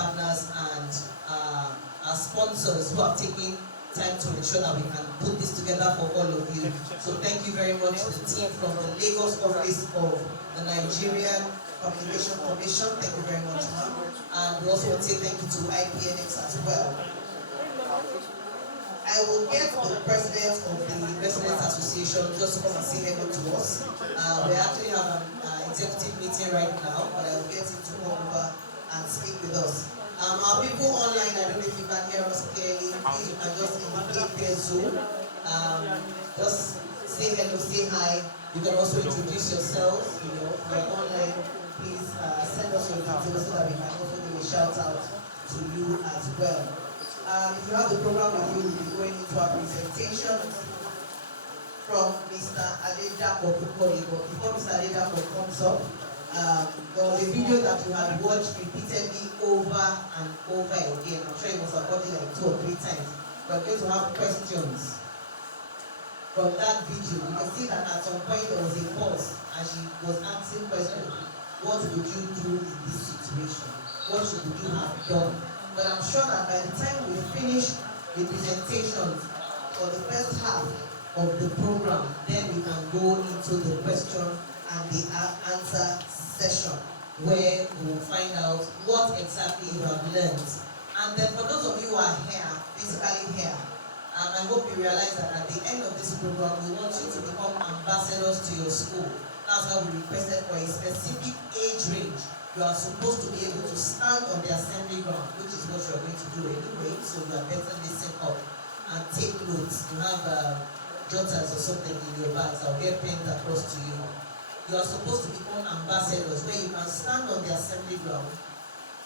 partners and our sponsors who have taken time to ensure that we can put this together for all of you. So thank you very much to the team from the Lagos office of the Nigerian Communication Commission. Thank you very much, ma'am. And we also want to say thank you to IPNX as well. I will get the president of the Residents Association just to come and say hello to us. We actually have an executive meeting right now, but I will get him to come over and speak with us. Our people online, I don't know if you can hear us clearly. Please, you can just indicate their Zoom. Just say hello, say hi. You can also introduce yourselves. You know, if you're online, please send us your details so that we can also give a shout out to you as well. If you have the program with you, we'll be going into our presentation from Mr. Adedapo Kukori. But before Mr. Adedapo comes up, there was a video that you had watched repeatedly over and over again. I'm sure it was recorded like 2 or 3 times. We're going to have questions from that video. You can see that at some point there was a pause and she was asking questions. What would you do in this situation? What should you have done? But I'm sure that by the time we finish the presentations for the first half of the program, then we can go into the question and the answer session, where we will find out what exactly you have learned. And then for those of you who are here, physically here, I hope you realize that at the end of this program, we want you to become ambassadors to your school. That's why we requested for a specific age range. You are supposed to be able to stand on the assembly ground, which is what you are going to do anyway, so you are better listen up and take notes. You have jotters or something in your bags. I'll get penned across to you. You are supposed to become ambassadors where you can stand on the assembly ground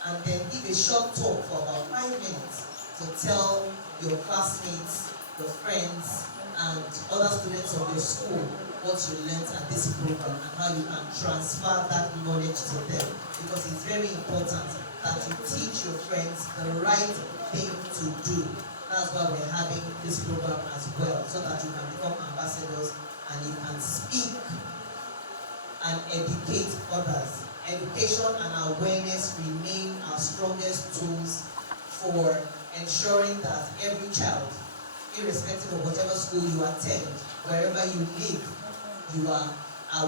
and then give a short talk for about 5 minutes to tell your classmates, your friends, and other students of your school what you learned at this program and how you can transfer that knowledge to them. Because it's very important that you teach your friends the right thing to do. That's why we're having this program as well, so that you can become ambassadors and you can speak and educate others. Education and awareness remain our strongest tools for ensuring that every child, irrespective of whatever school you attend, wherever you live, you are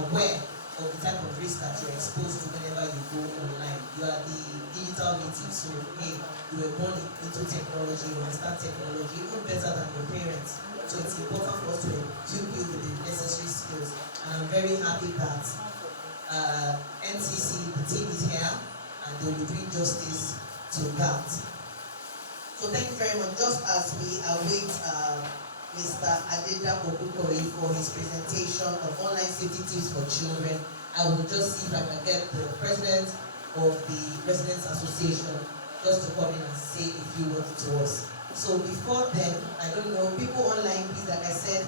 aware of the type of risk that you're exposed to whenever you go online. You are the digital native, so hey, you were born into technology, you understand technology even better than your parents. So it's important for us to equip you with the necessary skills. And I'm very happy that NCC, the team is here, and they will be doing justice to that. So thank you very much. Just as we await Mr. Adedapo Kukori for his presentation of online safety tips for children, I will just see if I can get the president of the Residents Association just to come in and say a few words to us. So before then, I don't know, people online, please, like I said,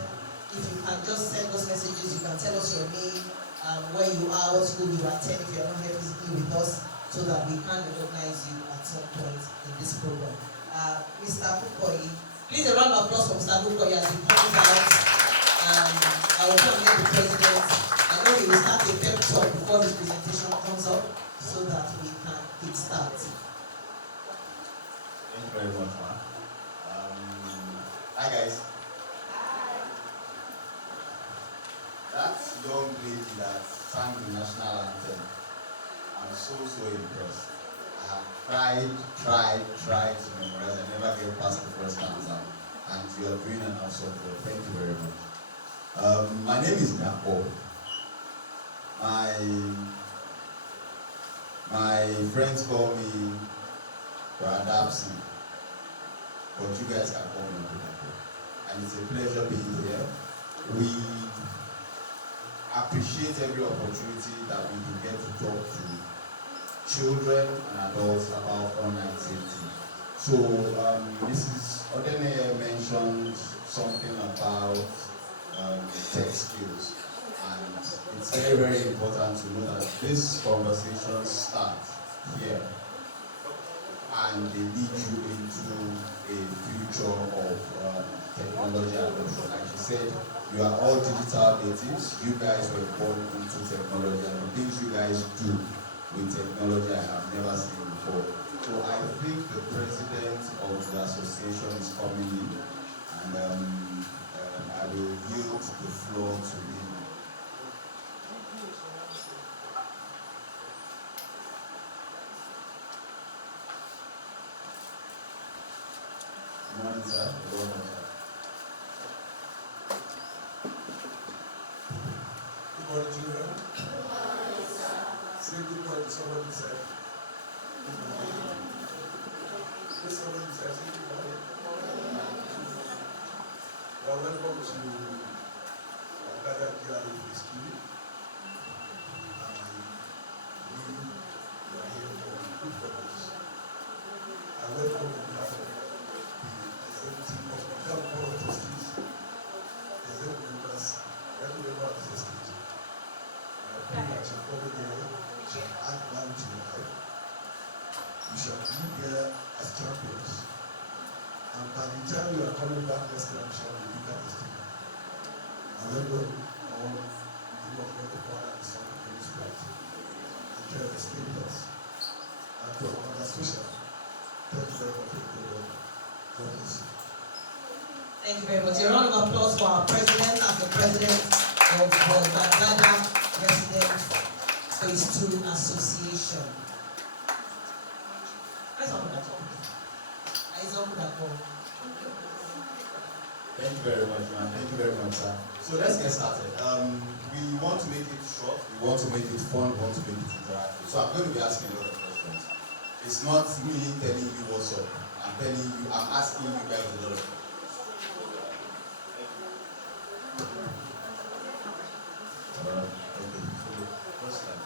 if you can just send us messages, you can tell us your name, where you are, what school you attend, if you're not here physically with us, so that we can recognize you at some point in this program. Mr. Kukori, please a round of applause for Mr. Kukori as he comes out. I will come and get the president. I know he will start a pep talk before his presentation comes up, so that we can kick start. Thank you very much, man. Hi guys. Hi. That young lady that sang the national anthem, I'm so impressed. I have tried to memorize. I never get past the first stanza, and you are doing an awesome job. Thank you very much. My name is Nako. My friends call me Gbagada, but you guys can call me Nako. And it's a pleasure being here. We appreciate every opportunity that we can get to talk to children and adults about online safety. So Mrs. Odene mentioned something about tech skills, and it's very important to know that this conversation starts here and they lead you into a future of technology adoption. Like she said, you are all digital natives. You guys were born into technology, and the things you guys do with technology I have never seen before. So I think the president of the association is coming in, and I will yield the floor to him. Good morning, sir. Good morning, sir. Good morning, children. Say good morning to somebody inside. Good morning. Say somebody inside. Say good morning. You are welcome to Gbagada Phase 2. You are here for a good purpose. I welcome on behalf of the executive of the Board of Trustees, executive members, every member of the state. I pray that your family here shall add value to your life. You shall live here as champions. And by the time you are coming back next time, you shall be bigger testimony. I welcome all the name of God the Father and the Son and the Holy Spirit. And care of the Spirit. And to our other special. Thank you very much for the God. God bless you. Thank you very much. A round of applause for our president and the president of the Gbagada Residents Phase 2 Association. Let's open that up. Let's open that up. Thank you very much, man. Thank you very much, sir. So let's get started. We want to make it short, we want to make it fun, we want to make it interactive. So I'm going to be asking a lot of questions. It's not me telling you what's up. I'm asking you guys a lot of questions. Okay, so the first slide.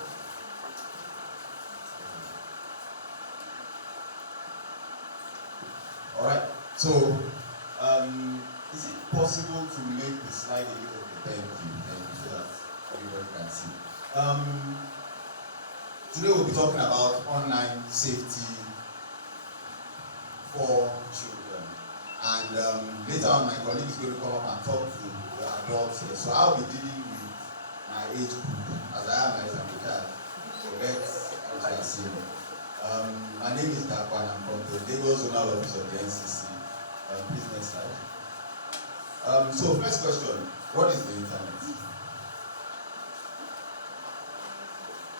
Alright, so is it possible to make the slide a little bit? Thank you, so that everybody can see. Today we'll be talking about online safety for children. And later on, my colleague is going to come up and talk to the adults here. So I'll be dealing with my age group, as I am as a child. So let's what you are seeing. My name is Gbagada. I'm from the Lagos Zonal Office of the NCC. Please next slide. So first question, what is the internet?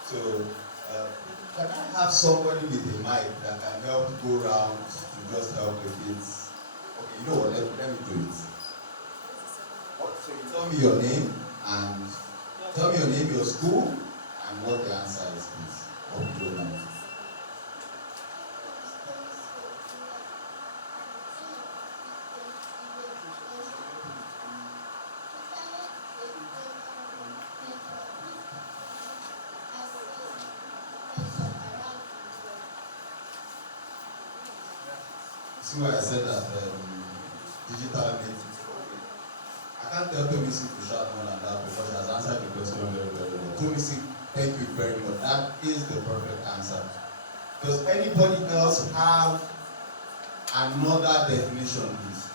So can I have somebody with a mic that can help go around to just help the kids? Okay, you know what, let me do it. So you tell me your name and tell me your name, your school, and what the answer is, please. What you don't know. See why I said that digital native. I can't tell Tomisi to shout more than that because she has answered the question very, very well. Tomisi, thank you very much. That is the perfect answer. Does anybody else have another definition, please?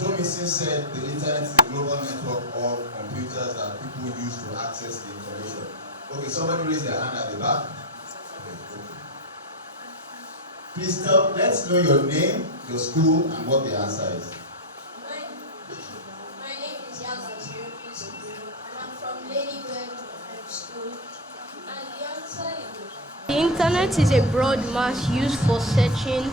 Tomisi said the internet is a global network of computers that people use to access the information. Okay, somebody raise their hand at the back. Please let's know your name, your school, and what the answer is. My name is Yago, and I'm from Lady Bird School. And the answer is... The internet is a broad mass used for searching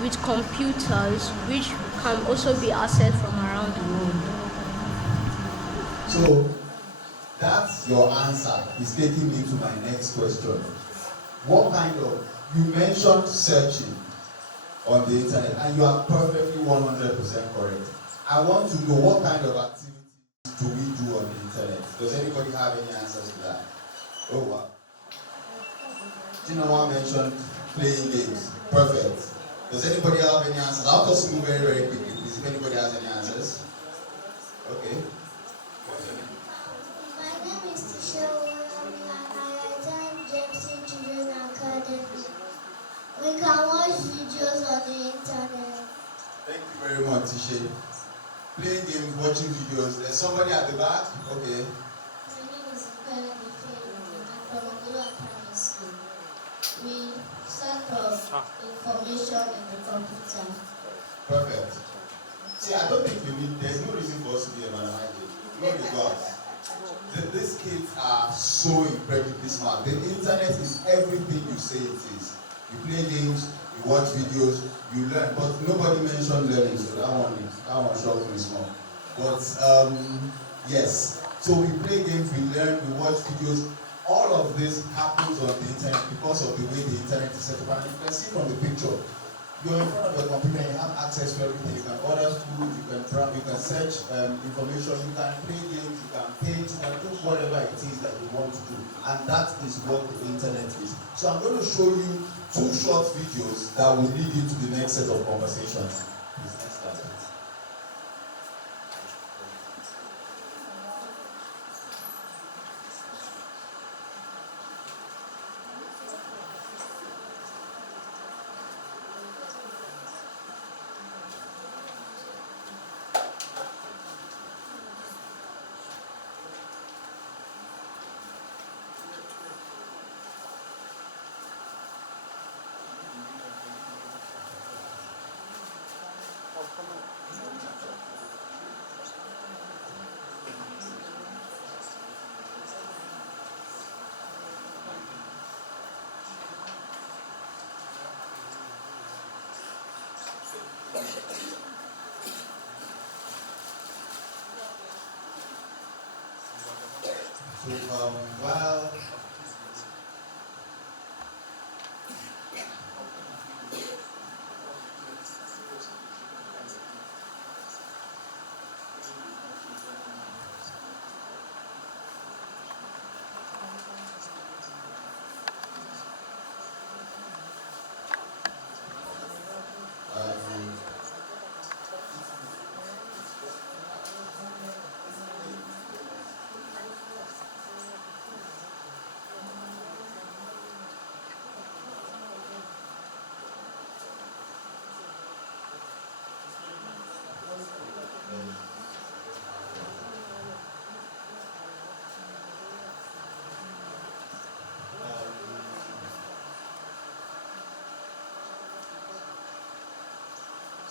with computers, which can also be accessed from around the world. So, that's your answer. Is taking me to my next question. What kind of... You mentioned searching on the internet, and you are perfectly 100% correct. I want to know what kind of activities do we do on the internet? Does anybody have any answers to that? Oh wow. Ginawa mentioned playing games. Perfect. Does anybody have any answers? I'll just move very, very quickly, please, if anybody has any answers. Okay. My name is Tisha and I attend Jameson Children's Academy. We can watch videos on the internet. Thank you very much, Tisha. Playing games, watching videos. There's somebody at the back? Okay. My name is Gbagada and I'm from Primary School. We start information in the computer. Perfect. See, I don't think there's no reason for us to be a man-minded. No regards. These kids are so incredibly smart. The internet is everything you say it is. You play games, you watch videos, you learn, but nobody mentioned learning, so that one shocked me small. But yes, so we play games, we learn, we watch videos. All of this happens on the internet because of the way the internet is set up. And you can see from the picture, you're in front of your computer and you have access to everything. You can order food, you can search information, you can play games, you can paint, you can do whatever it is that you want to do. And that is what the internet is. So I'm going to show you 2 short videos that will lead you to the next set of conversations. Please, next slide. So, well,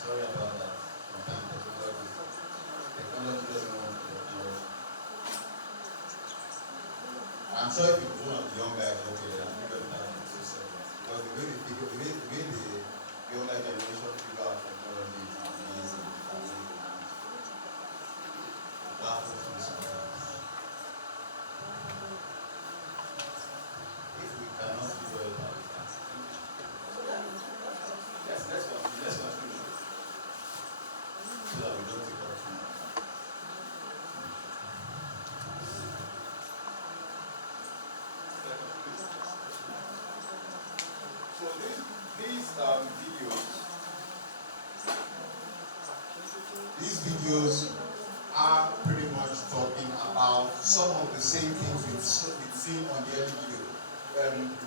sorry about that. Sometimes technology doesn't want to work. I'm sure if you're one of the young guys, okay, I'm figuring it out in 2 seconds. Because the way the younger generation figure out technology is amazing. Baffles me sometimes. If we cannot figure it out, we can. Let's continue. So that we don't take up too much. So these videos are pretty much talking about some of the same things we've seen on the early video.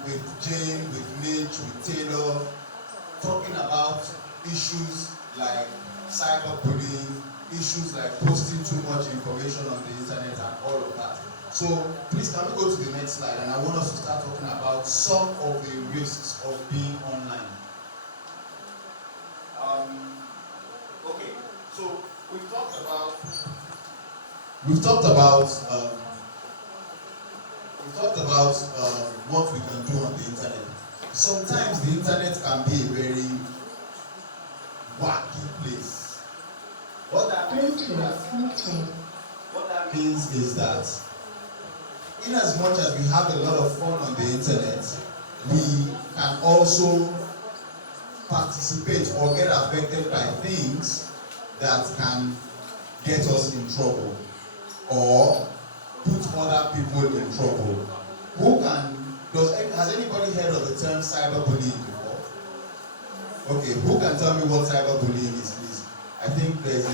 With Jane, with Mitch, with Taylor, talking about issues like cyberbullying, issues like posting too much information on the internet and all of that. So please can we go to the next slide, and I want us to start talking about some of the risks of being online. Okay, so we've talked about what we can do on the internet. Sometimes the internet can be a very wacky place. What that means is that in as much as we have a lot of fun on the internet, we can also participate or get affected by things that can get us in trouble or put other people in trouble. Has anybody heard of the term cyberbullying before? Okay, who can tell me what cyberbullying is, please? I think there's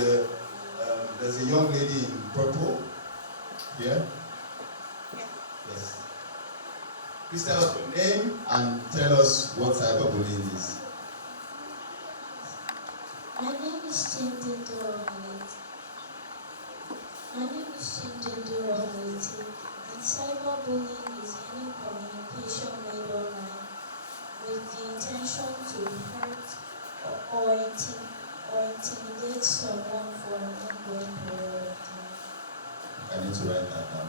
a young lady in purple here. Yes. Please tell us your name and tell us what cyberbullying is. My name is Chindido Rohaliti, and cyberbullying is any communication made online with the intention intention to hurt or intimidate someone for an ongoing period of time. I need to write that down.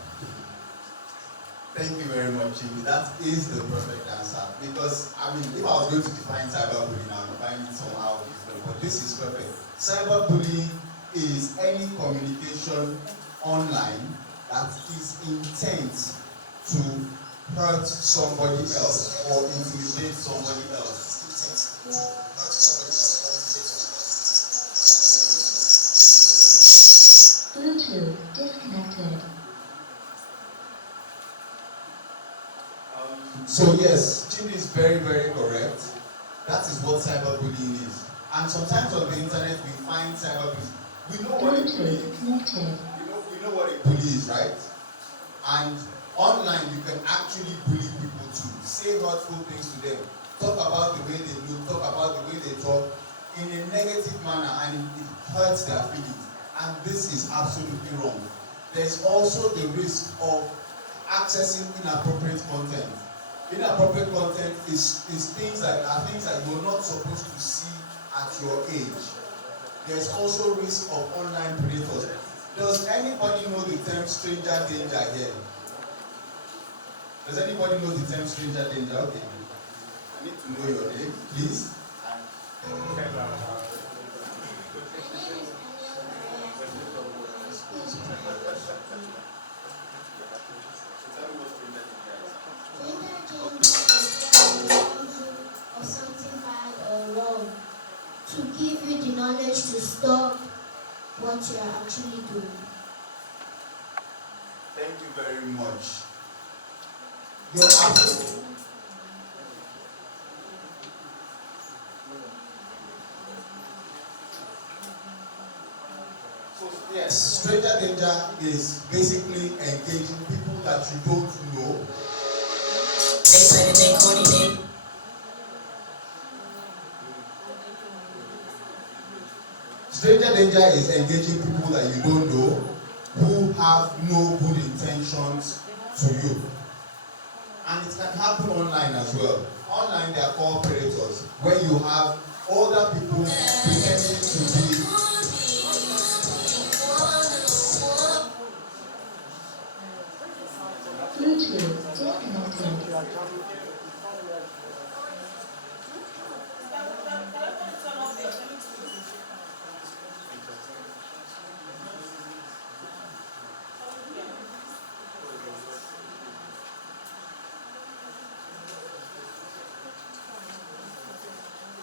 Thank you very much, Chidi. That is the perfect answer. Because, I mean, if I was going to define cyberbullying, I would define it somehow different. But this is perfect. Cyberbullying is any communication online that is intent to hurt somebody else or intimidate somebody else. Bluetooth disconnected. So yes, Chidi is very, very correct. That is what cyberbullying is. And sometimes on the internet we find cyberbullying. We know what a bully is. We know what a bully is, right? And online you can actually bully people too. Say hurtful things to them. Talk about the way they look, talk about the way they talk in a negative manner, and it hurts their feelings. And this is absolutely wrong. There's also the risk of accessing inappropriate content. Inappropriate content is things that you're not supposed to see at your age. There's also risk of online predators. Does anybody know the term stranger danger here? Does anybody know the term stranger danger? Okay. I need to know your name, please. Or something bad or wrong to give you the knowledge to stop what you are actually doing. Thank you very much. You're absolutely. So yes, stranger danger is basically engaging people that you don't know. Stranger danger is engaging people that you don't know who have no good intentions to you. And it can happen online as well. Online they are called predators, where you have older people pretending to be Bluetooth disconnected.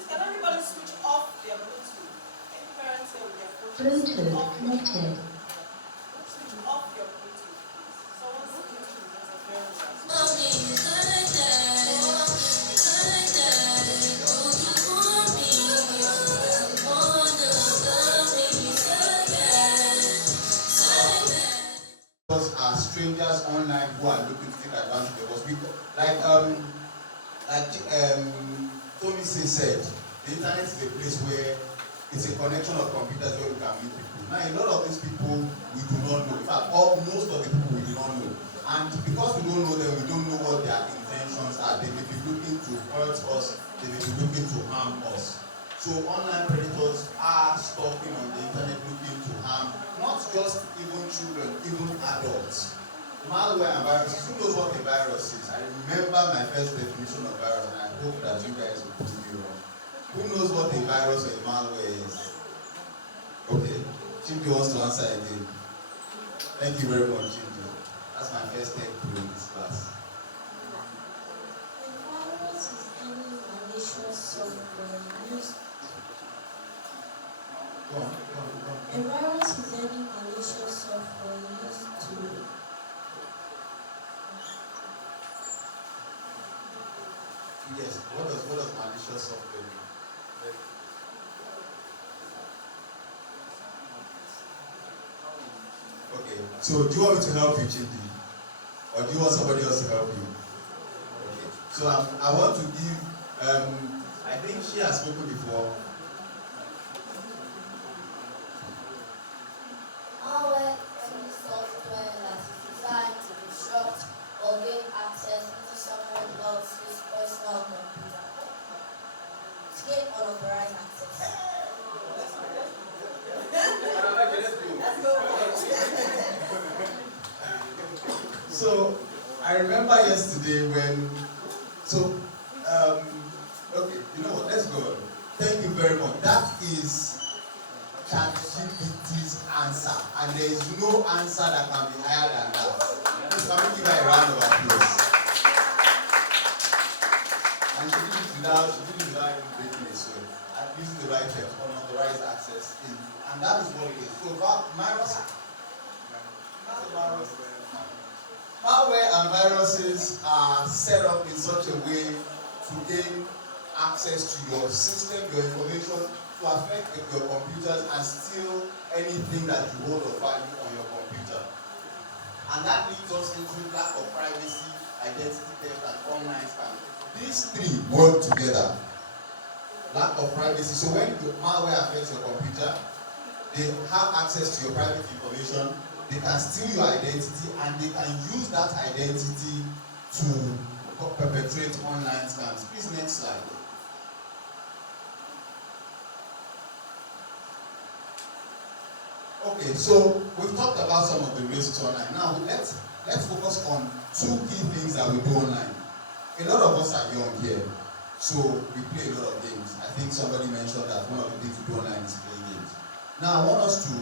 Can everybody switch off their Bluetooth? Any parents here with their Bluetooth? Bluetooth connected. Switch off your Bluetooth, please. Someone's Bluetooth is interfering. are strangers online who are looking to take advantage of us. Tommy said, the internet is a place where it's a connection of computers where we can meet people. Now, a lot of these people we do not know. In fact, most of the people we do not know. And because we don't know them, we don't know what their intentions are. They may be looking to hurt us, they may be looking to harm us. So online predators are stalking on the internet looking to harm not just even children, even adults. Malware and viruses, who knows what a virus is? I remember my first definition of virus and I hope that you guys will prove me wrong. Who knows what a virus or a malware is? Okay, Chimdi wants to answer again. Thank you very much, Chimdi. That's my first tech in this class. A virus is any malicious software used. Go on. A virus is any malicious software used to. Yes, what does malicious software mean? Okay, so do you want me to help you, Chimdi? Or do you want somebody else to help you? Okay, so I want to give, I think she has spoken before. Malware is any software that is designed to disrupt or gain access into someone else's personal computer. gain unauthorized access. So I remember yesterday when, okay, you know what, let's go on. Thank you very much. That is ChatGPT's answer, and there is no answer that can be higher than that. Please, can we give her a round of applause? And she did it without even breaking a sweat. And using the right terms, unauthorized access, and that is what it is. So malware and viruses are set up in such a way to gain access to your system, your information, to affect your computers and steal anything that you hold of value on your computer. And that leads us into lack of privacy, identity theft, and online scam. These three work together. Lack of privacy. So when the malware affects your computer, they have access to your private information, they can steal your identity, and they can use that identity to perpetrate online scams. Please, next slide. Okay, so we've talked about some of the risks online. Now let's focus on two key things that we do online. A lot of us are young here, so we play a lot of games. I think somebody mentioned that one of the things we do online is playing games. Now I want us to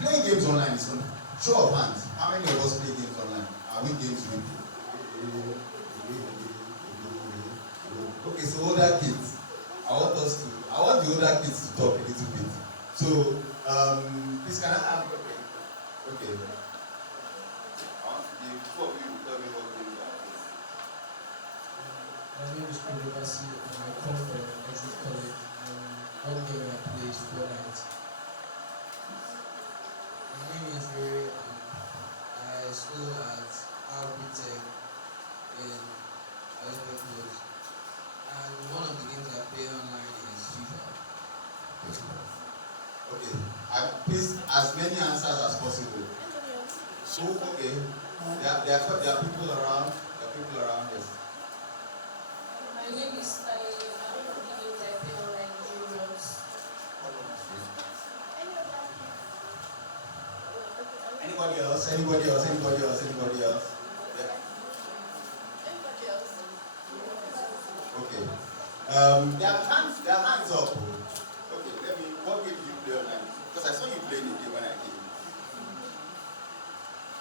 playing games online is fun. Show of hands. How many of us play games online? Are we games with? Okay, so older kids. I want the older kids to talk a little bit. So please can I have okay. The two of you tell me what games you are playing. My name is Gbagada, and I come from Exit College. One game I play is Fortnite. My name is Mary, and I school at Arbitech in Elizabeth Hills. And one of the games I play online is FIFA. Okay. Please, as many answers as possible. Okay. There are people around. Yes. My name is Anybody else? Yeah. Okay. There are hands up. Okay, what game do you play online? Because I saw you playing the game when I came.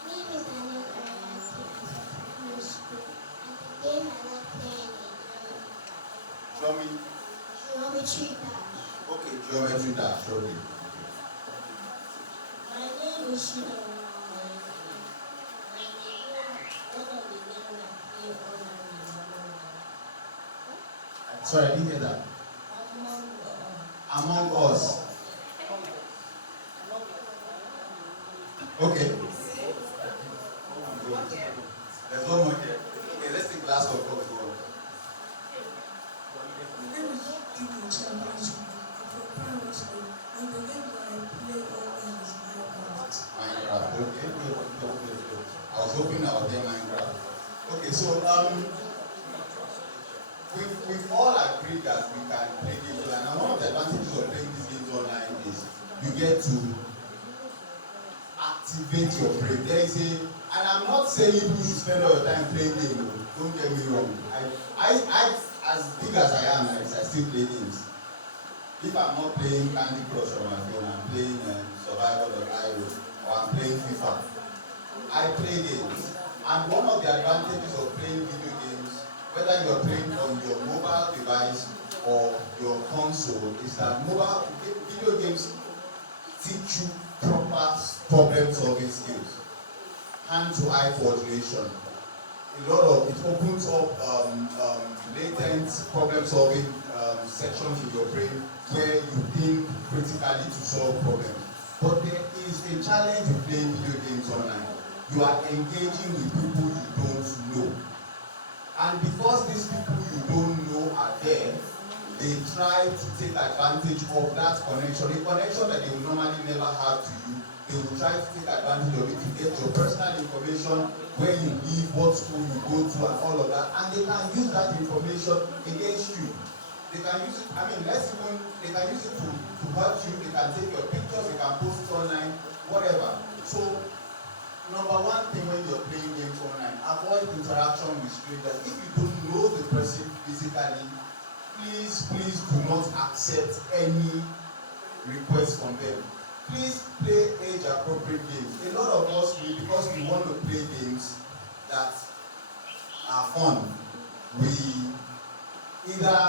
My name is Daniel Karayati, and I'm from primary school. And the game I like playing is Geometry Dash. Okay, Geometry Dash. Okay. My name is Shino. Sorry, I didn't hear that. Among Us. Okay. There's one more here. Okay, let's take last one. My name is Igor Champions. I'm from primary school, and the game that I play online is Minecraft. Okay. I was hoping I would hear Minecraft. Okay, so we've all agreed that we can play games online. And one of the advantages of playing these games online is you get to activate your brain. And I'm not saying you should spend all your time playing games. Don't get me wrong. I as big as I am, I still play games. If I'm not playing Candy Crush on my phone, I'm playing Survival.io or I'm playing FIFA. I play games. And one of the advantages of playing video games, whether you're playing on your mobile device or your console, is that video games teach you proper problem-solving skills, hand-to-eye coordination. It opens up latent problem-solving sections in your brain where you think critically to solve problems. But there is a challenge in playing video games online. You are engaging with people you don't know. And because these people you don't know are there, they try to take advantage of that connection, a connection that they will normally never have to you. They will try to take advantage of it to get your personal information, where you live, what school you go to, and all of that. And they can use that information against you. They can use it, they can use it to hurt you, they can take your pictures, they can post it online, whatever. So, number one thing when you're playing games online, avoid interaction with strangers. If you don't know the person physically, please do not accept any request from them. Please play age-appropriate games. A lot of us, because we want to play games that are fun, we either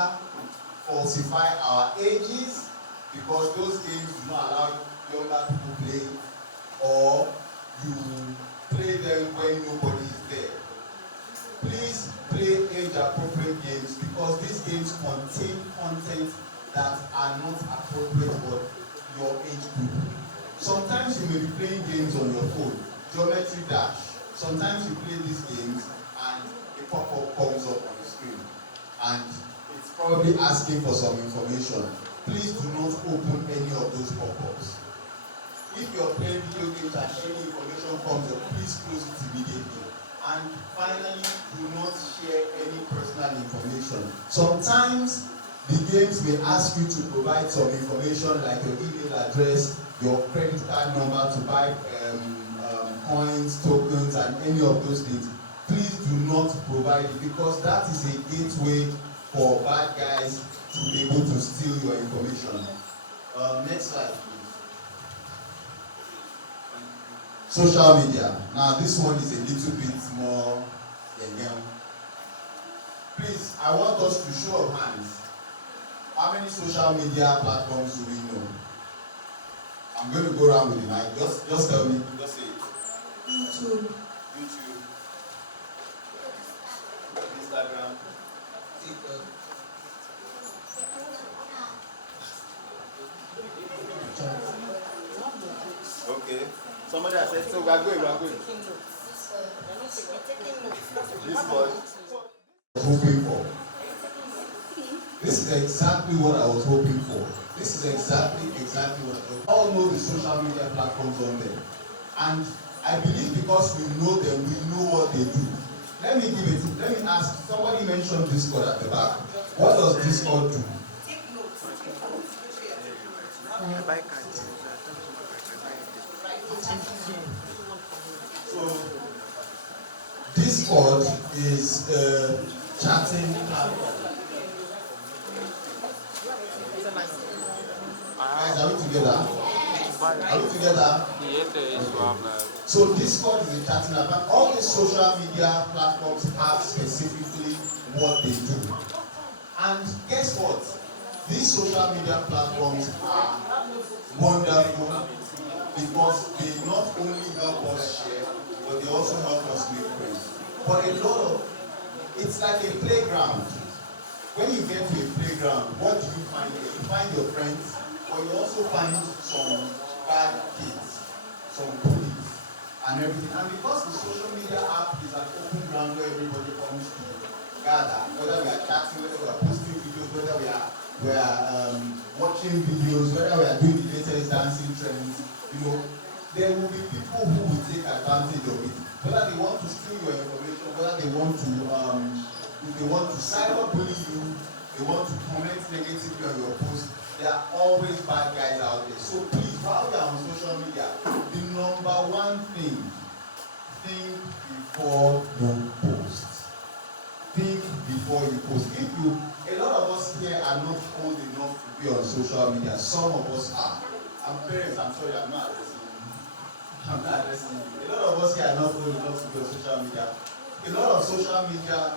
falsify our ages because those games do not allow younger people play, or you play them when nobody is there. Please play age-appropriate games because these games contain content that are not appropriate for your age group. Sometimes you may be playing games on your phone, Geometry Dash. Sometimes you play these games and a pop-up comes up on the screen and it's probably asking for some information. Please do not open any of those pop-ups. If you're playing video games and any information comes up, please close it immediately. And finally, do not share any personal information. Sometimes the games may ask you to provide some information like your email address, your credit card number to buy coins, tokens, and any of those things. Please do not provide it because that is a gateway for bad guys to be able to steal your information. Next slide, please. Social media. Now this one is a little bit more again. Please, I want us to show of hands. How many social media platforms do we know? I'm going to go around with the mic. Just tell me. Just say it. YouTube. Instagram. TikTok. Okay. Somebody has said so. We are going. This one. Hoping for. This is exactly what I was hoping for. This is exactly what I was. All know the social media platforms on there, and I believe because we know them, we know what they do. Let me ask. Somebody mentioned Discord at the back. What does Discord do? So, Discord is a chatting platform. Guys, are we together? Are we together? So Discord is a chatting platform. All these social media platforms have specifically what they do. And guess what? These social media platforms are wonderful because they not only help us share, but they also help us make friends. But it's like a playground. When you get to a playground, what do you find there? You find your friends, but you also find some bad kids, some bullies, and everything. And because the social media app is an open ground where everybody comes to gather, whether we are chatting, whether we are posting videos, whether we are watching videos, whether we are doing the latest dancing trends, there will be people who will take advantage of it. Whether they want to steal your information, whether they want to if they want to cyberbully you, they want to comment negatively on your post, there are always bad guys out there. So please, while we are on social media, the number one thing, think before you post. Think before you post. A lot of us here are not old enough to be on social media. Some of us are. I'm parents, I'm sorry, I'm not addressing you. A lot of us here are not old enough to be on social media. A lot of social media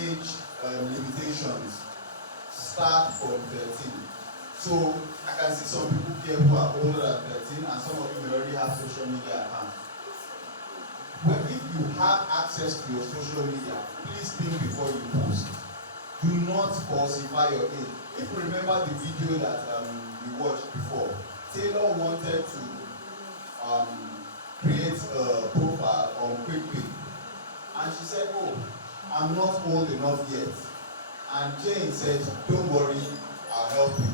age limitations start from 13. So I can see some people here who are older than 13 and some of you already have social media accounts. But if you have access to your social media, please think before you post. Do not falsify your age. If you remember the video that we watched before, Taylor wanted to create a profile on QuickPay. And she said, oh, I'm not old enough yet. And Jane said, don't worry, I'll help you.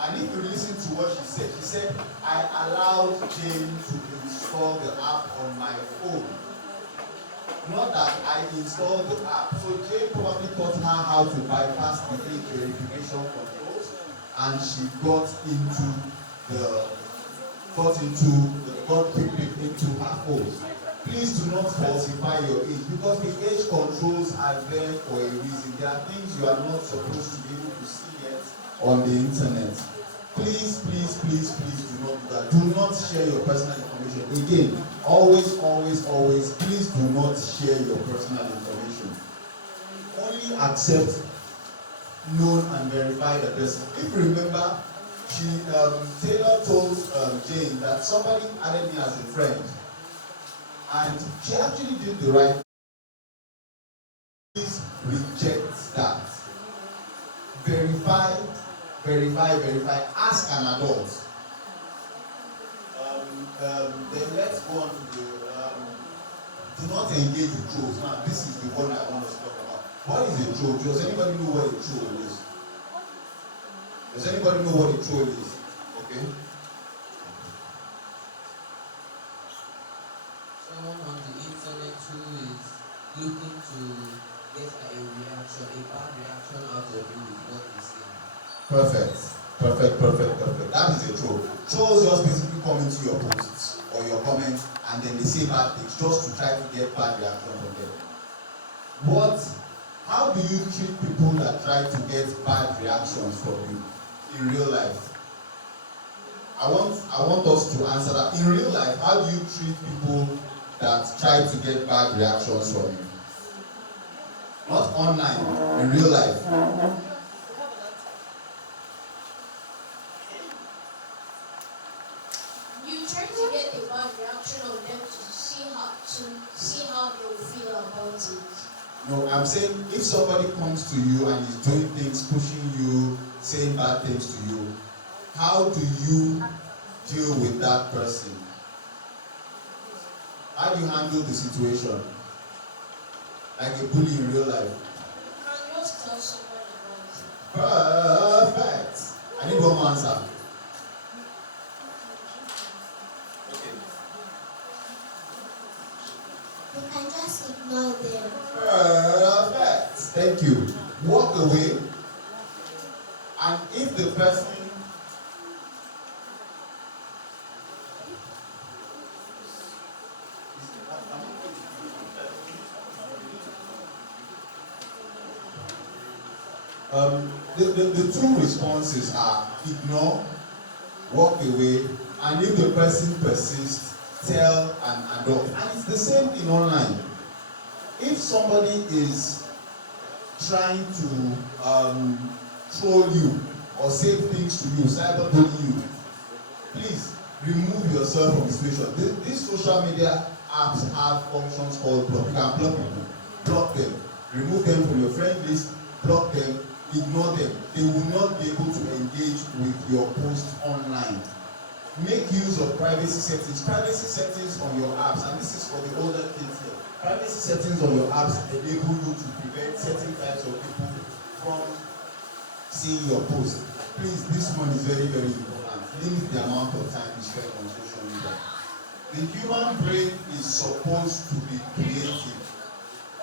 And if you listen to what she said, I allowed Jane to install the app on my phone. Not that I installed the app. So Jane probably taught her how to bypass the age verification controls, and she got quickly into her phone. Please do not falsify your age, because the age controls are there for a reason. There are things you are not supposed to be able to see yet on the internet. Please, please, please, please do not do that. Do not share your personal information. Again, always, always, always, please do not share your personal information. Only accept known and verified addresses. If you remember, Taylor told Jane that somebody added me as a friend, and she actually did the right thing. Please reject that. Verify, verify, verify. Ask an adult. Then let's go on to the do not engage with trolls. Now, this is the one I want us to talk about. What is a troll? Does anybody know what a troll is? Does anybody know what a troll is? Okay. Someone on the internet who is looking to get a reaction, a bad reaction out of you with what they say. Perfect. Perfect, perfect, perfect. That is a troll. Trolls just basically come into your posts or your comments, and then they say bad things just to try to get bad reaction from them. How do you treat people that try to get bad reactions from you in real life? I want us to answer that. In real life, how do you treat people that try to get bad reactions from you? Not online, in real life. You try to get a bad reaction of them to see how they will feel about it. No, I'm saying if somebody comes to you and is doing things, pushing you, saying bad things to you, how do you deal with that person? How do you handle the situation? Like a bully in real life. You can just tell someone about it. Perfect. I need one more answer. Okay. You can just ignore them. Perfect. Thank you. Walk away. And if the person the two responses are ignore, walk away, and if the person persists, tell an adult. And it's the same thing online. If somebody is trying to troll you or say things to you, cyberbully you, please remove yourself from the situation. These social media apps have functions called block. You can block people, block them, remove them from your friend list, block them, ignore them. They will not be able to engage with your post online. Make use of privacy settings. Privacy settings on your apps, and this is for the older kids here. Privacy settings on your apps enable you to prevent certain types of people from seeing your post. Please, this one is very, very important. Limit the amount of time you spend on social media. The human brain is supposed to be creative.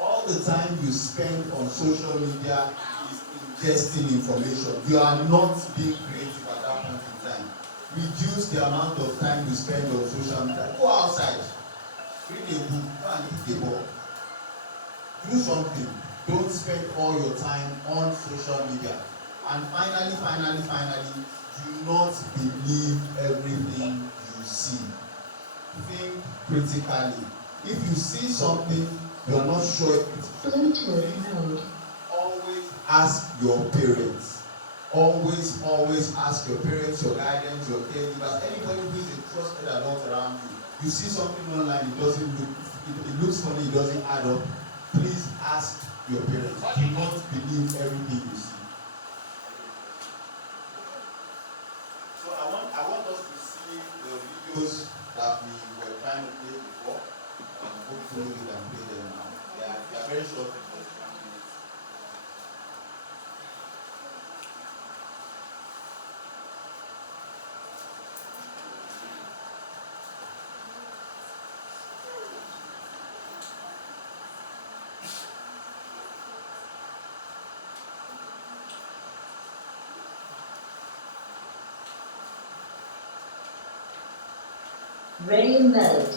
All the time you spend on social media is ingesting information. You are not being creative at that point in time. Reduce the amount of time you spend on social media. Go outside. Read a book. Go and eat a ball. Do something. Don't spend all your time on social media. And finally, do not believe everything you see. Think critically. If you see something you are not sure it's true, always ask your parents. Always ask your parents, your guardians, your caregivers, anybody who is a trusted adult around you. You see something online, it looks funny, it doesn't add up. Please ask your parents. Do not believe everything you see. So I want us to see the videos that we were trying to play before. Hopefully we can play them now. They are very short. Ready mode.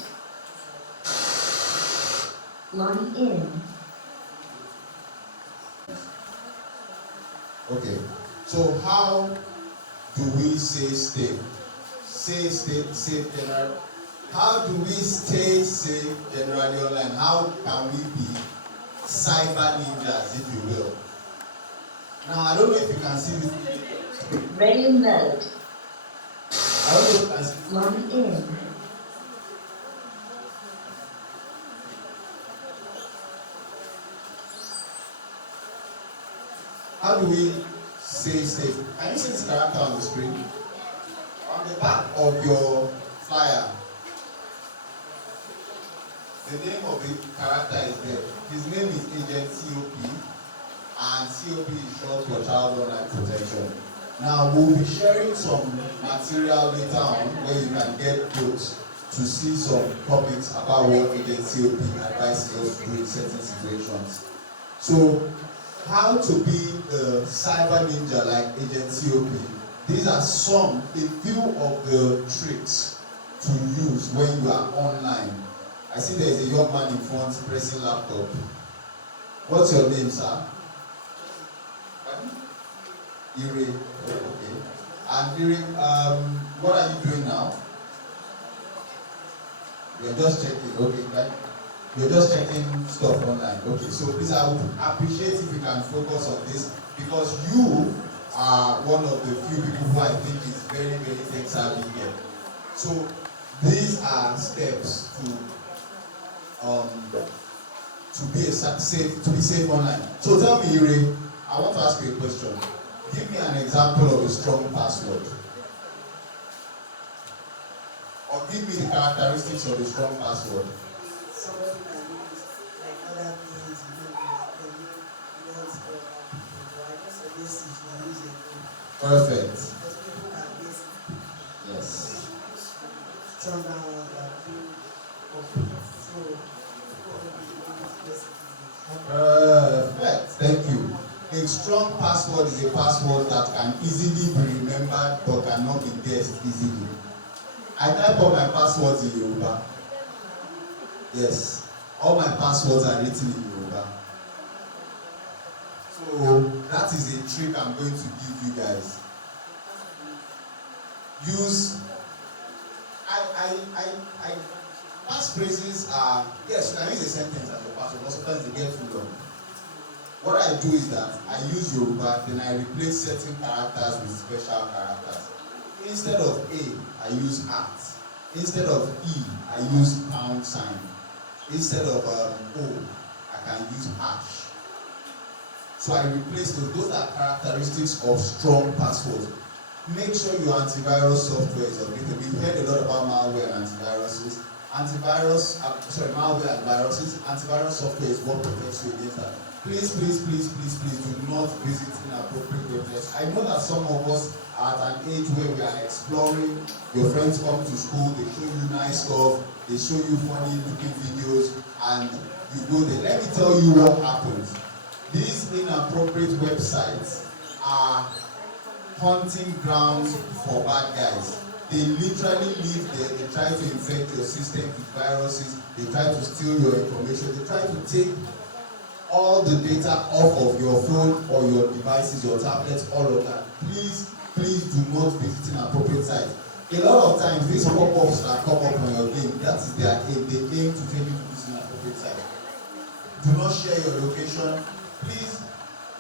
Log in. Okay, so how do we stay safe? Safe generally. How do we stay safe generally online? How can we be cyber ninjas, if you will? Now, I don't know if you can see this. Ready mode. I don't know if you can see. Log in. How do we stay safe? Can you see this character on the screen? On the back of your flyer, the name of the character is there. His name is Agent COP, and COP is short for Child Online Protection. Now, we'll be sharing some material later on where you can get quotes to see some topics about what Agent COP advises us to do in certain situations. So, how to be a cyber ninja like Agent COP. These are a few of the tricks to use when you are online. I see there is a young man in front pressing laptop. What's your name, sir? Ire. Oh, okay. And Ire, what are you doing now? You're just checking. Okay, right? You're just checking stuff online. Okay, so please, I would appreciate if you can focus on this because you are one of the few people who I think is very, very tech savvy here. So these are steps to be safe online. So tell me, Ire, I want to ask you a question. Give me an example of a strong password. Or give me the characteristics of a strong password. Somebody can use like other things, you know, for people. I just suggest if you use it. Perfect. Because people can basically Yes. turn down on that thing of so Perfect. Thank you. A strong password is a password that can easily be remembered but cannot be guessed easily. I type all my passwords in Yoruba. Yes. All my passwords are written in Yoruba. So that is a trick I'm going to give you guys. Use passphrases are, yes, you can use a sentence as a password, but sometimes they get too long. What I do is that I use Yoruba, then I replace certain characters with special characters. Instead of A, I use at. Instead of E, I use pound sign. Instead of O, I can use hash. So I replace those. Those are characteristics of strong passwords. Make sure your antivirus software is updated. We've heard a lot about malware and antiviruses. Malware and viruses. Antivirus software is what protects you against that. Please do not visit inappropriate websites. I know that some of us are at an age where we are exploring. Your friends come to school, they show you nice stuff, they show you funny looking videos, and you go there. Let me tell you what happens. These inappropriate websites are hunting grounds for bad guys. They literally live there, they try to infect your system with viruses, they try to steal your information, they try to take all the data off of your phone or your devices, your tablets, all of that. Please do not visit inappropriate sites. A lot of times, these pop-ups that come up on your game, that is their aim. They aim to take you to this inappropriate site. Do not share your location, please.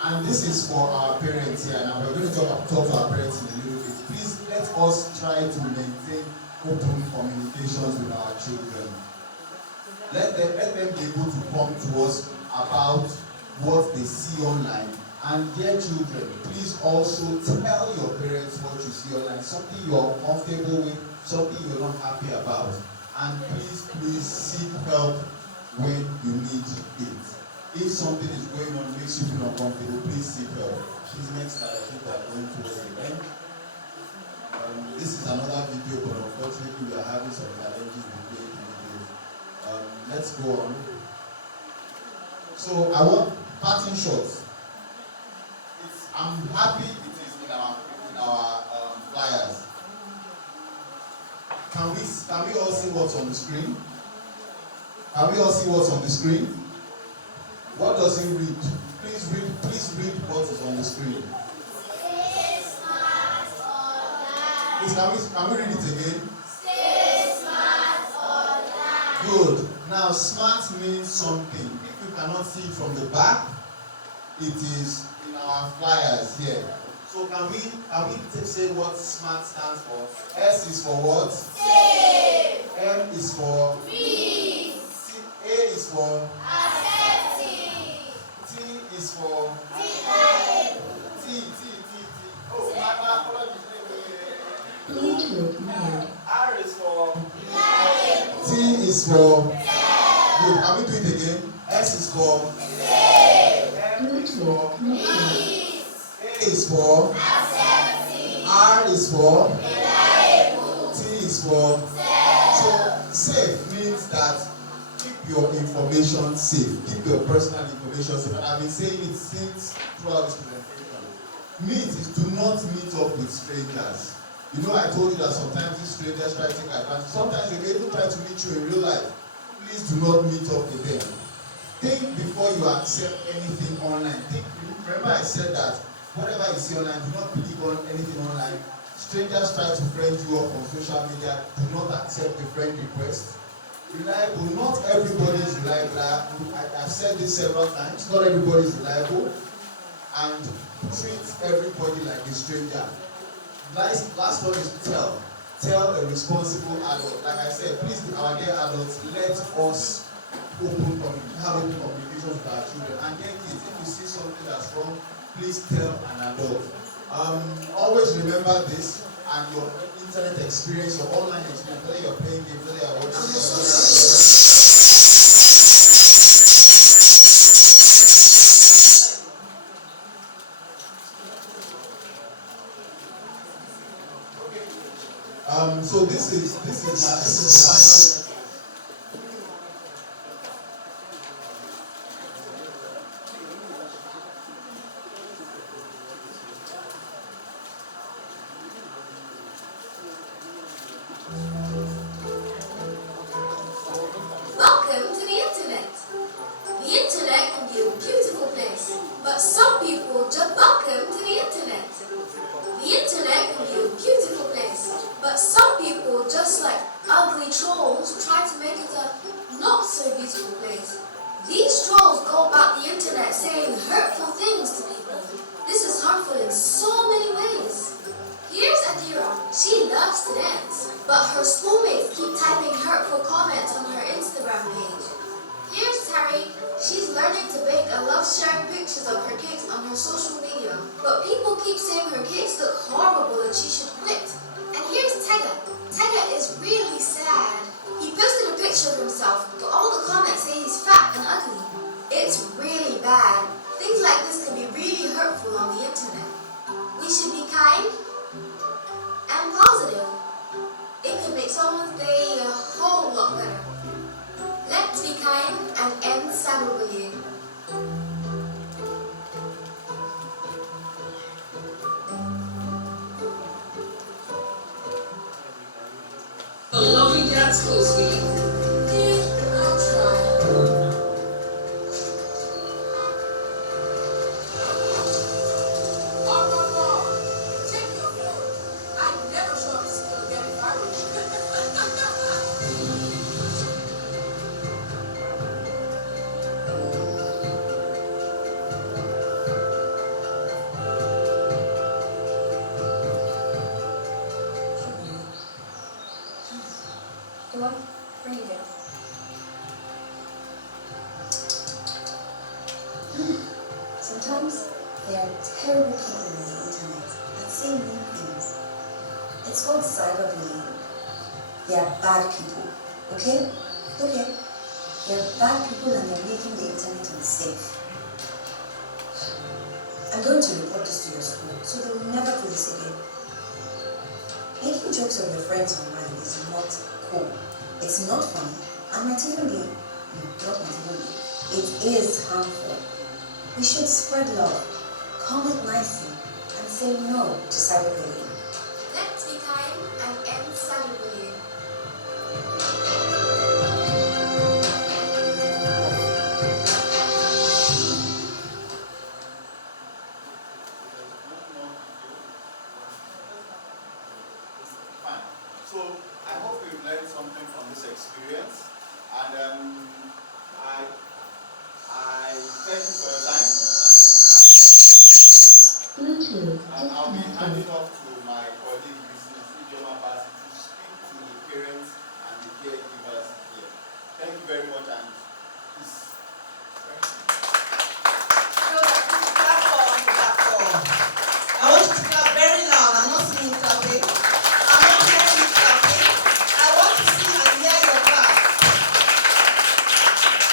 And this is for our parents here. Now we're going to talk to our parents in a little bit. Please let us try to maintain open communications with our children. Let them be able to come to us about what they see online. And dear children, please also tell your parents what you see online, something you're comfortable with, something you're not happy about. And please seek help when you need it. If something is going on makes you feel uncomfortable, please seek help. Please next slide, I think we are going towards the end. This is another video, but unfortunately we are having some challenges with playing videos. Let's go on. So I want parting shots. I'm happy it is in our flyers. Can can we all see what's on the screen? Can we all see what's on the screen? What does it read? Please read what is on the screen. Please, can we read it again? Stay smart online. Good. Now, smart means something. If you cannot see it from the back, it is in our flyers here. So can we say what SMART stands for? S is for what? Safe. M is for? Peace. A is for? Accepting. T is for? Reliable. T. Oh, my apologies. Bluetooth mode. R is for? Reliable. T is for? Safe. Good. Can we do it again? S is for? Safe. M is for? Bluetooth connected. Peace. A is for? Accepting. R is for? Reliable. T is for? Safe. So, safe means that keep your information safe. Keep your personal information safe. And I've been saying it since throughout this presentation. Do not meet up with strangers. You know, I told you that sometimes these strangers try to take advantage. Sometimes they may even try to meet you in real life. Please do not meet up with them. Think before you accept anything online. Remember I said that whatever you see online, do not believe on anything online. Strangers try to friend you up on social media. Do not accept the friend request. Reliable. Not everybody is reliable. I've said this several times. Not everybody is reliable. And treat everybody like a stranger. Last one is tell. Tell a responsible adult. Like I said, please, our dear adults, let us have open communication with our children. And get kids, if you see something that's wrong, please tell an adult. Always remember this, and your internet experience, your online experience, whether you're playing games, whether you're watching. So this is the final. Welcome to the internet. The internet can be a beautiful place, but some people just welcome to the internet. The internet can be a beautiful place, but some people, just like ugly trolls, try to make it a not so beautiful place. These trolls go about the internet saying hurtful things to people. This is harmful in so many ways. Here's Adira. She loves to dance, but her schoolmates keep typing hurtful comments on her Instagram page. Here's Terry. She's learning to bake and loves sharing pictures of her cakes on her social media, but people keep saying her cakes look horrible and she should quit. And here's Tega. Tega is really sad. He posted a picture of himself, but all the comments say he's fat and ugly. It's really bad. Things like this can be really hurtful on the internet. We should be kind and positive. It can make someone's day a whole lot better. Let's be kind and end cyberbullying. A lovely day at school, sweetie. I'll try. Take your phone. I'd never show up to school again if I were Go on, bring it down. Sometimes there are terrible people on the internet that say mean things. It's called cyberbullying. They are bad people, okay? Okay. They are bad people and they're making the internet unsafe. I'm going to report this to your school so they will never do this again. Making jokes of your friends online is not cool. It's not funny and might even be, it is harmful. We should spread love, comment nicely, and say no to cyberbullying. Let's be kind and end cyberbullying. So I hope you've learned something from this experience, and I thank you for your time. I'll be handing off to my colleague, Mrs. Ijoma Basi, to speak to the parents and the caregivers here. Thank you very much, and peace. I want you to clap very loud. I'm not seeing you clapping. I'm not hearing you clapping. I want to see and hear your clap.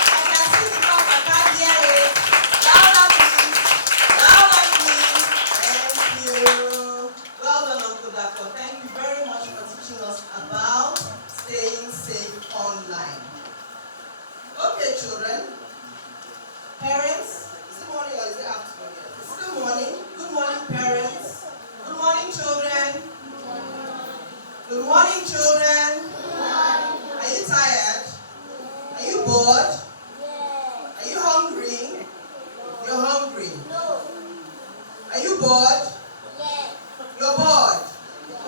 I can see the clap, I can't hear it. Louder, please. Louder, please. Thank you. Well done, Uncle Doctor. Thank you very much for teaching us about staying safe online. Okay, children. Parents, is it morning or is it afternoon? It's still morning. Good morning, parents. Good morning, children. Good morning, children. Are you tired? Are you bored? Are you hungry? You're hungry. Are you bored? You're bored.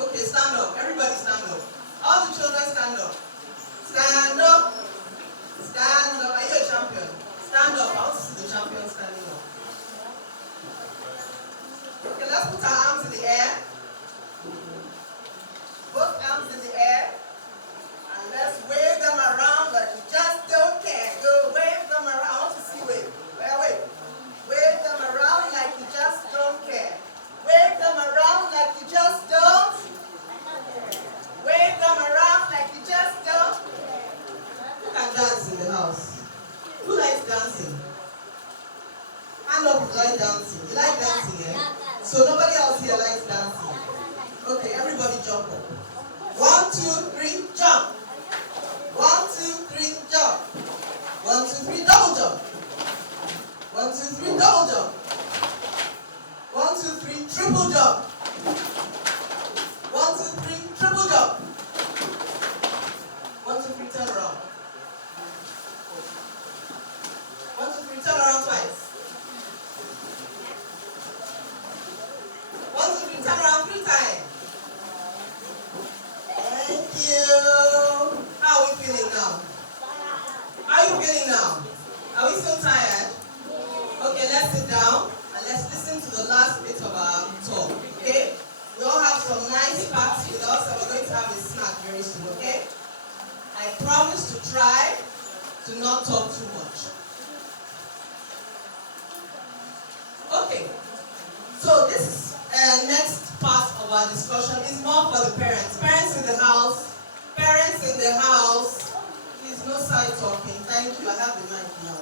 Okay, stand up. Everybody stand up. All the children stand up. Stand up. Stand up. Are you a champion? Stand up. I want to see the champion standing up. Okay, let's put our arms in the air. Both arms in the air. And let's wave them around like you just don't care. Go wave them around. I want to see wave. Wait. Wave them around like you just don't care. Wave them around like you just don't. Wave them around like you just don't. Who can dance in the house? Who likes dancing? Hand up if you like dancing. You like dancing, eh? So nobody else here likes dancing. Okay, everybody jump up. 1, 2, 3, jump. 1, 2, 3, jump. 1, 2, 3, double jump. 1, 2, 3, double jump. 1, 2, 3, triple jump. 1, 2, 3, triple jump. 1, 2, 3, turn around. 1, 2, 3, turn around twice. 1, 2, 3, turn around 3 times. Thank you. How are we feeling now? How are you feeling now? Are we still tired? Okay, let's sit down and let's listen to the last bit of our talk. Okay? We all have some nice facts with us and we're going to have a snack very soon, okay? I promise to try to not talk too much. Okay, so this next part of our discussion is more for the parents. Parents in the house, please no side talking. Thank you, I have the mic now.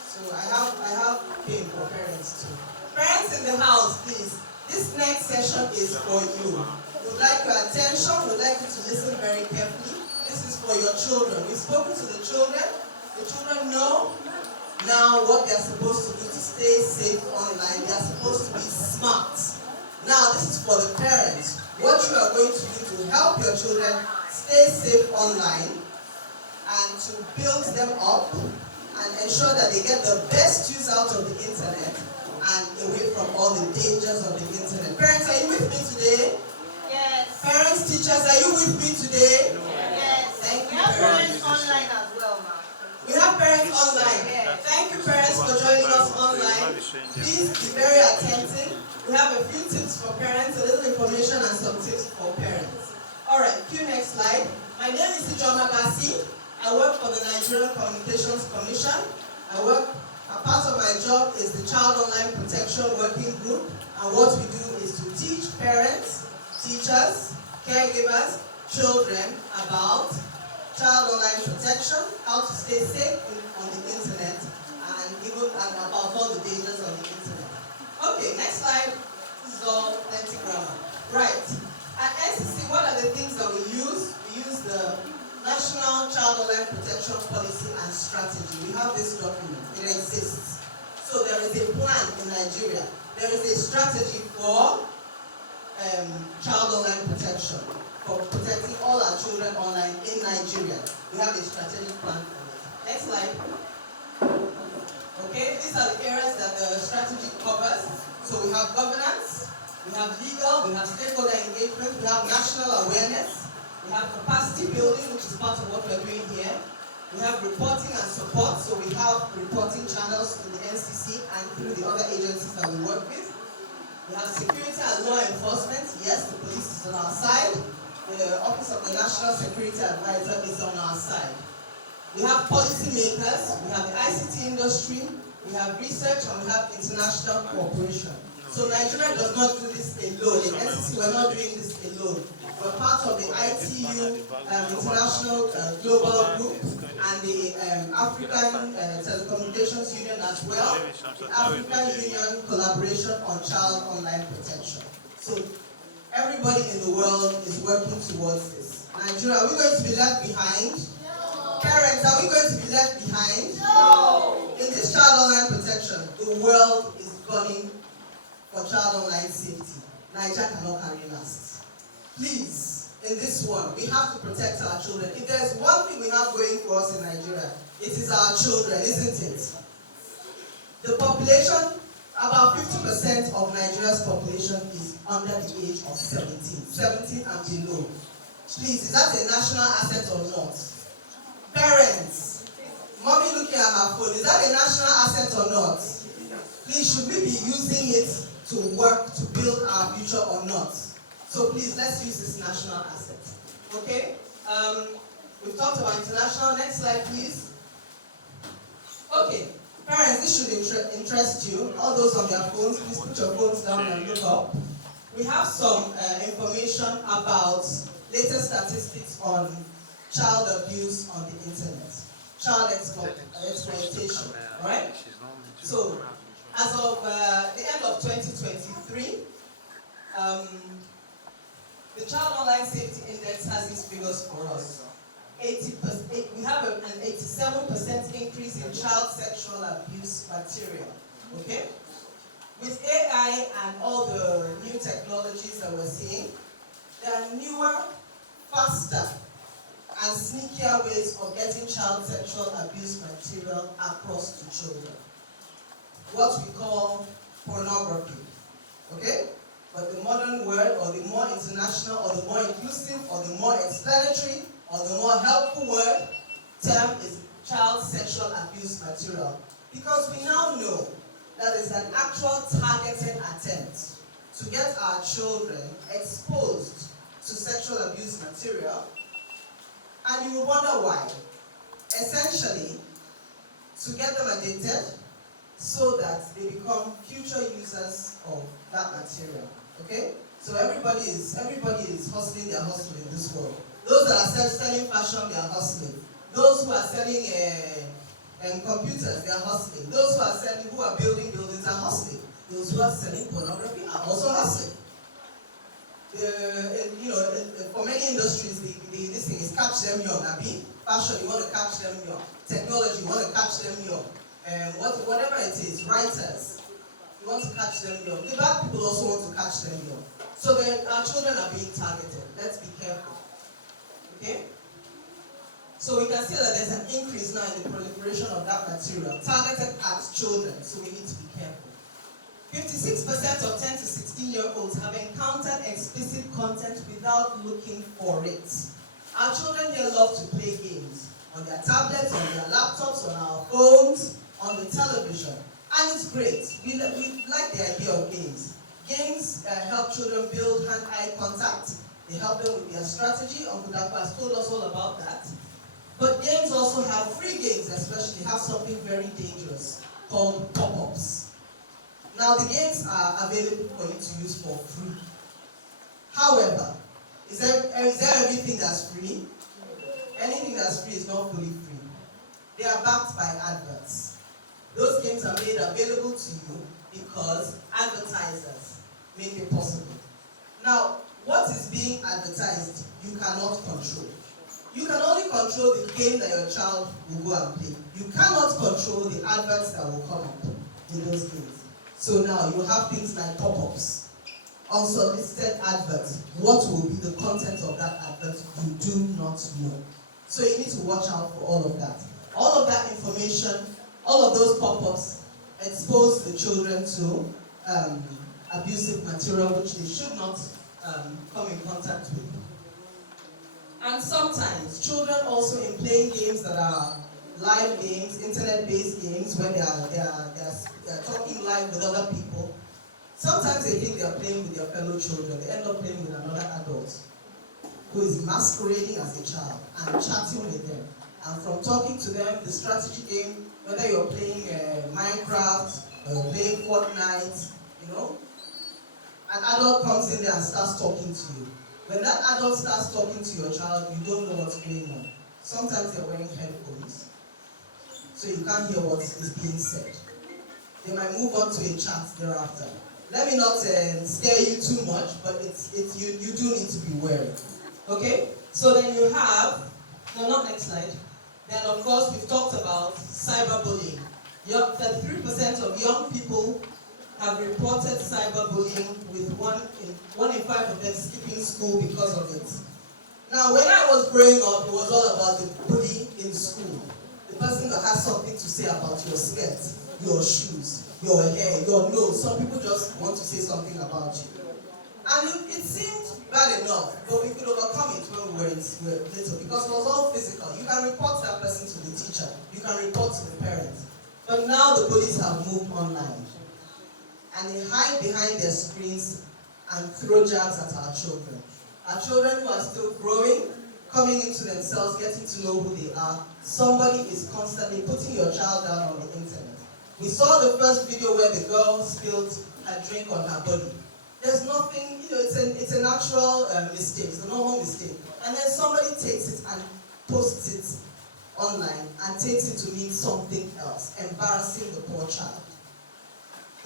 So I have pain for parents too. Parents in the house, please. This next session is for you. We'd like your attention, we'd like you to listen very carefully. This is for your children. We've spoken to the children. The children know now what they're supposed to do to stay safe online. They're supposed to be smart. Now this is for the parents. What you are going to do to help your children stay safe online and to build them up and ensure that they get the best use out of the internet and away from all the dangers of the internet. Parents, are you with me today? Yes. Parents, teachers, are you with me today? Yes. Thank you, We have parents. parents online as well now. We have parents online. Thank you, parents, for joining us online. Please be very attentive. We have a few tips for parents, a little information and some tips for parents. Alright, cue next slide. My name is Ijoma Basi. I work for the Nigerian Communications Commission. A part of my job is the Child Online Protection Working Group. And what we do is to teach parents, teachers, caregivers, children about child online protection, how to stay safe on the internet, and about all the dangers of the internet. Okay, next slide. This is all plenty grammar. Right. At NCC, what are the things that we use? We use the National Child Online Protection Policy and Strategy. We have this document. It exists. So there is a plan in Nigeria. There is a strategy for child online protection, for protecting all our children online in Nigeria. We have a strategic plan for it. Next slide. Okay, these are the areas that the strategy covers. So we have governance, we have legal, we have stakeholder engagement, we have national awareness, we We have capacity building, which is part of what we're doing here. We have reporting and support, so we have reporting channels through the NCC and through the other agencies that we work with. We have security and law enforcement. Yes, the police is on our side. The Office of the National Security Advisor is on our side. We have policy makers, we have the ICT industry, we have research, and we have international cooperation. So Nigeria does not do this alone. In NCC, we're not doing this alone. We're part of the ITU International Global Group and the African Telecommunications Union as well, the African Union Collaboration on Child Online Protection. So everybody in the world is working towards this. Nigeria, are we going to be left behind? No. Parents, are we going to be left behind? No. In this child online protection, the world is gunning for child online safety. Nigeria cannot carry last. Please, in this one, we have to protect our children. If there's one thing we have going for us in Nigeria, it is our children, isn't it? The population, about 50% of Nigeria's population is under the age of 17 and below. Please, is that a national asset or not? Parents, mommy looking at her phone, is that a national asset or not? Please, should we be using it to work to build our future or not? So please, let's use this national asset. Okay? We've talked about international. Next slide, please. Okay. Parents, this should interest you. All those on their phones, please put your phones down and look up. We have some information about latest statistics on child abuse on the internet, child exploitation, right? So, as of the end of 2023, the Child Online Safety Index has these figures for us. 80%, we have an 87% increase in child sexual abuse material, okay? With AI and all the new technologies that we're seeing, there are newer, faster, and sneakier ways of getting child sexual abuse material across to children. What we call pornography, okay? But the modern word, or the more international, or the more inclusive, or the more explanatory, or the more helpful word term is child sexual abuse material. Because we now know that is an actual targeted attempt to get our children exposed to sexual abuse material. And you will wonder why. Essentially, to get them addicted so that they become future users of that material. Okay? So everybody is hustling their hustle in this world. Those that are selling fashion, they are hustling. Those who are selling computers, they are hustling. Those who are building buildings are hustling. Those who are selling pornography are also hustling. For many industries, this thing is catch them young. Fashion, you want to catch them young. Technology, you want to catch them young. Whatever it is, writers, you want to catch them young. The bad people also want to catch them young. So our children are being targeted. Let's be careful. Okay? So we can see that there's an increase now in the proliferation of that material targeted at children, so we need to be careful. 56% of 10 to 16-year-olds have encountered explicit content without looking for it. Our children here love to play games on their tablets, on their laptops, on our phones, on the television. And it's great. We like the idea of games. Games help children build hand-eye contact. They help them with their strategy. Uncle Dapa has told us all about that. But games also have free games, especially have something very dangerous called pop-ups. Now the games are available for you to use for free. However, is there everything that's free? Anything that's free is not fully free. They are backed by adverts. Those games are made available to you because advertisers make it possible. Now, what is being advertised, you cannot control. You can only control the game that your child will go and play. You cannot control the adverts that will come up in those games. So now you have things like pop-ups, unsolicited adverts. What will be the content of that advert? You do not know. So you need to watch out for all of that. All of that information, all of those pop-ups expose the children to abusive material which they should not come in contact with. And sometimes children also in playing games that are live games, internet-based games, where they're talking live with other people. Sometimes they think they are playing with their fellow children. They end up playing with another adult who is masquerading as a child and chatting with them. And from talking to them, the strategy game, whether you're playing Minecraft or you're playing Fortnite, an adult comes in there and starts talking to you. When that adult starts talking to your child, you don't know what's going on. Sometimes they're wearing headphones, so you can't hear what is being said. They might move on to a chat thereafter. Let me not scare you too much, but you do need to be wary. Okay? So then you have, no, not next slide. Then of course we've talked about cyberbullying. 33% of young people have reported cyberbullying, with one in five of them skipping school because of it. Now, when I was growing up, it was all about the bully in school. The person that has something to say about your skirt, your shoes, your hair, your nose. Some people just want to say something about you. And it seemed bad enough, but we could overcome it when we were little, because it was all physical. You can report that person to the teacher. You can report to the parents. But now the police have moved online. And they hide behind their screens and throw jabs at our children. Our children who are still growing, coming into themselves, getting to know who they are. Somebody is constantly putting your child down on the internet. We saw the first video where the girl spilled her drink on her body. There's nothing, it's a natural mistake, it's a normal mistake. And then somebody takes it and posts it online and takes it to mean something else, embarrassing the poor child.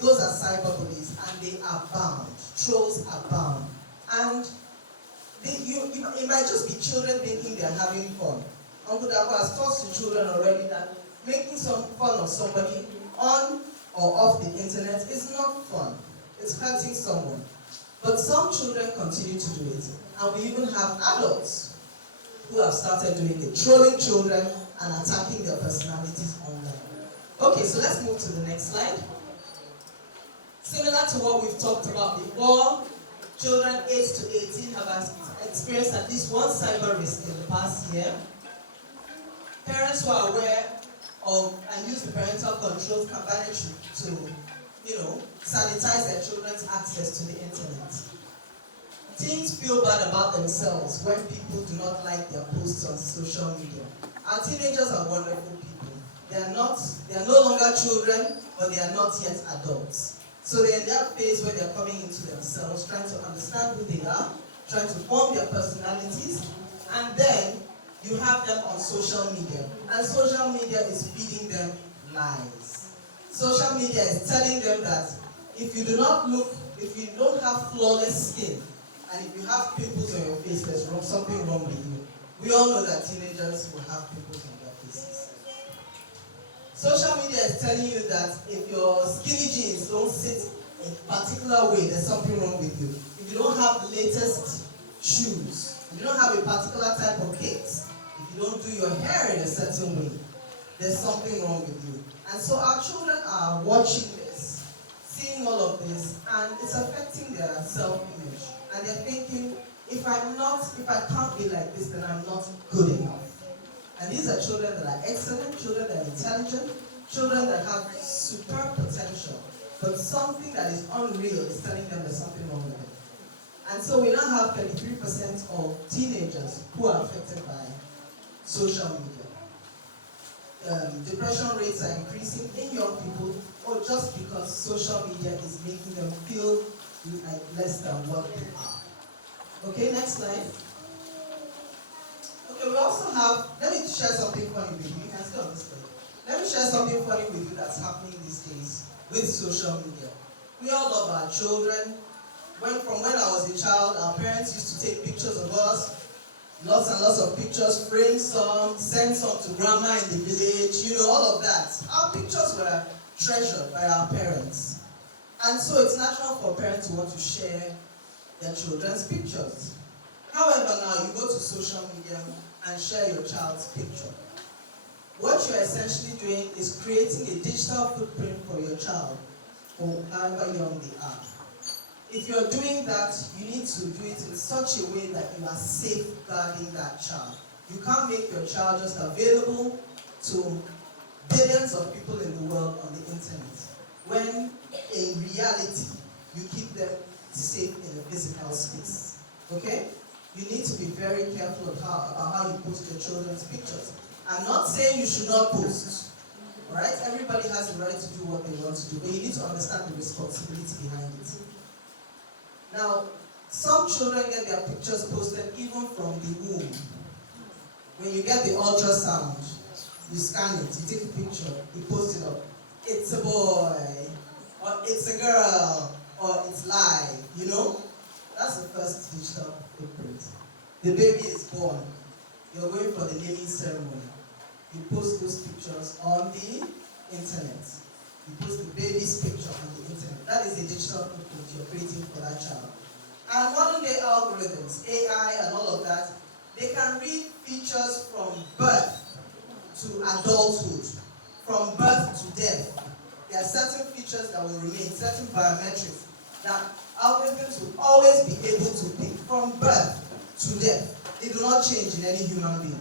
Those are cyberbullies, and they are bound. Trolls are bound. And it might just be children thinking they're having fun. Uncle Dako has taught to children already that making some fun of somebody on or off the internet is not fun. It's hurting someone. But some children continue to do it. And we even have adults who have started doing it, trolling children and attacking their personalities online. Okay, so let's move to the next slide. Similar to what we've talked about before, children aged to 18 have experienced at least one cyber risk in the past year. Parents who are aware of and use the parental controls can manage to sanitize their children's access to the internet. Teens feel bad about themselves when people do not like their posts on social media. Our teenagers are wonderful people. They are no longer children, but they are not yet adults. So they're in that phase where they're coming into themselves, trying to understand who they are, trying to form their personalities, and then you have them on social media. And social media is feeding them lies. Social media is telling them that if you don't have flawless skin, and if you have pimples on your face, there's something wrong with you. We all know that teenagers will have pimples on their faces. Social media is telling you that if your skinny jeans don't sit a particular way, there's something wrong with you. If you don't have the latest shoes, if you don't have a particular type of kicks, if you don't do your hair in a certain way, there's something wrong with you. And so our children are watching this, seeing all of this, and it's affecting their self-image. And they're thinking, if I can't be like this, then I'm not good enough. And these are children that are excellent, children that are intelligent, children that have superb potential, but something that is unreal is telling them there's something wrong with them. And so we now have 33% of teenagers who are affected by social media. Depression rates are increasing in young people, or just because social media is making them feel like less than what they are. Okay, next slide. Okay, we also have, let me share something funny with you. You can stay on this slide. Let me share something funny with you that's happening these days with social media. We all love our children. From when I was a child, our parents used to take pictures of us, lots and lots of pictures, frame some, send some to grandma in the village, all of that. Our pictures were treasured by our parents. And so it's natural for parents to want to share their children's pictures. However, now you go to social media and share your child's picture. What you're essentially doing is creating a digital footprint for your child, or however young they are. If you're doing that, you need to do it in such a way that you are safeguarding that child. You can't make your child just available to billions of people in the world on the internet, when in reality, you keep them safe in a physical space. Okay? You need to be very careful about how you post your children's pictures. I'm not saying you should not post. Alright? Everybody has the right to do what they want to do, but you need to understand the responsibility behind it. Now, some children get their pictures posted even from the womb. When you get the ultrasound, you scan it, you take a picture, you post it up. It's a boy, or it's a girl, or it's live, you know? That's the first digital footprint. The baby is born. You're going for the naming ceremony. You post those pictures on the internet. You post the baby's picture on the internet. That is a digital footprint you're creating for that child. And modern day algorithms, AI and all of that, they can read features from birth to adulthood, from birth to death. There are certain features that will remain, certain biometrics that algorithms will always be able to pick from birth to death. They do not change in any human being.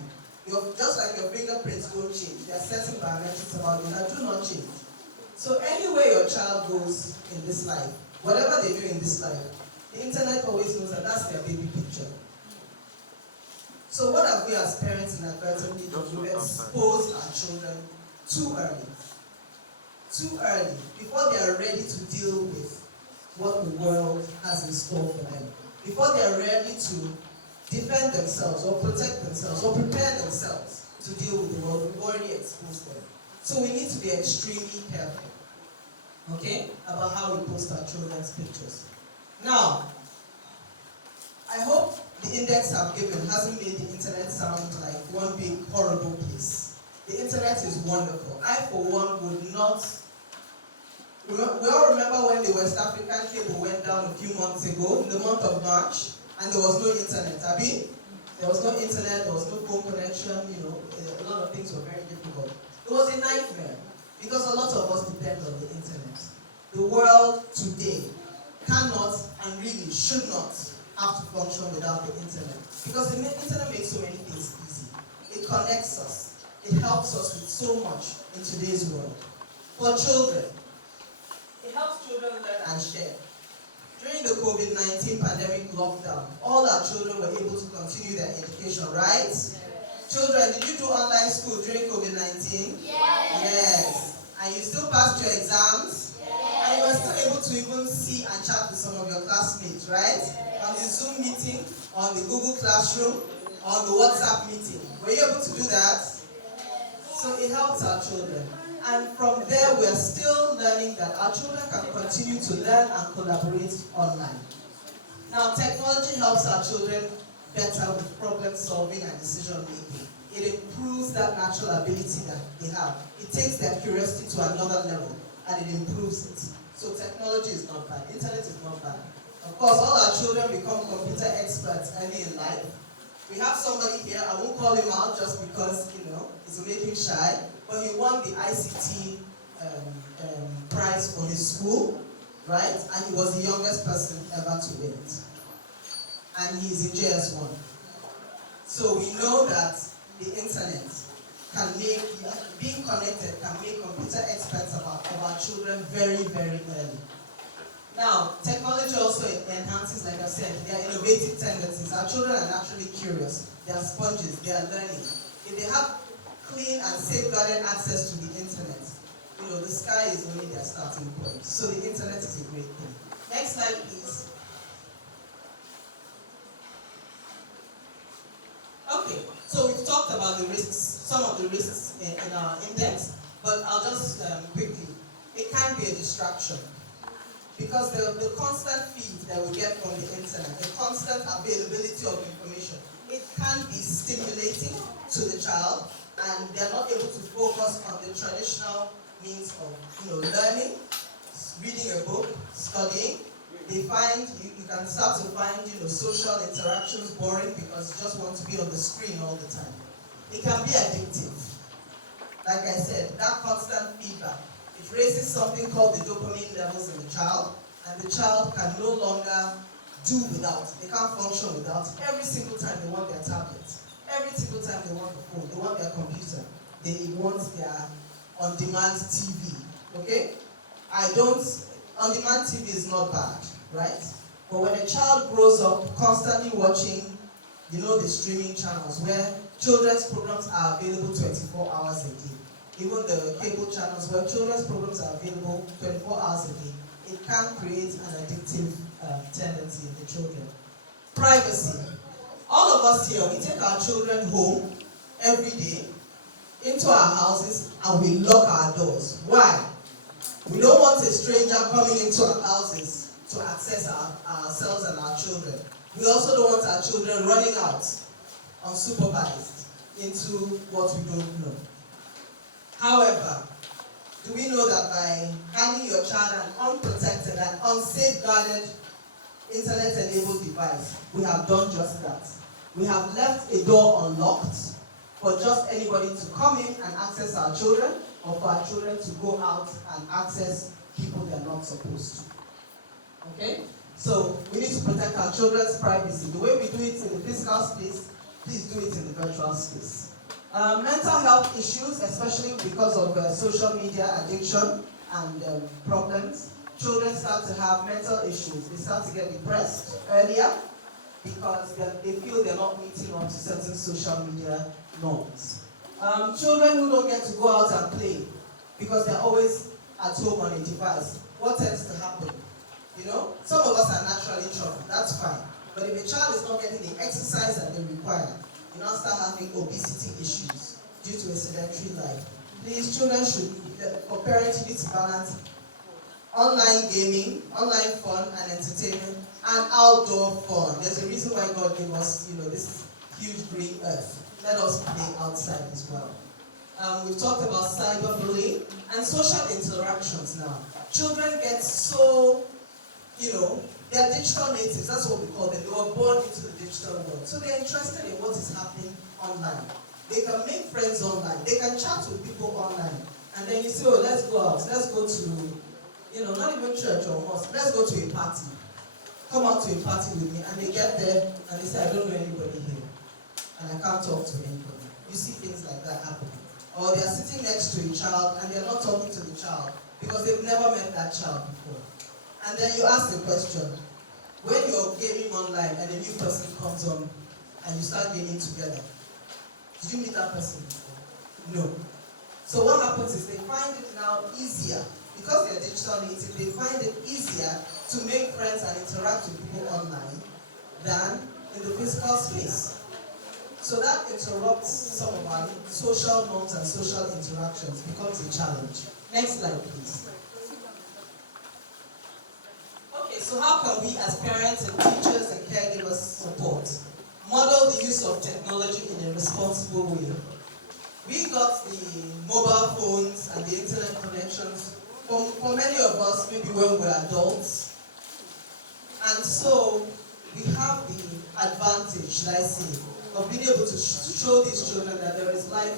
Just like your fingerprints don't change, there are certain biometrics about you that do not change. So anywhere your child goes in this life, whatever they do in this life, the internet always knows that that's their baby picture. So what have we as parents inadvertently done? We've exposed our children too early. Too early, before they are ready to deal with what the world has in store for them. Before they are ready to defend themselves or protect themselves or prepare themselves to deal with the world, we've already exposed them. So we need to be extremely careful, okay, about how we post our children's pictures. Now, I hope the index I've given hasn't made the internet sound like one big horrible place. The internet is wonderful. I, for one, would not... We all remember when the West African cable went down a few months ago, in the month of March, and there was no internet. Abi? There was no internet, there was no phone connection, you know, a lot of things were very difficult. It was a nightmare, because a lot of us depend on the internet. The world today cannot and really should not have to function without the internet. Because the internet makes so many things easy. It connects us. It helps us with so much in today's world. For children, it helps children learn and share. During the COVID-19 pandemic lockdown, all our children were able to continue their education, right? Yes. Children, did you do online school during COVID-19? Yes. Yes. And you still passed your exams? Yes. And you were still able to even see and chat with some of your classmates, right? Yes. On the Zoom meeting, on the Google Classroom, on the WhatsApp meeting. Were you able to do that? Yes. So it helps our children. And from there, we are still learning that our children can continue to learn and collaborate online. Now, technology helps our children better with problem solving and decision making. It improves that natural ability that they have. It takes their curiosity to another level, and it improves it. So technology is not bad. Internet is not bad. Of course, all our children become computer experts early in life. We have somebody here, I won't call him out just because, you know, it's to make him shy, but he won the ICT prize for his school, right? And he was the youngest person ever to win it. And he's in JS1. So we know that the internet can make, being connected can make computer experts of our children very, very early. Now, technology also enhances, like I said, their innovative tendencies. Our children are naturally curious. They are sponges. They are learning. If they have clean and safeguarded access to the internet, you know, the sky is only their starting point. So the internet is a great thing. Next slide, please. Okay, so we've talked about the risks, some of the risks in our index, but I'll just quickly. It can be a distraction. Because the constant feed that we get from the internet, the constant availability of information, it can be stimulating to the child, and they're not able to focus on the traditional means of, you know, learning, reading a book, studying. They find, you can start to find, you know, social interactions boring because you just want to be on the screen all the time. It can be addictive. Like I said, that constant feedback. It raises something called the dopamine levels in the child, and the child can no longer do without, they can't function without. Every single time they want their tablet, every single time they want the phone, they want their computer, they want their on-demand TV, okay? On-demand TV is not bad, right? But when a child grows up constantly watching, the streaming channels where children's programs are available 24 hours a day, even the cable channels where children's programs are available 24 hours a day, it can create an addictive tendency in the children. Privacy. All of us here, we take our children home every day into our houses and we lock our doors. Why? We don't want a stranger coming into our houses to access ourselves and our children. We also don't want our children running out unsupervised into what we don't know. However, do we know that by handing your child an unprotected and unsafeguarded internet-enabled device, we have done just that? We have left a door unlocked for just anybody to come in and access our children, or for our children to go out and access people they're not supposed to. Okay? So we need to protect our children's privacy. The way we do it in the physical space, please do it in the virtual space. Mental health issues, especially because of social media addiction and problems, children start to have mental issues. They start to get depressed earlier because they feel they're not meeting up to certain social media norms. Children who don't get to go out and play because they're always at home on a device. What tends to happen? Some of us are naturally troubled, that's fine. But if a child is not getting the exercise that they require, you now start having obesity issues due to a sedentary life. Please, children should, for parents, you need to balance online gaming, online fun and entertainment, and outdoor fun. There's a reason why God gave us, this huge green earth. Let us play outside as well. We've talked about cyberbullying and social interactions now. Children get so, they're digital natives, that's what we call them. They were born into the digital world. So they're interested in what is happening online. They can make friends online. They can chat with people online. And then you say, oh, let's go out. Let's go to, not even church or mosque. Let's go to a party. Come out to a party with me. And they get there and they say, I don't know anybody here. And I can't talk to anybody. You see things like that happening. Or they're sitting next to a child and they're not talking to the child because they've never met that child before. And then you ask the question, when you're gaming online and a new person comes on and you start gaming together, did you meet that person before? No. So what happens is they find it now easier, because they're digital native, they find it easier to make friends and interact with people online than in the physical space. So that interrupts some of our social norms and social interactions, becomes a challenge. Next slide, please. Okay, so how can we as parents and teachers and caregivers support? Model the use of technology in a responsible way. We got the mobile phones and the internet connections for many of us, maybe when we're adults. And so we have the advantage, should I say, of being able to show these children that there was life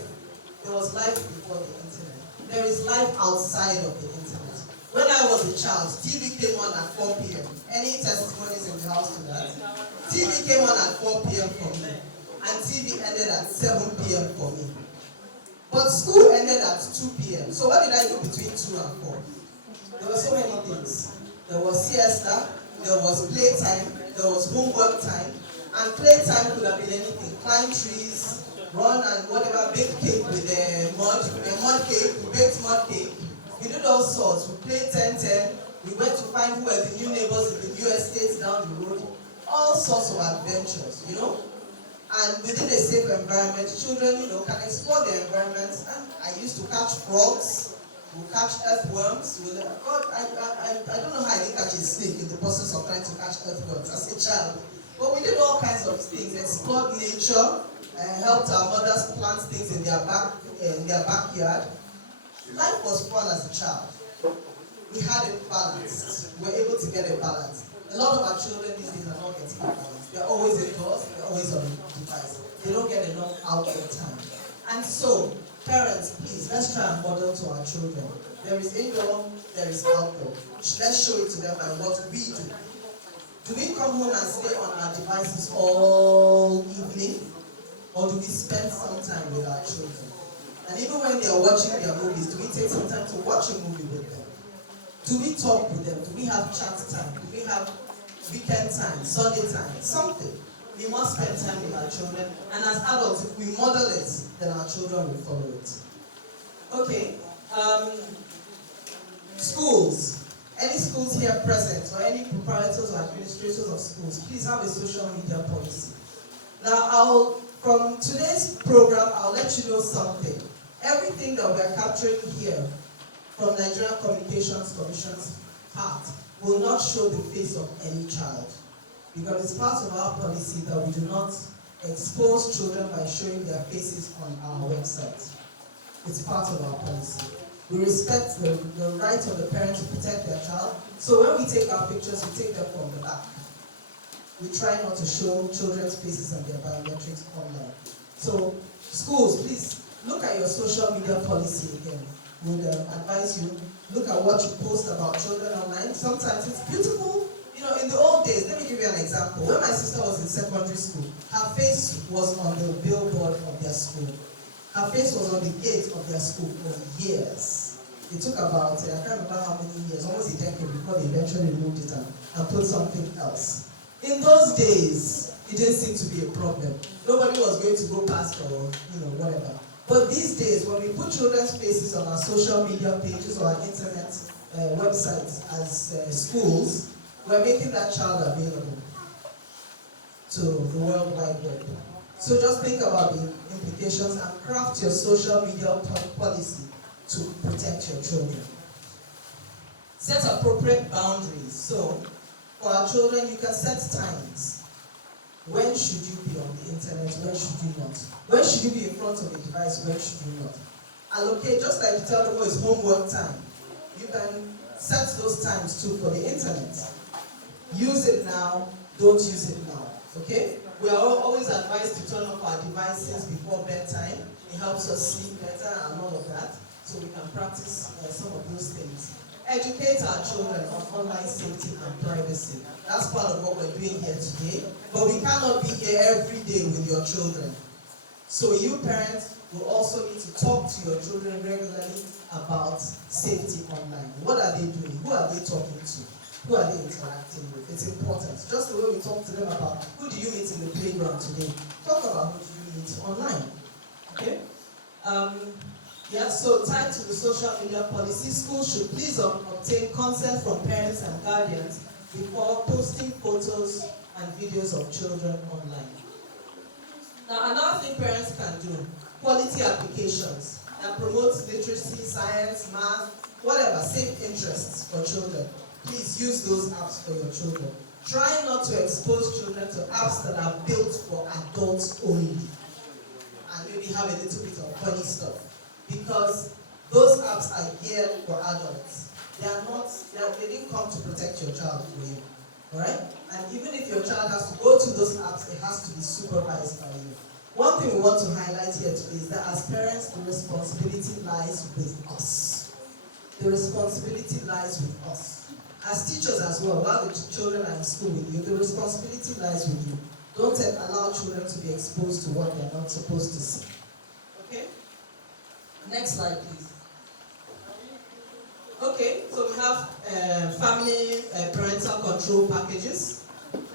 before the internet. There is life outside of the internet. When I was a child, TV came on at 4 p.m. Any testimonies in the house to that? TV came on at 4 p.m. for me, and TV ended at 7 p.m. for me. But school ended at 2 p.m. So what did I do between 2 and 4? There were so many things. There was siesta, there was playtime, there was homework time, and playtime could have been anything. Climb trees, run and whatever, bake cake with mud cake, we baked mud cake. We did all sorts. We played 10-10. We went to find who were the new neighbors in the new estates down the road. All sorts of adventures, And within a safe environment, children, can explore their environments. And I used to catch frogs. We'll catch earthworms. I don't know how I didn't catch a snake in the process of trying to catch earthworms as a child. But we did all kinds of things, explored nature, helped our mothers plant things in their backyard. Life was fun as a child. We had it balanced. We were able to get a balance. A lot of our children these days are not getting a balance. They're always indoors, they're always on the device. They don't get enough outdoor time. And so, parents, please, let's try and model to our children. There is indoor, there is outdoor. Let's show it to them by what we do. Do we come home and stay on our devices all evening? Or do we spend some time with our children? And even when they are watching their movies, do we take some time to watch a movie with them? Do we talk with them? Do we have chat time? Do we have weekend time, Sunday time, something? We must spend time with our children. And as adults, if we model it, then our children will follow it. Okay. Schools. Any schools here present, or any proprietors or administrators of schools, please have a social media policy. Now, from today's program, I'll let you know something. Everything that we're capturing here from Nigerian Communications Commission's part will not show the face of any child, because it's part of our policy that we do not expose children by showing their faces on our website. It's part of our policy. We respect the right of the parent to protect their child, so when we take our pictures, we take them from the back. We try not to show children's faces and their biometrics online. So, schools, please look at your social media policy again. Would advise you, look at what you post about children online. Sometimes it's beautiful. You know, in the old days, let me give you an example. When my sister was in secondary school, her face was on the billboard of their school. Her face was on the gate of their school for years. It took about, I can't remember how many years, almost a decade before they eventually removed it and put something else. In those days, it didn't seem to be a problem. Nobody was going to go past or, whatever. But these days, when we put children's faces on our social media pages or our internet websites as schools, we're making that child available to the World Wide Web. So just think about the implications and craft your social media policy to protect your children. Set appropriate boundaries. So, for our children, you can set times. When should you be on the internet? When should you not? When should you be in front of a device? When should you not? Allocate, just like you tell them, it's homework time. You can set those times too for the internet. Use it now, don't use it now. Okay? We are always advised to turn off our devices before bedtime. It helps us sleep better and all of that, so we can practice some of those things. Educate our children on online safety and privacy. That's part of what we're doing here today. But we cannot be here every day with your children. So you parents will also need to talk to your children regularly about safety online. What are they doing? Who are they talking to? Who are they interacting with? It's important. Just the way we talk to them about who do you meet in the playground today. Talk about who do you meet online. Okay? So tied to the social media policy, schools should please obtain consent from parents and guardians before posting photos and videos of children online. Now, another thing parents can do, quality applications that promotes literacy, science, math, whatever, safe interests for children. Please use those apps for your children. Try not to expose children to apps that are built for adults only. And maybe have a little bit of funny stuff. Because those apps are geared for adults. They didn't come to protect your child for you. Alright? And even if your child has to go to those apps, it has to be supervised by you. One thing we want to highlight here today is that as parents, the responsibility lies with us. The responsibility lies with us. As teachers as well, while the children are in school with you, the responsibility lies with you. Don't allow children to be exposed to what they're not supposed to see. Okay? Next slide, please. Okay, so we have family parental control packages.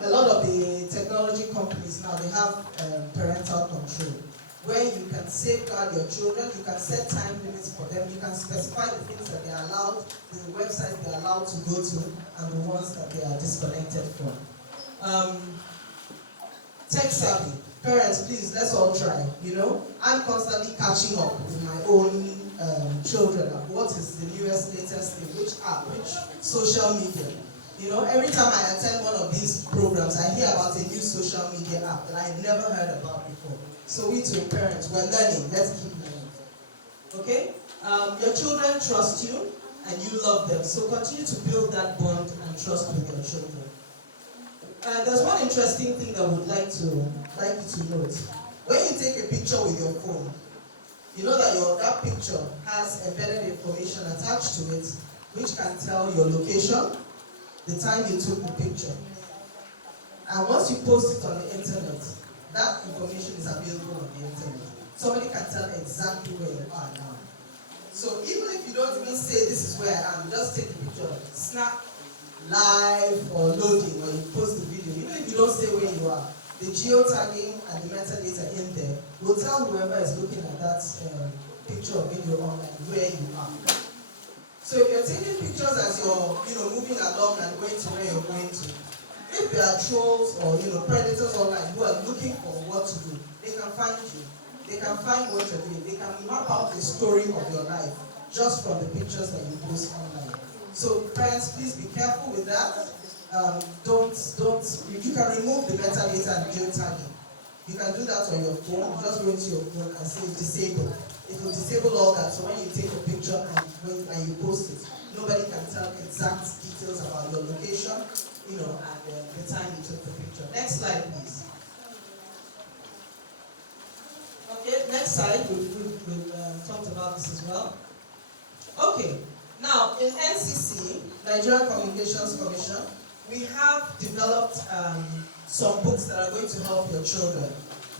A lot of the technology companies now, they have parental control, where you can safeguard your children, you can set time limits for them, you can specify the things that they are allowed, the websites they are allowed to go to, and the ones that they are disconnected from. Tech savvy. Parents, please, let's all try, I'm constantly catching up with my own children. What is the newest, latest thing? Which app? Which social media? Every time I attend one of these programs, I hear about a new social media app that I had never heard about before. So we too, parents, we're learning. Let's keep learning. Okay? Your children trust you, and you love them. So continue to build that bond and trust with your children. There's one interesting thing that I would like you to note. When you take a picture with your phone, you know that that picture has embedded information attached to it, which can tell your location, the time you took the picture, And once you post it on the internet, that information is available on the internet. Somebody can tell exactly where you are now. So even if you don't even say this is where I am, just take a picture, snap live or loading when you post the video. Even if you don't say where you are, the geotagging and the metadata in there will tell whoever is looking at that picture or video online where you are. So if you're taking pictures as you're moving along and going to where you're going to, if there are trolls or predators online who are looking for what to do, they can find you. They can find what you're doing. They can map out the story of your life just from the pictures that you post online. So parents, please be careful with that. You can remove the metadata and geotagging. You can do that on your phone. Just go into your phone and say disable. It will disable all that. So when you take a picture and you post it, nobody can tell exact details about your location, and the time you took the picture. Next slide, please. Okay, next slide. We've talked about this as well. Okay, now in NCC, Nigerian Communications Commission, we have developed some books that are going to help your children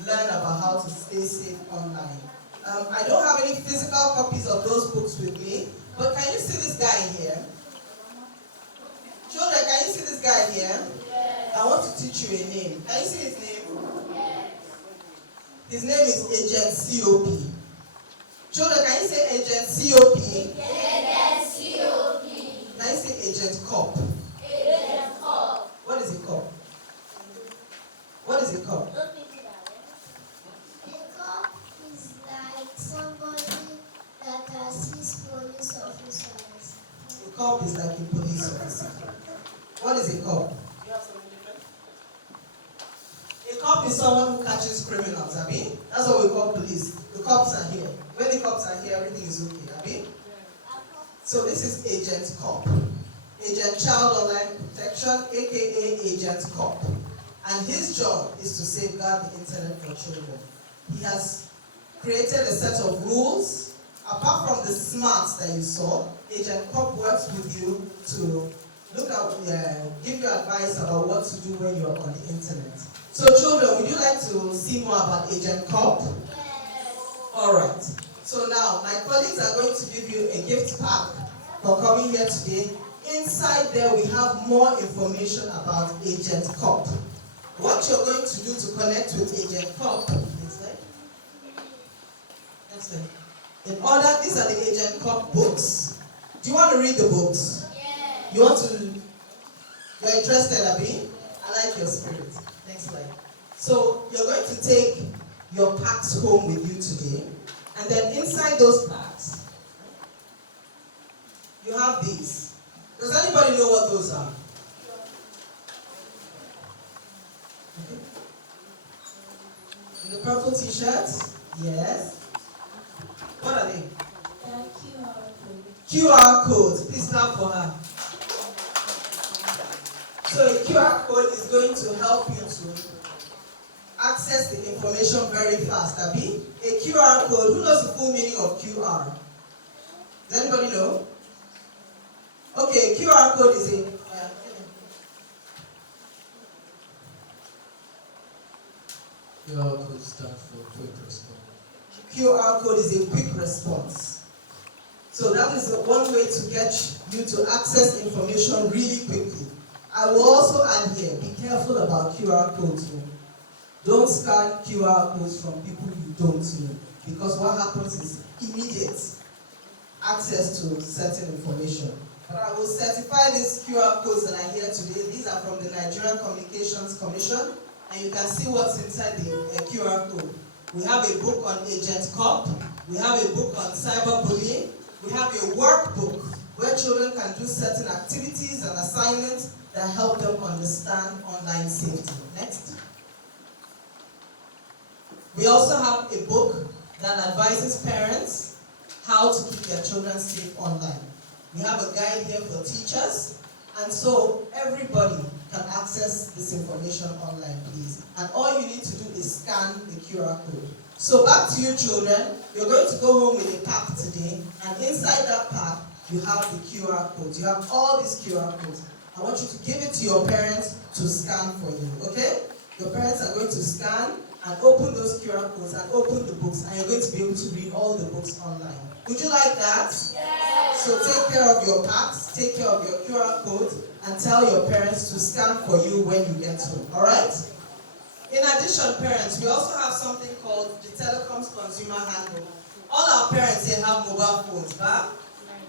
learn about how to stay safe online. I don't have any physical copies of those books with me, but can you see this guy here? Children, can you see this guy here? Yes. I want to teach you a name. Can you see his name? Yes. His name is Agent COP. Children, can you say Agent COP? Agent COP. Can you say Agent COP? Agent COP. What is a cop? What is a cop? A cop is like a police officer. What is a cop? A cop is someone who catches criminals, Abi. That's what we call police. The cops are here. When the cops are here, everything is okay, Abi. So this is Agent Cop. Agent Child Online Protection, aka Agent Cop. And his job is to safeguard the internet for children. He has created a set of rules. Apart from the smarts that you saw, Agent Cop works with you to give you advice about what to do when you're on the internet. So children, would you like to see more about Agent Cop? Yes. Alright. So now, my colleagues are going to give you a gift pack for coming here today. Inside there, we have more information about Agent Cop. What you're going to do to connect with Agent Cop, these are the Agent Cop books. Do you want to read the books? Yes. You're interested, Abi? I like your spirit. Next slide. So you're going to take your packs home with you today. And then inside those packs, you have these. Does anybody know what those are? Okay. In the purple t-shirts? Yes. What are they? QR codes. Please clap for her. So a QR code is going to help you to access the information very fast. Abi? A QR code. Who knows the full meaning of QR? Does anybody know? Okay, QR code is a QR code stands for quick response. QR code is a quick response. So that is one way to get you to access information really quickly. I will also add here, be careful about QR codes. Don't scan QR codes from people you don't know, because what happens is immediate access to certain information. But I will certify these QR codes that are here today. These are from the Nigerian Communications Commission, and you can see what's inside the QR code. We have a book on Agent Cop. We have a book on cyberbullying. We have a workbook where children can do certain activities and assignments that help them understand online safety. Next. We also have a book that advises parents how to keep their children safe online. We have a guide here for teachers, and so everybody can access this information online, please. And all you need to do is scan the QR code. So back to you, children. You're going to go home with a pack today, and inside that pack, you have the QR codes. You have all these QR codes. I want you to give it to your parents to scan for you, okay? Your parents are going to scan and open those QR codes and open the books, and you're going to be able to read all the books online. Would you like that? Yes. So take care of your packs, take care of your QR codes, and tell your parents to scan for you when you get home, all right? In addition, parents, we also have something called the Telecoms Consumer Handbook. All our parents here have mobile phones, right?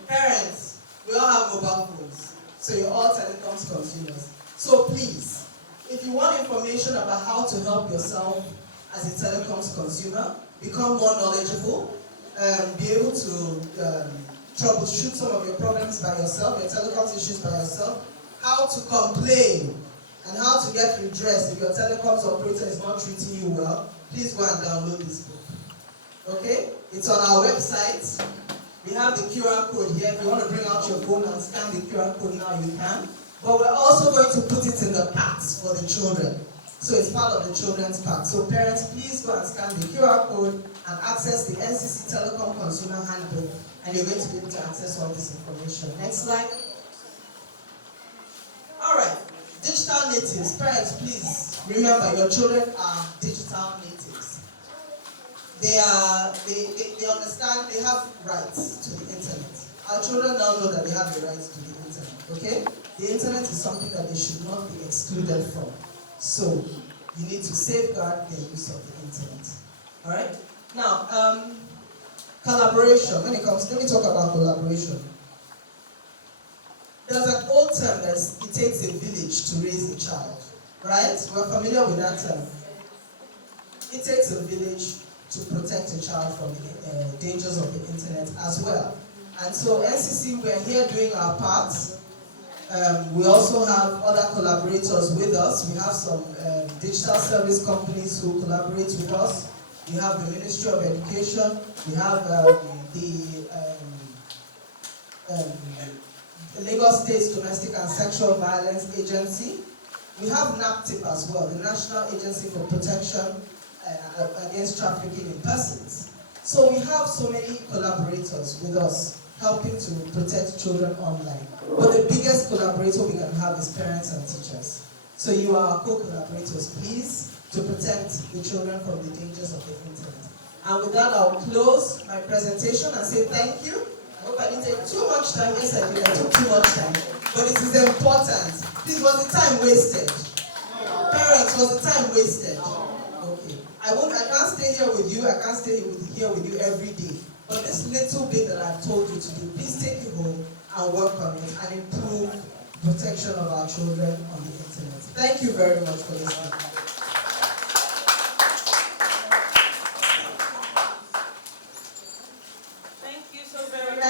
Parents, we all have mobile phones. So you're all telecoms consumers. So please, if you want information about how to help yourself as a telecoms consumer, become more knowledgeable, be able to troubleshoot some of your problems by yourself, your telecoms issues by yourself, how to complain, and how to get redressed if your telecoms operator is not treating you well, please go and download this book. Okay? It's on our website. We have the QR code here. If you want to bring out your phone and scan the QR code now, you can. But we're also going to put it in the packs for the children. So it's part of the children's pack. So parents, please go and scan the QR code and access the NCC Telecom Consumer Handbook, and you're going to be able to access all this information. Next slide. All right. Digital natives. Parents, please remember your children are digital natives. They understand, they have rights to the internet. Our children now know that they have the rights to the internet, okay? The internet is something that they should not be excluded from. So, you need to safeguard the use of the internet. Alright? Now, collaboration. When it comes, let me talk about collaboration. There's an old term that it takes a village to raise a child. Right? We're familiar with that term. It takes a village to protect a child from the dangers of the internet as well. And so NCC, we're here doing our part. We also have other collaborators with us. We have some digital service companies who collaborate with us. We have the Ministry of Education. We have the Lagos State Domestic and Sexual Violence Agency. We have NAPTIP as well, the National Agency for Protection Against Trafficking in Persons. So we have so many collaborators with us helping to protect children online. But the biggest collaborator we can have is parents and teachers. So you are our co-collaborators, please, to protect the children from the dangers of the internet. And with that, I'll close my presentation and say thank you. I hope I didn't take too much time. Yes, I did. I took too much time. But it is important. Please, was the time wasted? Parents, was the time wasted? Okay. I can't stay here with you. I can't stay here with you every day. But this little bit that I've told you to do, please take it home and work on it and improve protection of our children on the internet. Thank you very much for listening. Thank you so very much.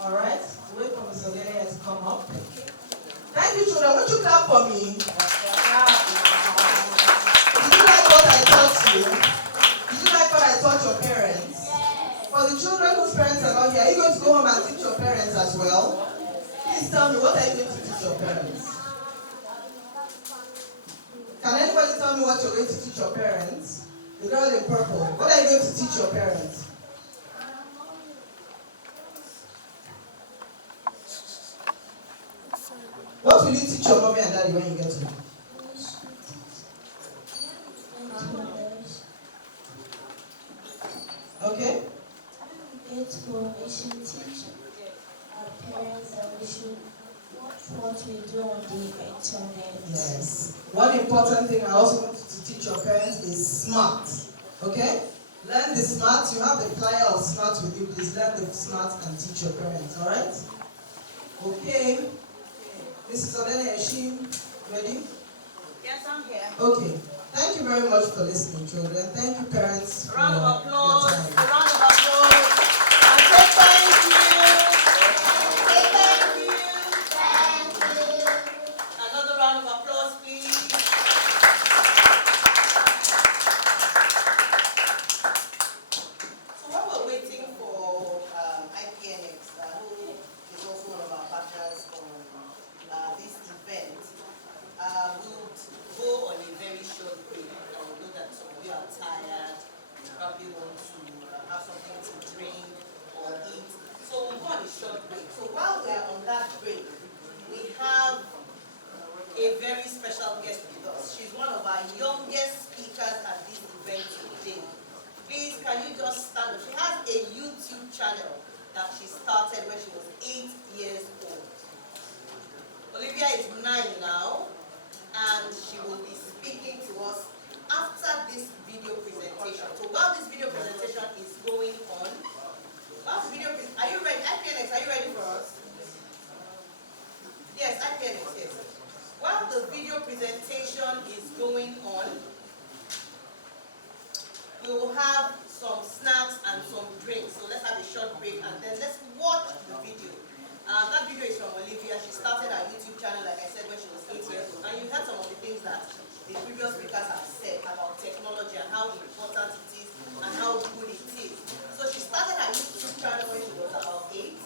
All right. Wait for Mr. Lene to come up. Thank you, children. Won't you clap for me? Did you like what I taught you? Did you like what I taught your parents? For the children whose parents are not here, are you going to go home and teach your parents as well? Please tell me, what are you going to teach your parents? Can anybody tell me what you're going to teach your parents? The girl in purple. What are you going to teach your parents? What will you teach your mommy and daddy when you get home? Okay? We should teach our parents that we should watch what we do on the internet. Yes. One important thing I also want to teach your parents is SMART. Okay? Learn the SMART. You have the flyer of SMART with you. Please learn the SMART and teach your parents. Alright? Okay. Mrs. Odene, is she ready? Yes, I'm here. Okay. Thank you very much for listening, children. Thank you, parents. A round of applause. Your time. A round of applause. And say thank you. Say thank you. Thank you. Another round of applause, please. So while we're waiting for IPNX, who is also one of our partners on this event, we'll go on a very short break. I know that some of you are tired, you probably want to have guest with us. She's one of our youngest speakers at this event today. Please, can you just stand up? She has a YouTube channel that she started when she was 8 years old. Olivia is 9 now, and she will be speaking to us after this video presentation. So while this video presentation is going on, are you ready? IPNX, are you ready for us? Yes, IPNX, yes. While the video presentation is going on, we will have some snacks and some drinks. So let's have a short break and then let's watch the video. That video is from Olivia. She started her YouTube channel, like I said, when she was 8 years old. And you heard some of the things that the previous speakers have said about technology and how important it is and how good it is. So she started her YouTube channel when she was about 8.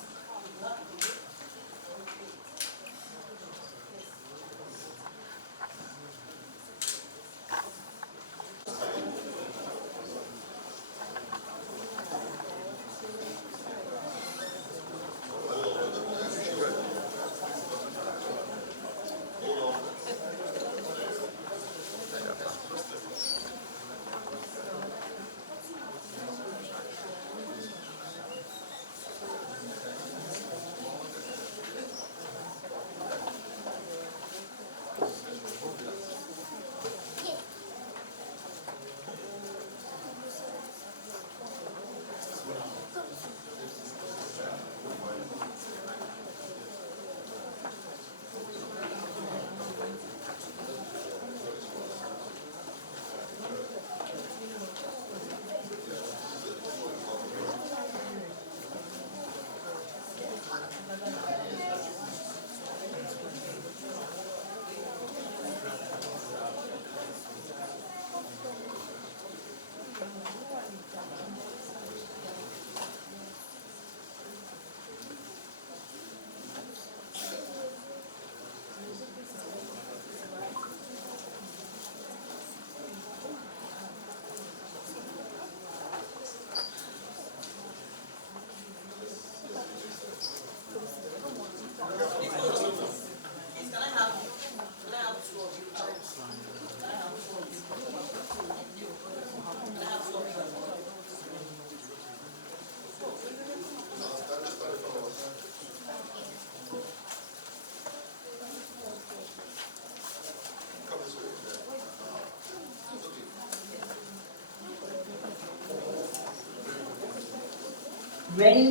Ready,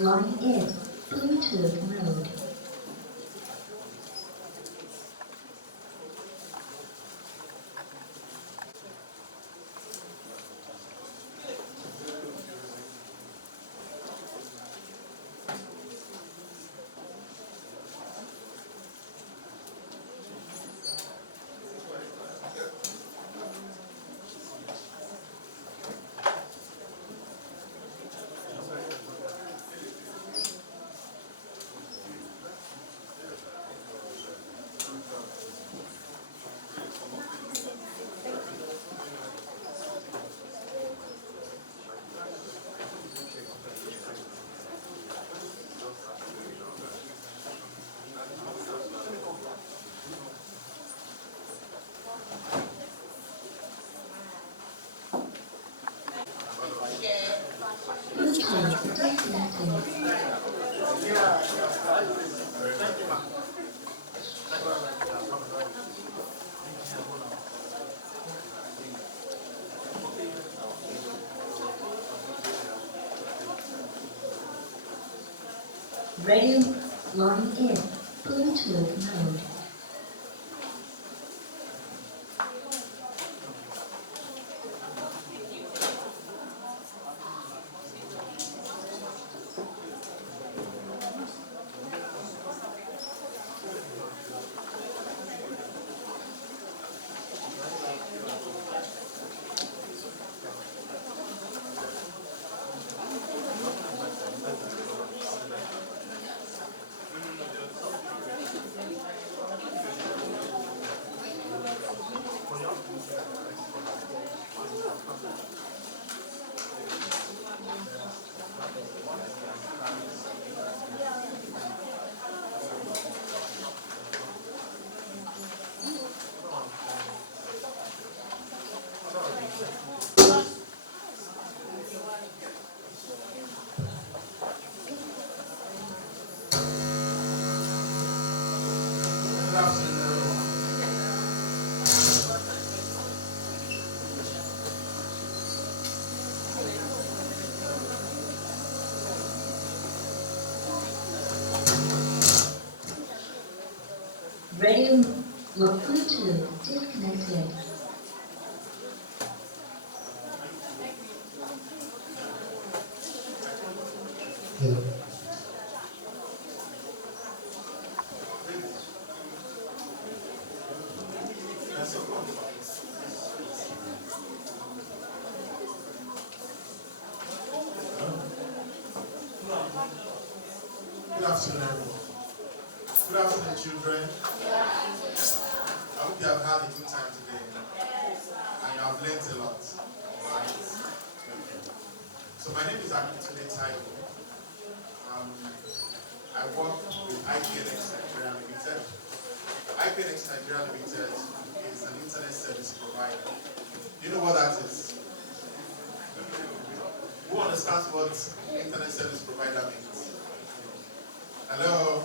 line in, Bluetooth mode. Ready, line in, Bluetooth mode. Ready to move. Your Bluetooth disconnected. Hello. Good afternoon, everyone. Good afternoon, children. I hope you have had a good time today and you have learned a lot. Right? So my name is Akitune Taiwo. I work with IPNX Nigeria Limited. IPNX Nigeria Limited is an internet service provider. Do you know what that is? Who understands what internet service provider means? Hello?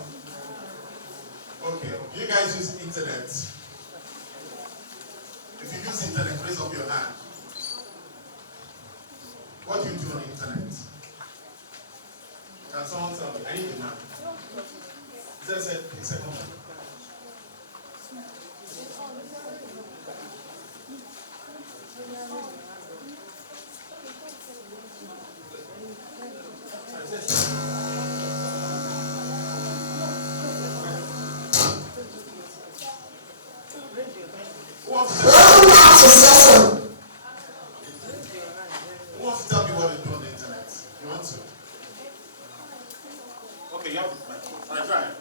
Okay, do you guys use internet? If you use internet, raise up your hand. What do you do on the internet? Can someone tell me? I need a man. Is that a second one? Who wants to tell me what they do on the internet? You want to? Okay, you have the microphone. All right, try it.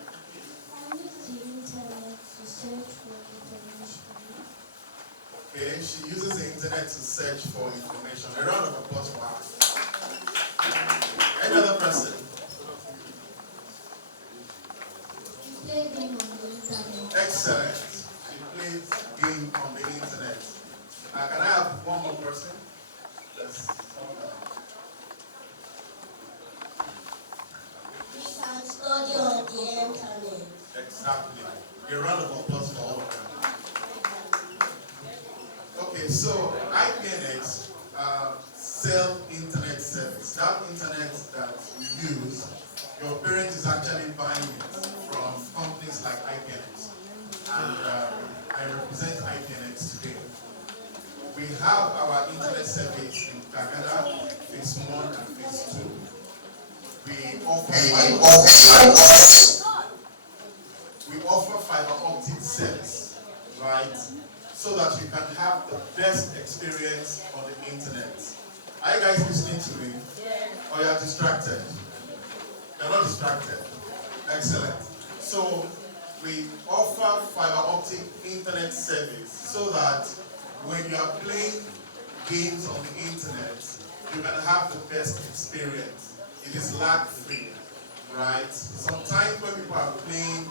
Okay, she uses the internet to search for information. A round of applause for her. Any other person? Excellent. She plays game on the internet. Can I have one more person? Yes. We can study on the internet. Exactly. A round of applause for all of them. Okay, so IPNX sell internet service. That internet that you use, your parent is actually buying it from companies like IPNX. And I represent IPNX today. We have our internet service in Gbagada, phase 1 and phase 2. We offer fiber optic service, right? So that you can have the best experience on the internet. Are you guys listening to me? Or you are distracted? You're not distracted. Excellent. So we offer fiber optic internet service so that when you are playing games on the internet, you can have the best experience. It is lag-free, right? Sometimes when people are playing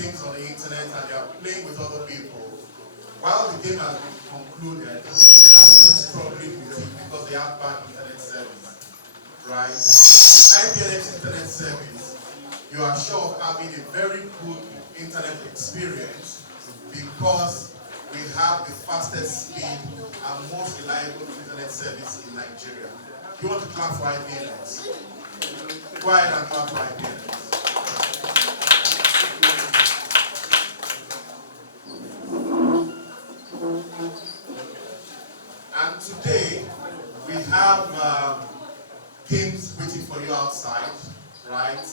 games on the internet and they are playing with other people, while the game has been concluded, they are still struggling with it because they have bad internet service, right? IPNX internet service, you are sure of having a very good internet experience because we have the fastest speed and most reliable internet service in Nigeria. You want to clap for IPNX? Go ahead and clap for IPNX. And today, we have games waiting for you outside, right?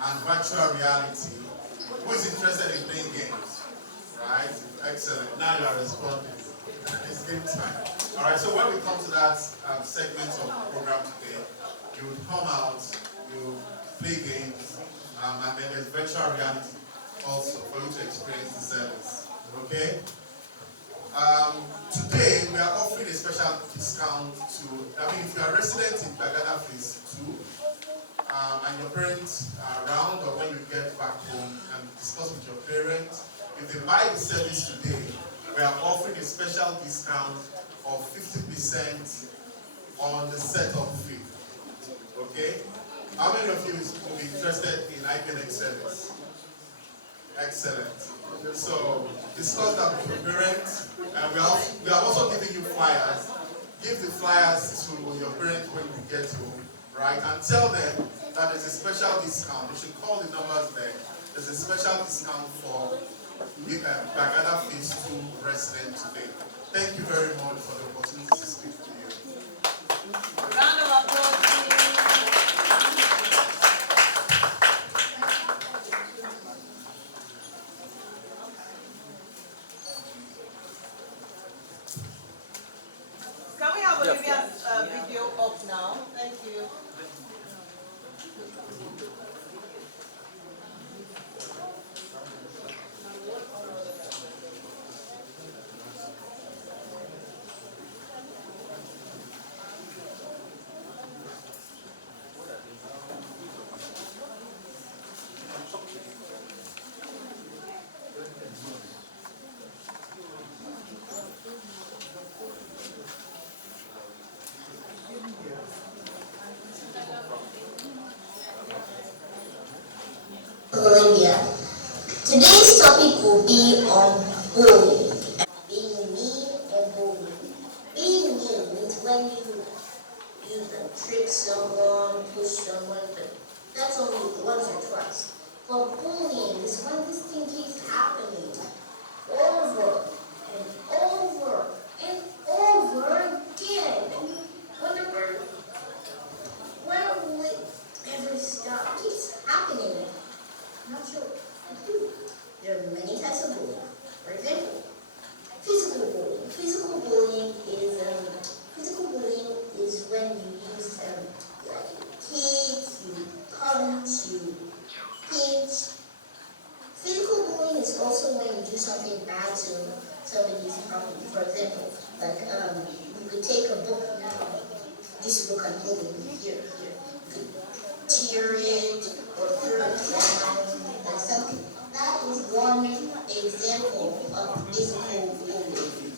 And virtual reality. Who is interested in playing games? Right? Excellent. Now you are responding. It's game time. All right, so when we come to that segment of the program today, you would come out, you play games, and then there's virtual reality also for you to experience the service. Okay? Today, we are offering a special discount to, if you are resident in Gbagada phase 2, and your parents are around, or when you get back home and discuss with your parents, if they buy the service today, we are offering a special discount of 50% on the setup fee. Okay? How many of you will be interested in IPNX service? Excellent. So discuss that with your parents, and we are also giving you flyers. Give the flyers to your parents when you get home, right? And tell them that there's a special discount. You should call the numbers there. There's a special discount for Gbagada Phase 2 resident today. Thank you very much for the opportunity to speak to you. Round of applause, please. Can we have Olivia's video up now? Thank you. Colombia. Today's topic will be on bullying. Being mean and bullying. Being mean means when you trick someone, push someone, but that's only once or twice. But bullying is when this thing keeps happening over and over and over again. And you wonder where will it ever stop? It keeps happening. Not sure. There are many types of bullying. For example, physical bullying. Physical bullying is when you use like kicks, you punch, you pinch. Physical bullying is also when you do something bad to somebody's property. For example, like you could take a book. This book I'm holding here. You could tear it or throw it down. Something. That is one example of physical bullying.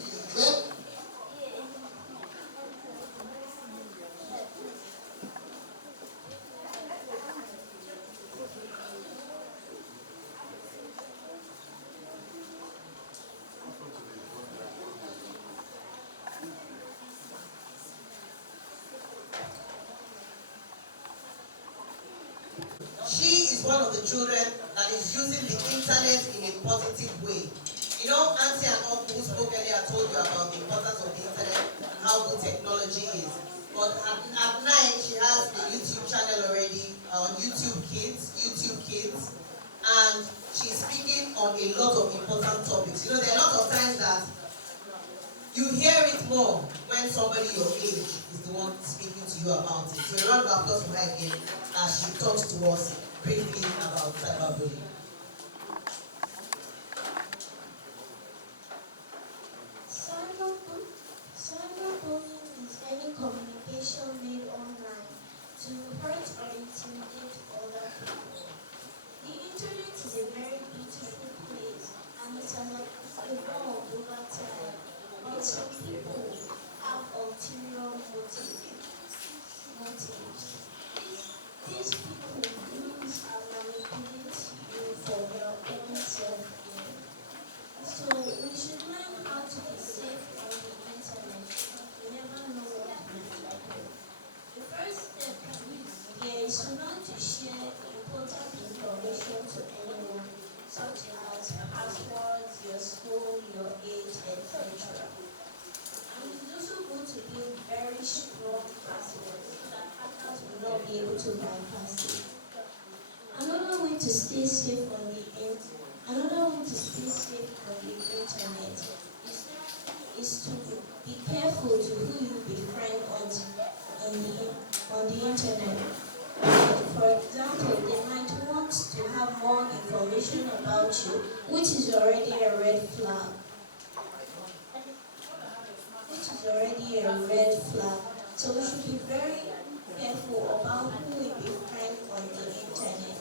She is one of the children that is using the internet in a positive way. You know, Auntie and Uncle who spoke earlier told you about the importance of the internet and how good technology is. But at night, she has a YouTube channel already on YouTube Kids, and she's speaking on a lot of important topics. You know, there are a lot of times that you hear it more when somebody your age is the one speaking to you about it. So a round of applause for her again as she talks to us briefly about cyberbullying. Cyberbullying is any communication made online to hurt or intimidate other people. The internet is a very beautiful place and it has evolved over time, but some people have ulterior motives. These people use and manipulate you for their own self-gain. So we should learn how to be safe on the internet. You never know what might happen. The first step here is not to share important information to anyone, such as passwords, your school, your age, etc. And it's also good to build very strong passwords so that hackers will not be able to bypass it. Another way to stay safe on the internet is to be careful to who you befriend on the internet. For example, they might want to have more information about you, which is already a red flag. So we should be very careful about who we befriend on the internet.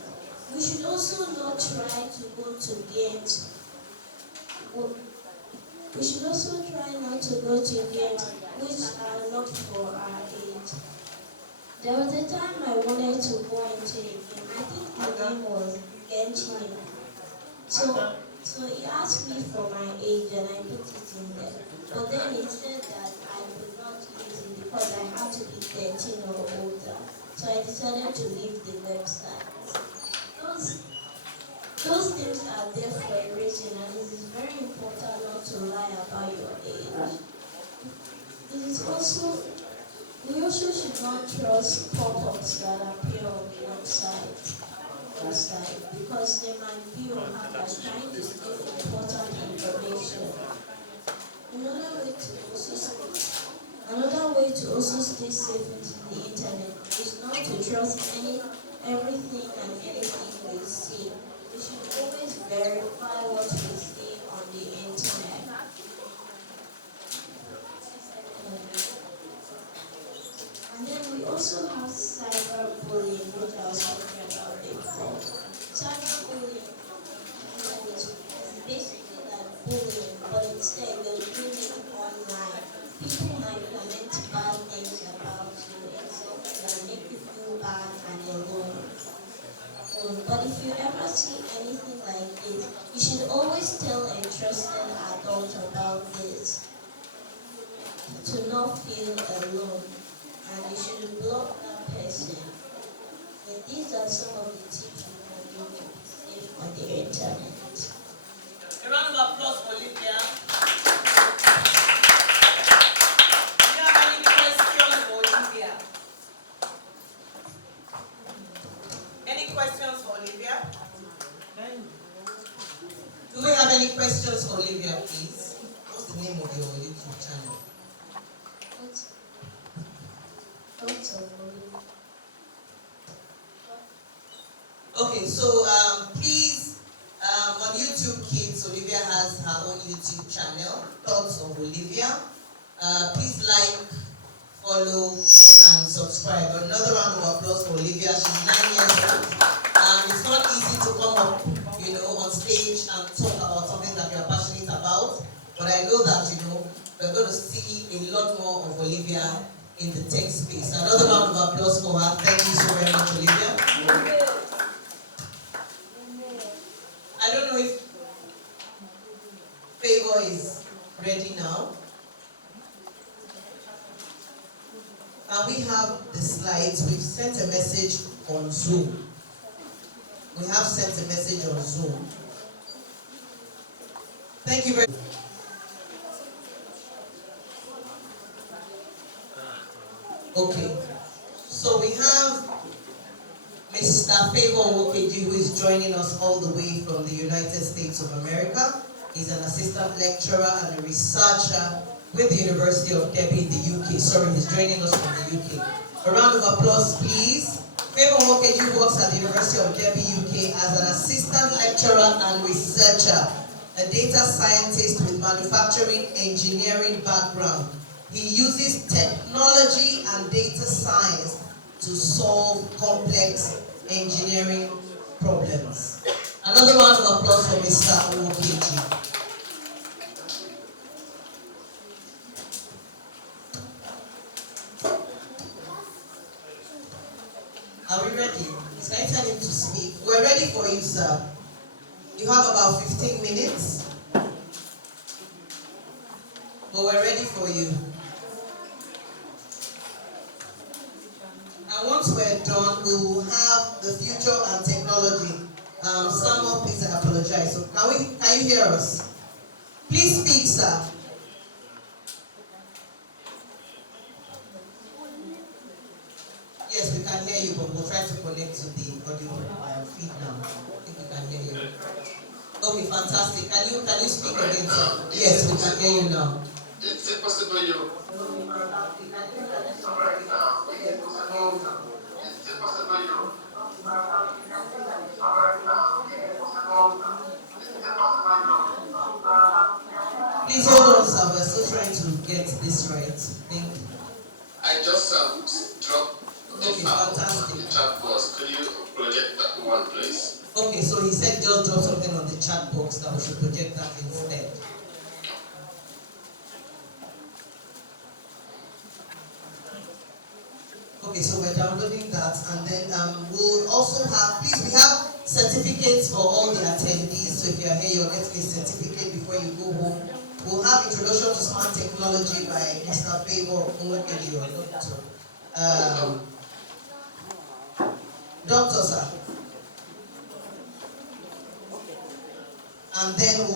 We should also not try to go to games. We should also try not to go to games which are not for our age. There was a time I wanted to go into a game. I think the name was Genshin. So he asked me for my age and I put it in there. But then he said that I could not use it because I had to be 13 or older. So I decided to leave the website. Those things are are there for a reason, and it is very important not to lie about your age. It is also, we also should not trust pop-ups that appear on the website because they might be on hackers trying to steal important information. Another way to also stay safe into the internet is not to trust everything and anything we see. We should always verify what we see on the internet. And then we also have cyberbullying, which I was talking about before. Cyberbullying is basically like bullying, but instead you're doing it online. People might comment bad things about you, insult you, and make you feel bad and alone. But if you ever see anything like this, you should always tell a trusted adult about this to not feel alone. And you should block that person. And these are some of the tips you can do to be safe on the internet. A round of applause for Olivia. Do you have any questions for Olivia? Any questions for Olivia? Do we have any questions for Olivia, please? What's the name of your YouTube channel? Okay, so please, on YouTube Kids, Olivia has her own YouTube channel, Thoughts of Olivia. Please like, follow, and subscribe. Another round of applause for Olivia. She's 9 years old. It's not easy to come up, on stage and talk about something that you're passionate about. But I know that, we're going to see a lot more of Olivia in the tech space. Another round of applause for her. Thank you so very much, Olivia. I don't know if Favor is ready now. And we have the slides. We've sent a message on Zoom. We have sent a message on Zoom. Thank you very much. Okay. So we have Mr. Favor Wokeji, who is joining us all the way from the United States of America. He's an assistant lecturer and a researcher with the University of Derby in the UK. Sorry, he's joining us from the UK. A round of applause, please. Favor Wokeji works at the University of Derby, UK as an assistant lecturer and researcher, a data scientist with manufacturing engineering background. He uses technology and data science to solve complex engineering problems. Another round of applause for Mr. Wokeji. Are we ready? Can I tell him to speak? We're ready for you, sir. You have about 15 minutes. But we're ready for you. And once we're done, we will have the future and technology. Samuel, please, I apologize. So can you hear us? Please speak, sir. Yes, we can hear you, but we'll try to connect to the audio feed now. I think we can hear you. Okay, fantastic. Can you speak again, sir? Yes, we can hear you now. Is it possible you? Please hold on, sir. We're still trying to get this right. I just dropped okay, fantastic. The chat box. Could you project that one, please? Okay, so he said just drop something on the chat box that we should project that instead. Okay, so we're downloading that, and then we'll also have, please, we have certificates for all the attendees. So if you're here, you'll get a certificate before you go home. We'll have Introduction to Smart Technology by Mr. Favor Wokeji, or Dr. Doctor, sir. and then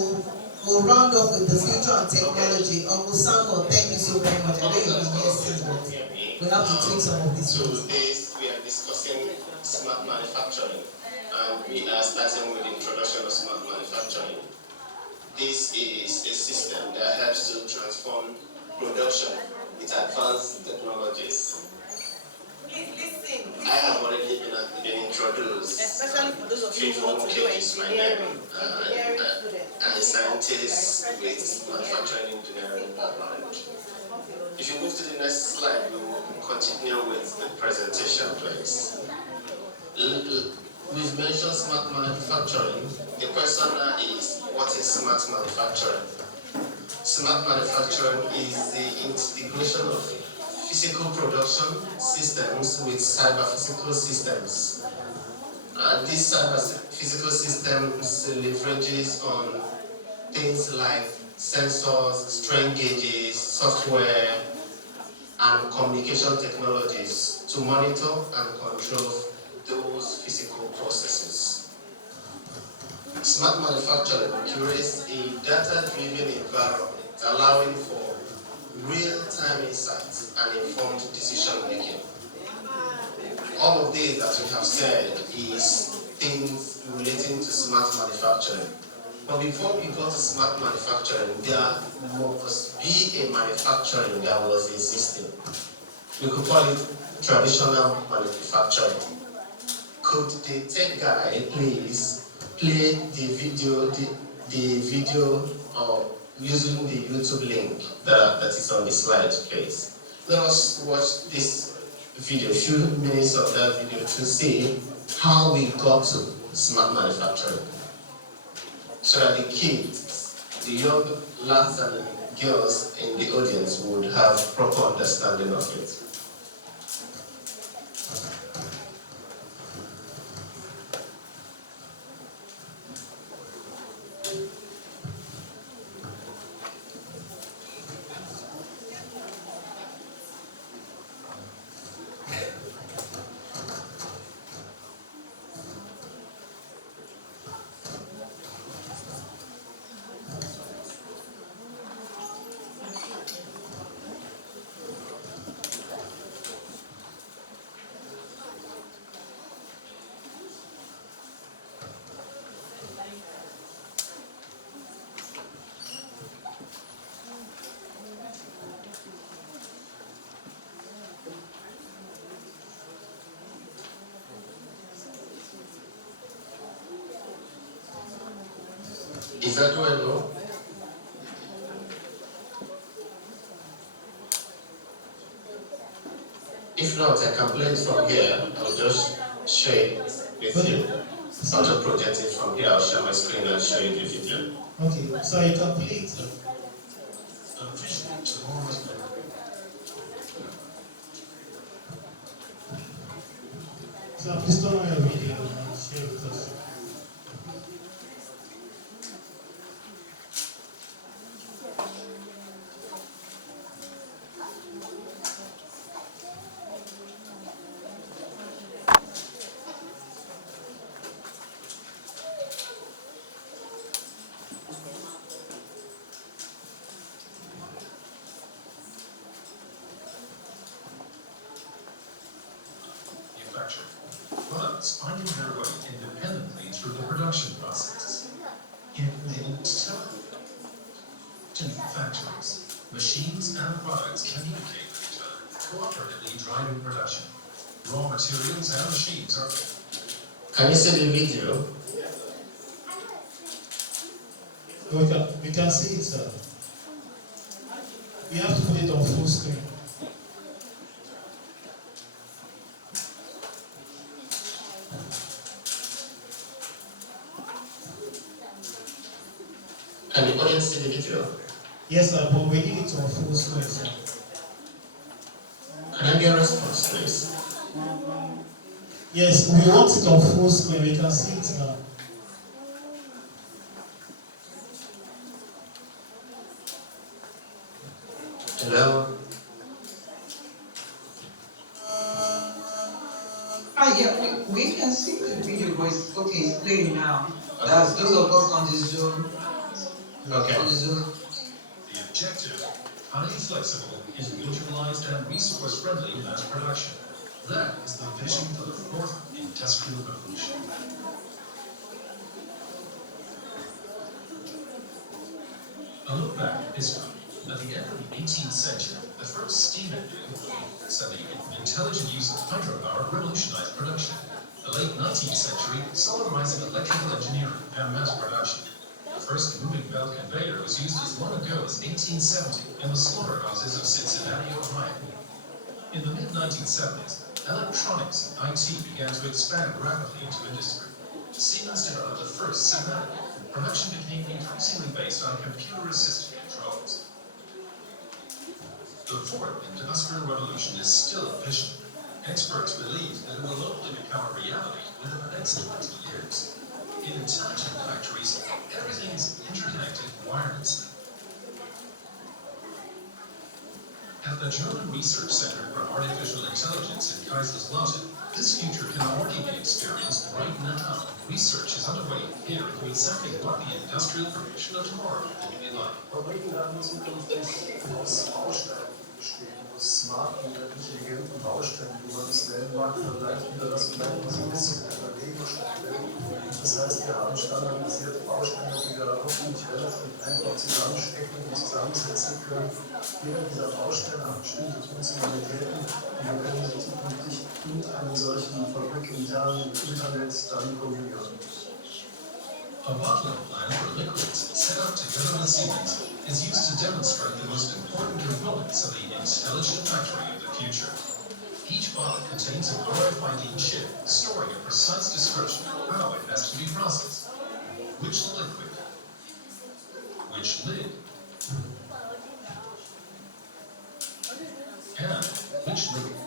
we'll round up with the future and technology. Uncle Samuel, thank you so very much. I know you've been here since, but we have to tweak some of these things. Today we are discussing smart manufacturing, and we are starting with the introduction of smart manufacturing. This is a system that helps to transform production with advanced technologies. Please listen. I have already been introduced. Especially for those of you who want to do engineering. I'm a scientist with manufacturing engineering background. If you move to the next slide, we will continue with the presentation, please. We've mentioned smart manufacturing. The question now is, what is smart manufacturing? Smart manufacturing is the integration of physical production systems with cyber-physical systems. These cyber-physical systems leverages on things like sensors, strain gauges, software, and communication technologies to monitor and control those physical processes. Smart manufacturing creates a data-driven environment allowing for real-time insights and informed decision-making. All of this that we have said is things relating to smart manufacturing. But before we go to smart manufacturing, there must be a manufacturing that was existing. We could call it traditional manufacturing. Could the tech guy please play the video using the YouTube link that is on the slide, please? Let us watch this video, a few minutes of that video to see how we got to smart manufacturing, so that the kids, the young lads and girls in the audience would have proper understanding of it. Is that doable? If not, I can play it from here. I'll just share it with you. I'll just project it from here. I'll share my screen and show you the video. Okay, so you can play it. So please turn on your video and share with us. Products finding their way independently through the production process. In factories, machines and products communicate with each other, cooperatively driving production. Raw materials and machines are... Can you see the video? We can see it, sir. We have to put it on full screen. Can the audience see the video? Yes, sir, but we need it on full screen, sir. Can I get a response, please? Yes, we want it on full screen. We can see it now. Hello? Yeah, we can see the video, but it's okay, it's playing now. Those of us on the Zoom. Okay. On the Zoom. The objective, highly flexible, individualized, and resource-friendly mass production. That is the vision for the fourth industrial revolution. A look back at history. At the end of the 18th century, the first steam engine, the intelligent use of hydropower revolutionized production. The late 19th century saw the rise of electrical engineering and mass production. The first moving belt conveyor was used as long ago as 1870 in the slaughterhouses of Cincinnati, Ohio. In the mid-1970s, electronics and IT began to expand rapidly into industry. Siemens developed the first Siemens. Production became increasingly based on computer-assisted controls. The fourth industrial revolution is still a vision. Experts believe that it will only become a reality within the next 20 years. In intelligent factories, everything is interconnected wirelessly. At the German Research Center for Artificial Intelligence in Kaiserslautern, this future can already be experienced right now. Research is underway here into exactly what the industrial revolution of tomorrow will be like. Smart und intelligenten Baustellen, wie man es nennen mag, vielleicht wieder das Blenden so ein bisschen akademisch. Das heißt, wir haben standardisierte Bausteine, die wir hoffentlich relativ einfach zusammenstecken und zusammensetzen können. Jeder dieser Bausteine hat bestimmte Funktionalitäten und wir können sie zukünftig mit einem solchen fabrikinternen Internet dann kombinieren. A bottling plan for liquids set up together with Siemens is used to demonstrate the most important components of the intelligent factory of the future. Each bottle contains an RFID chip storing a precise description of how it has to be processed. Which liquid, which lid, and which liquid.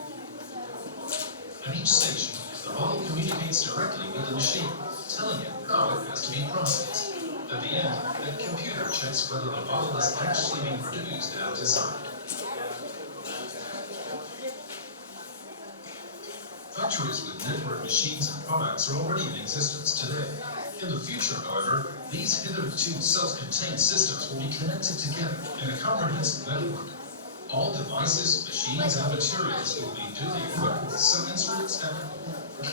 At each station, the bottle communicates directly with the machine, telling it how it has to be processed. At the end, the computer checks whether the bottle is actually being produced as designed. Factories with network machines and products are already in existence today. In the future, however, these hitherto self-contained systems will be connected together in a comprehensive network. All devices, machines, and materials will be duly equipped with sensors and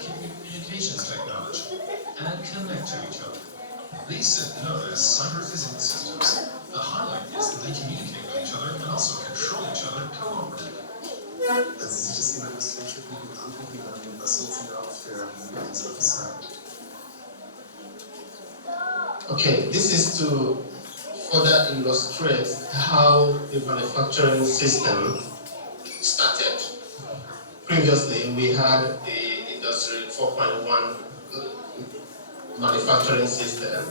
communications technology and connect to each other. These are known as cyber-physical systems. The highlight is that they communicate with each other and also control each other cooperatively. Okay, this is to further illustrate how the manufacturing system started. Previously, we had the Industry 4.1 manufacturing system,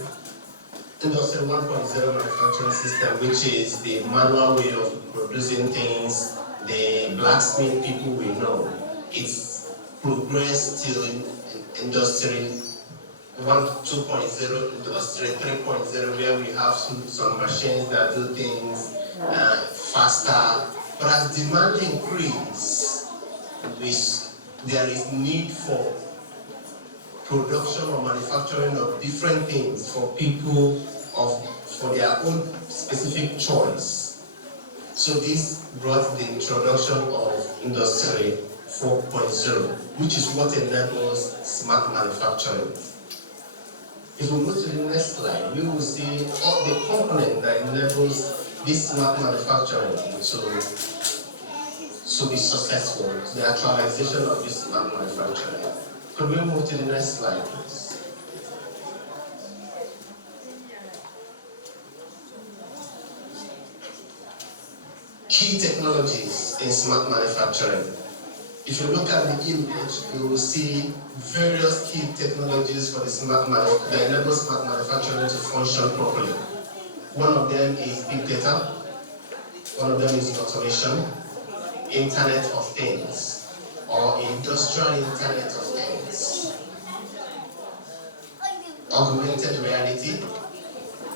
Industry 1.0 manufacturing system, which is the manual way of producing things, the blacksmith people we know. It's progressed till Industry 2.0, Industry 3.0, where we have some machines that do things faster. But as demand increases, there is need for production or manufacturing of different things for people for their own specific choice. So this brought the introduction of Industry 4.0, which is what enables smart manufacturing. If we go to the next slide, we will see all the component that enables this smart manufacturing to be successful, the actualization of this smart manufacturing. Could we move to the next slide, please? Key technologies in smart manufacturing. If you look at the image, you will see various key technologies for that enable smart manufacturing to function properly. One of them is big data. One of them is automation, Internet of Things, or industrial Internet of Things, augmented reality.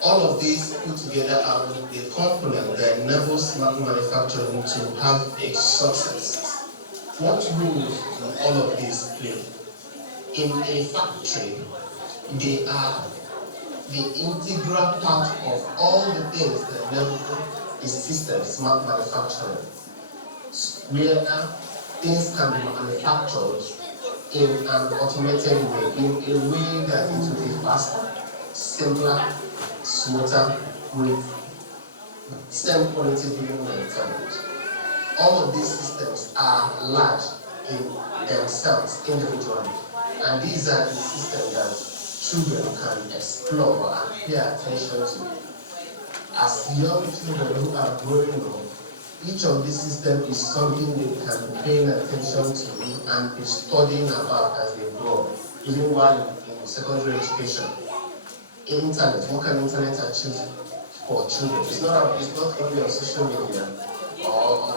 All of these put together are the component that enables smart manufacturing to have a success. What role do all of these play? In a factory, they are the integral part of all the things that enable a system, smart manufacturing, where things can be manufactured in an automated way, in a way that it will be faster, simpler, smoother, with same quality being maintained. All of these systems are large in themselves individually, and these are the systems that children can explore and pay attention to. As young children who are growing up, each of these systems is something they can be paying attention to and be studying about as they grow, even while in secondary education. Internet, what can internet achieve for children? It's not only on social media or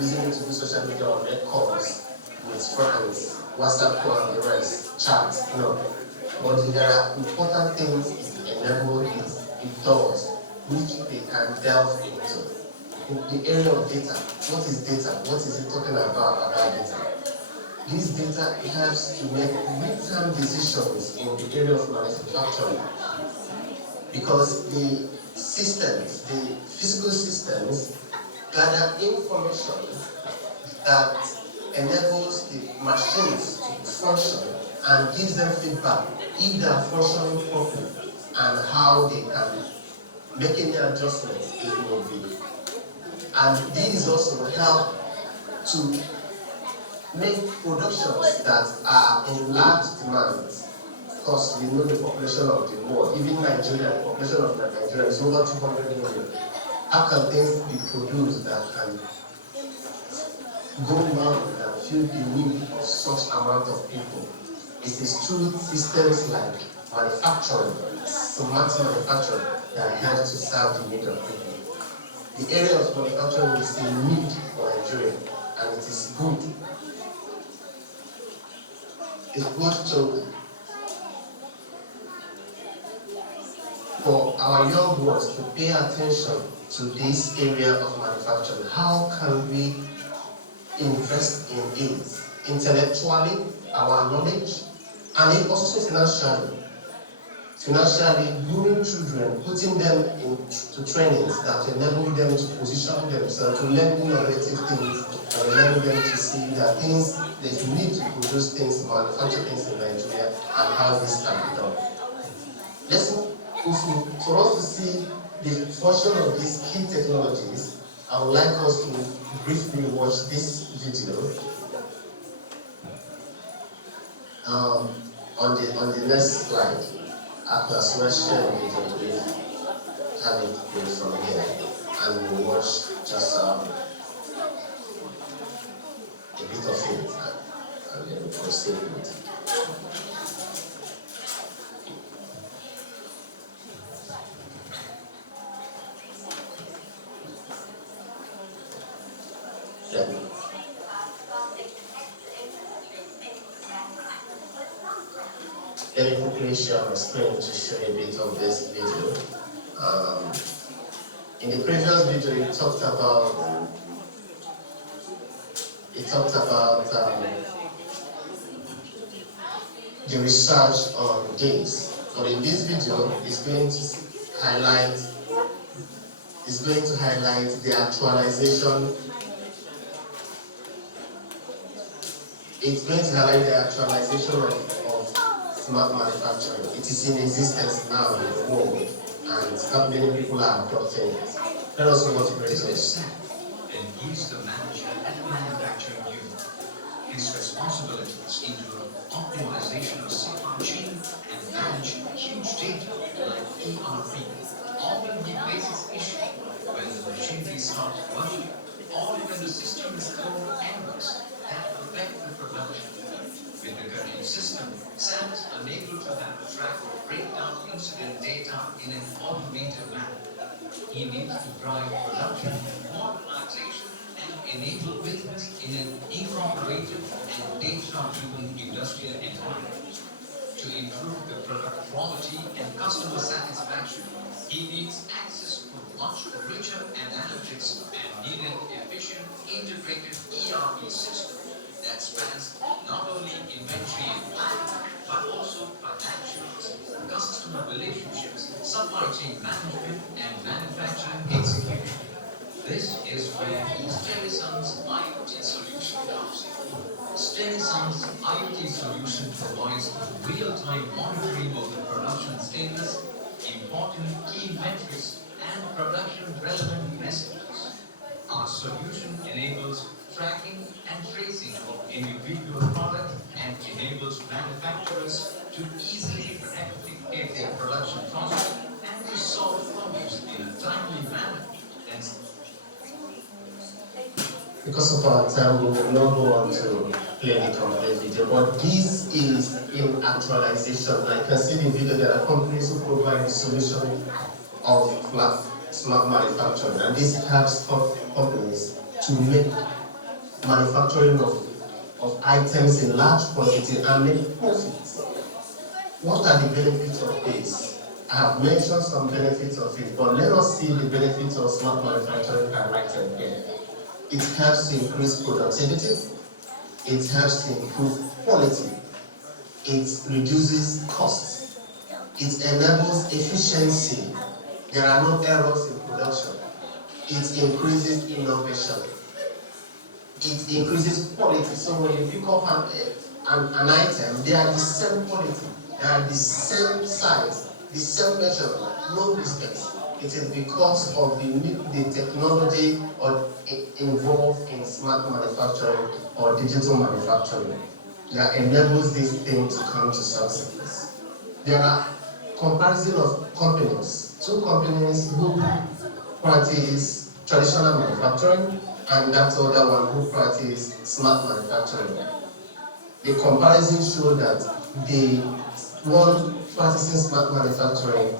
using it to do social media or make calls with friends, WhatsApp call and the rest, chat, no. But there are important things it enables, it does, which they can delve into. In the area of data, what is data? What is it talking about data? This data helps to make real-time decisions in the area of manufacturing, because the systems, the physical systems, gather information that enables the machines to function and gives them feedback if they are functioning properly and how they can make any adjustments if it will be. And these also help to make productions that are in large demand. Of course, we know the population of the world, even Nigeria, the population of Nigeria is over 200 million. How can things be produced that can go around and fill the need of such amount of people? It is through systems like manufacturing, smart manufacturing, that help to serve the need of people. The area of manufacturing is a need for Nigeria, and it is good. It's good for our young ones to pay attention to this area of manufacturing. How can we invest in it intellectually, our knowledge, and also financially? Financially, grooming children, putting them into trainings that enable them to position themselves, to learn innovative things, and enable them to see that things, there's need to produce things, manufacture things in Nigeria, and how this can be done. For us to see the function of these key technologies, I would like us to briefly watch this video. On the next slide, after share the video, we have it from here, and we'll watch just a bit of it, and then we'll proceed with it. Let me quickly share my screen to show you a bit of this video. In the previous video, it talked about the research on games, but in this video, it's going to highlight the actualization. It's going to highlight the actualization of smart manufacturing. It is in existence now in the world, and not many people are adopting it. Let us know what it is. And he's the manager at the manufacturing unit. His responsibilities include optimization of supply chain and manage huge data like ERP. Often he faces issues when the machinery starts working or when the system is throwing errors that affect the production. With the current system, Sam is unable to have a track or break down incident data in an automated manner. He needs to drive production, modernization, and enable business in an incorporated and data-driven industrial environment. To improve the product quality and customer satisfaction, he needs access to much richer analytics and need an efficient, integrated ERP system that spans not only inventory and planning, but also financials, customer relationships, supply chain management, and manufacturing execution. This is where Sterison's IoT solution comes in. Sterison's IoT solution provides real-time monitoring of the production status, important key metrics, and production-relevant messages. Our solution enables tracking and tracing of individual products and enables manufacturers to easily replicate their production process and to solve problems in a timely manner. Because of our time, we will not go on to play the complete video, but this is in actualization. I can see the video. There are companies who provide the solution of smart manufacturing, and this helps companies to make manufacturing of items in large quantity and make profits. What are the benefits of this? I have mentioned some benefits of it, but let us see the benefits of smart manufacturing highlighted here. It helps to increase productivity, it helps to improve quality, it reduces costs, it enables efficiency, there are no errors in production, it increases innovation, it increases quality. So when you pick up an item, they are the same quality, they are the same size, the same measurement, no distance. It is because of the technology involved in smart manufacturing or digital manufacturing that enables this thing to come to success. There are comparison of companies, two companies who practice traditional manufacturing and that other one who practice smart manufacturing. The comparison showed that the one practicing smart manufacturing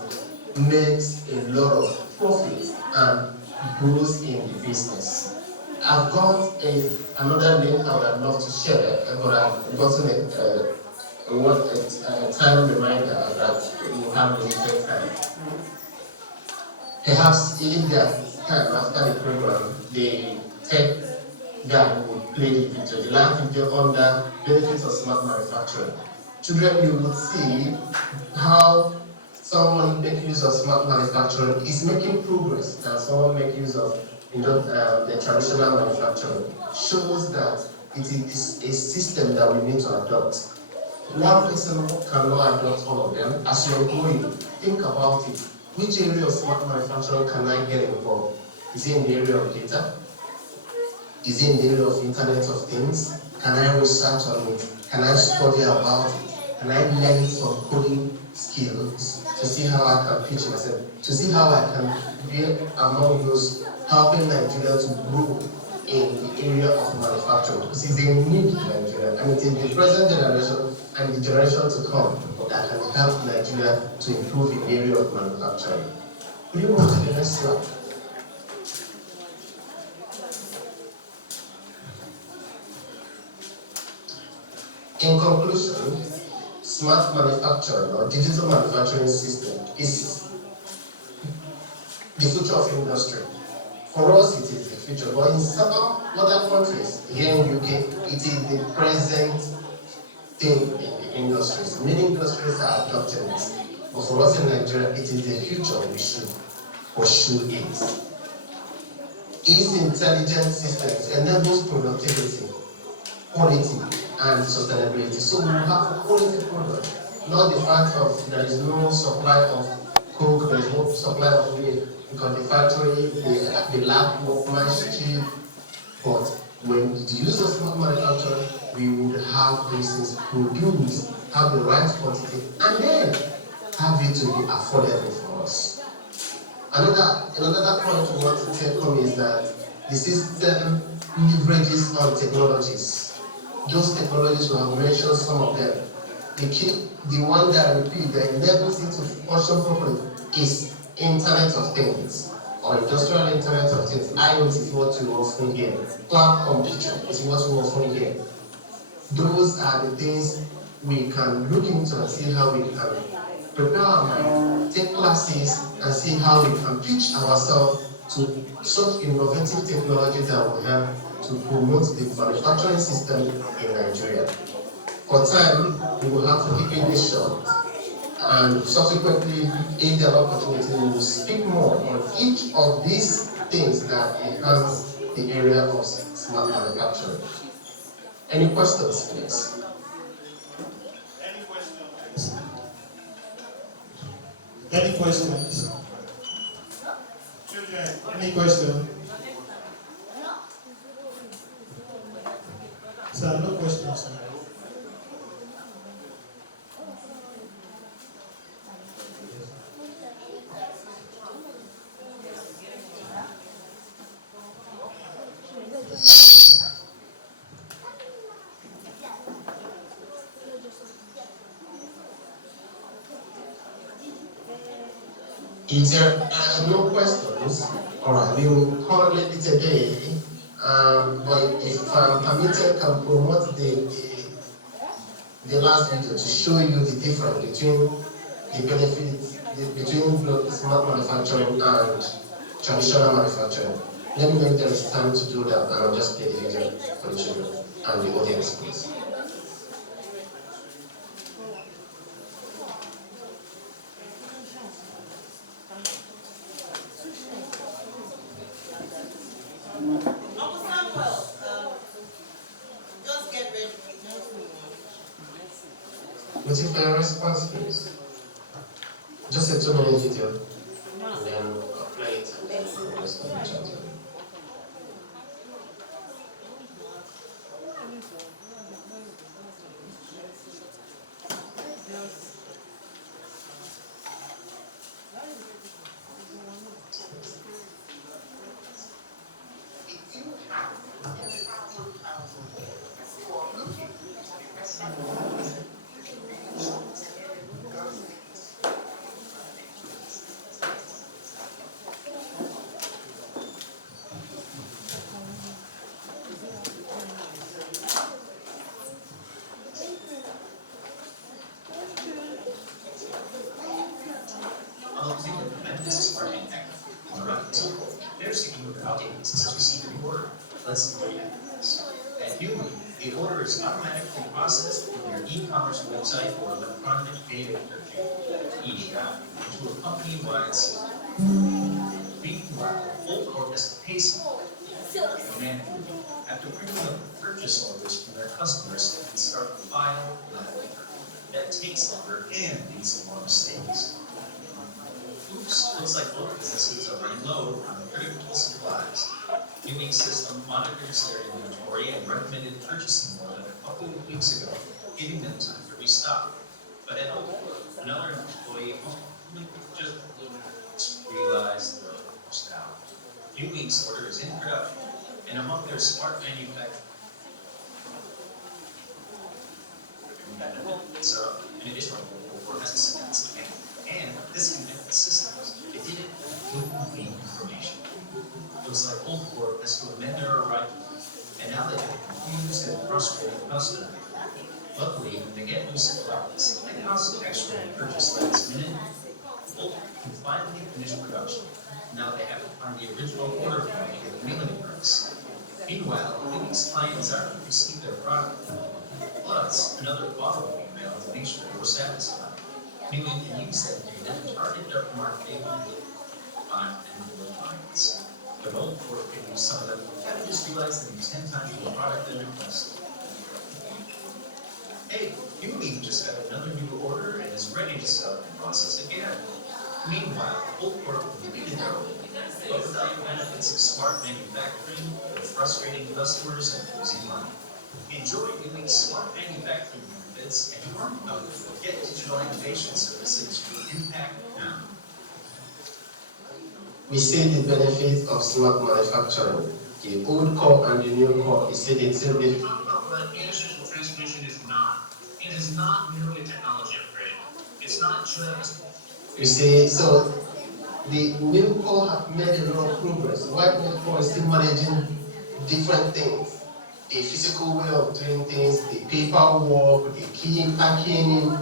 makes a lot of profit and grows in the business. I've got another link I would love to share, but I've gotten a time reminder that you have limited time. Perhaps if there's time after the program, the tech guy will play the video, the live video on the benefits of smart manufacturing. Children, you will see how someone making use of smart manufacturing is making progress than someone making use of the traditional manufacturing. Shows that it is a system that we need to adopt. One person cannot adopt all of them. As you're going, think about it. Which area of smart manufacturing can I get involved? Is it in the area of data? Is it in the area of Internet of Things? Can I research on it? Can I study about it? Can I learn some coding skills to see how I can pitch myself, to see how I can be among those helping Nigeria to grow in the area of manufacturing? Because it's a need in Nigeria, and it is the present generation and the generation to come that can help Nigeria to improve in the area of manufacturing. Will you go to the next slide? In conclusion, smart manufacturing or digital manufacturing system is the future of industry. For us, it is the future, but in some other countries, here in UK, it is the present thing in the industries. Many industries are adopting it, but for us in Nigeria, it is the future we should pursue it. These intelligent systems enables productivity, quality, and sustainability. So we have a quality product, not the fact of there is no supply of coke, there is no supply of milk, because the factory, the lack workmanship. But when the use of smart manufacturing, we would have these things produced, have the right quantity, and then have it to be affordable for us. Another point we want to take home is that the system leverages on technologies. Those technologies, we have mentioned some of them. The one that I repeat that enables it to function properly is Internet of Things, or Industrial Internet of Things. IoT is what you often hear. Cloud computing is what you often hear. Those are the things we can look into and see how we can prepare our mind, take classes, and see how we can pitch ourselves to such innovative technology that will help to promote the manufacturing system in Nigeria. For time, we will have to keep it this short. And subsequently, if there are opportunities, we will speak more on each of these things that enhance the area of smart manufacturing. Any questions, please? Any questions? Children, any question? Sir, no questions, sir. If there are no questions, alright, we will call it a day. But if I'm permitted, can promote the last video to show you the difference between the benefits between smart manufacturing and traditional manufacturing. Let me know if there is time to do that, and I'll just play the video for the children and the audience, please. Uncle Samuel, just get ready. Waiting for your response, please. Just a 2-minute video, and then I'll play it and then the rest of the chat. Let's look at this. At Human, the order is automatically processed from your e-commerce website or electronic data interchange, EDI, into a company-wide system. Meanwhile, Full Corp is pacing manually after printing up purchase orders from their customers and start the file level. That takes longer and leads to more mistakes. Oops, looks like both businesses are running low on the critical supplies. Ewing's system monitors their inventory and recommended purchasing more than a couple of weeks ago, giving them time to restock. But at another employee only just realized they're almost out. Ewing's order is in production, and among their smart manufacturing benefits are an additional 4 assistants and disconnect the systems. They did it with complete information. It was like Old Corp has to amend their arrival, and now they have a confused and frustrated customer. Luckily, when they get new supplies, like house extra purchase last minute, Old can finally finish production. Now they have to find the original order form for the mailing address. Meanwhile, Ewing's clients aren't received their product, plus another follow-up email to make sure they were satisfied. Ewing can use that data to target their marketing on individual clients. But Old Corp can use some of them. I just realized they use 10 times more product than requested. Hey, Ewing just got another new order and is ready to start the process again. Meanwhile, Old Corp completed their order, but without the benefits of smart manufacturing, they're frustrating customers and losing money. Enjoy Ewing's smart manufacturing benefits and learn how to get digital innovation services with impact now. We see the benefits of smart manufacturing. The old core and the new core is still different. But interstitial transmission is not. It is not merely a technology upgrade. It's not just. You see, so the new core have made a lot of progress. White new core is still managing different things. The physical way of doing things, the paperwork, the keying, packing,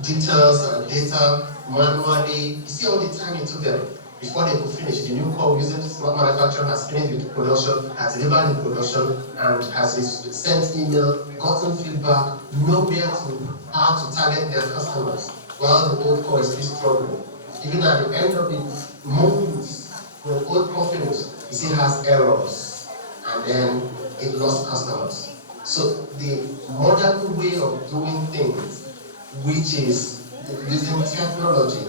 details and data manually. You see all the time it took them before they could finish. The new core using smart manufacturing has finished with production, has delivered the production, and has sent email, gotten feedback, know where to how to target their customers. while the old core is still struggling. Even at the end of the month, the old core finishes, it still has errors, and then it lost customers. So the modern way of doing things, which is using technology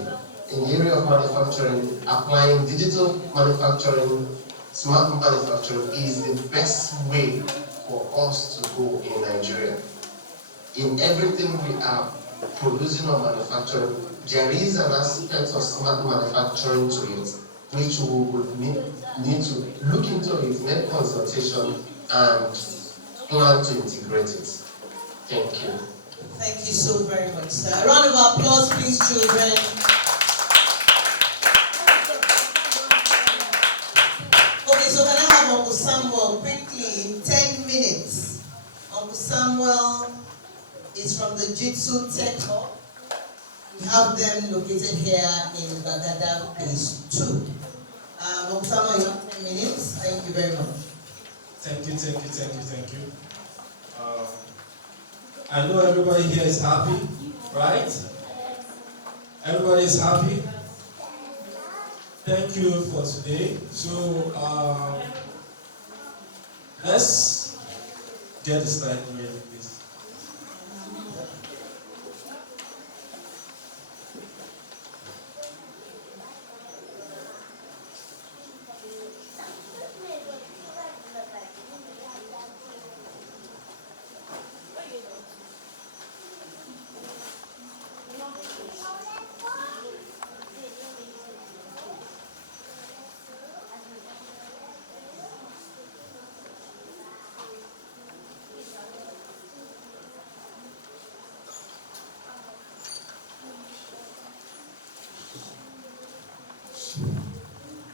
in the area of manufacturing, applying digital manufacturing, smart manufacturing, is the best way for us to go in Nigeria. In everything we are producing or manufacturing, there is an aspect of smart manufacturing to it, which we would need to look into it, make consultation, and plan to integrate it. Thank you. Thank you so very much, sir. A round of applause, please, children. Okay, so can I have Uncle Samuel quickly in 10 minutes? Uncle Samuel is from the Jitsu Tech Hub. We have them located here in Gbagada phase 2. Uncle Samuel, you have 10 minutes. Thank you very much. Thank you. I know everybody here is happy, right? Everybody is happy? Thank you for today. So, let's get the slide ready, please.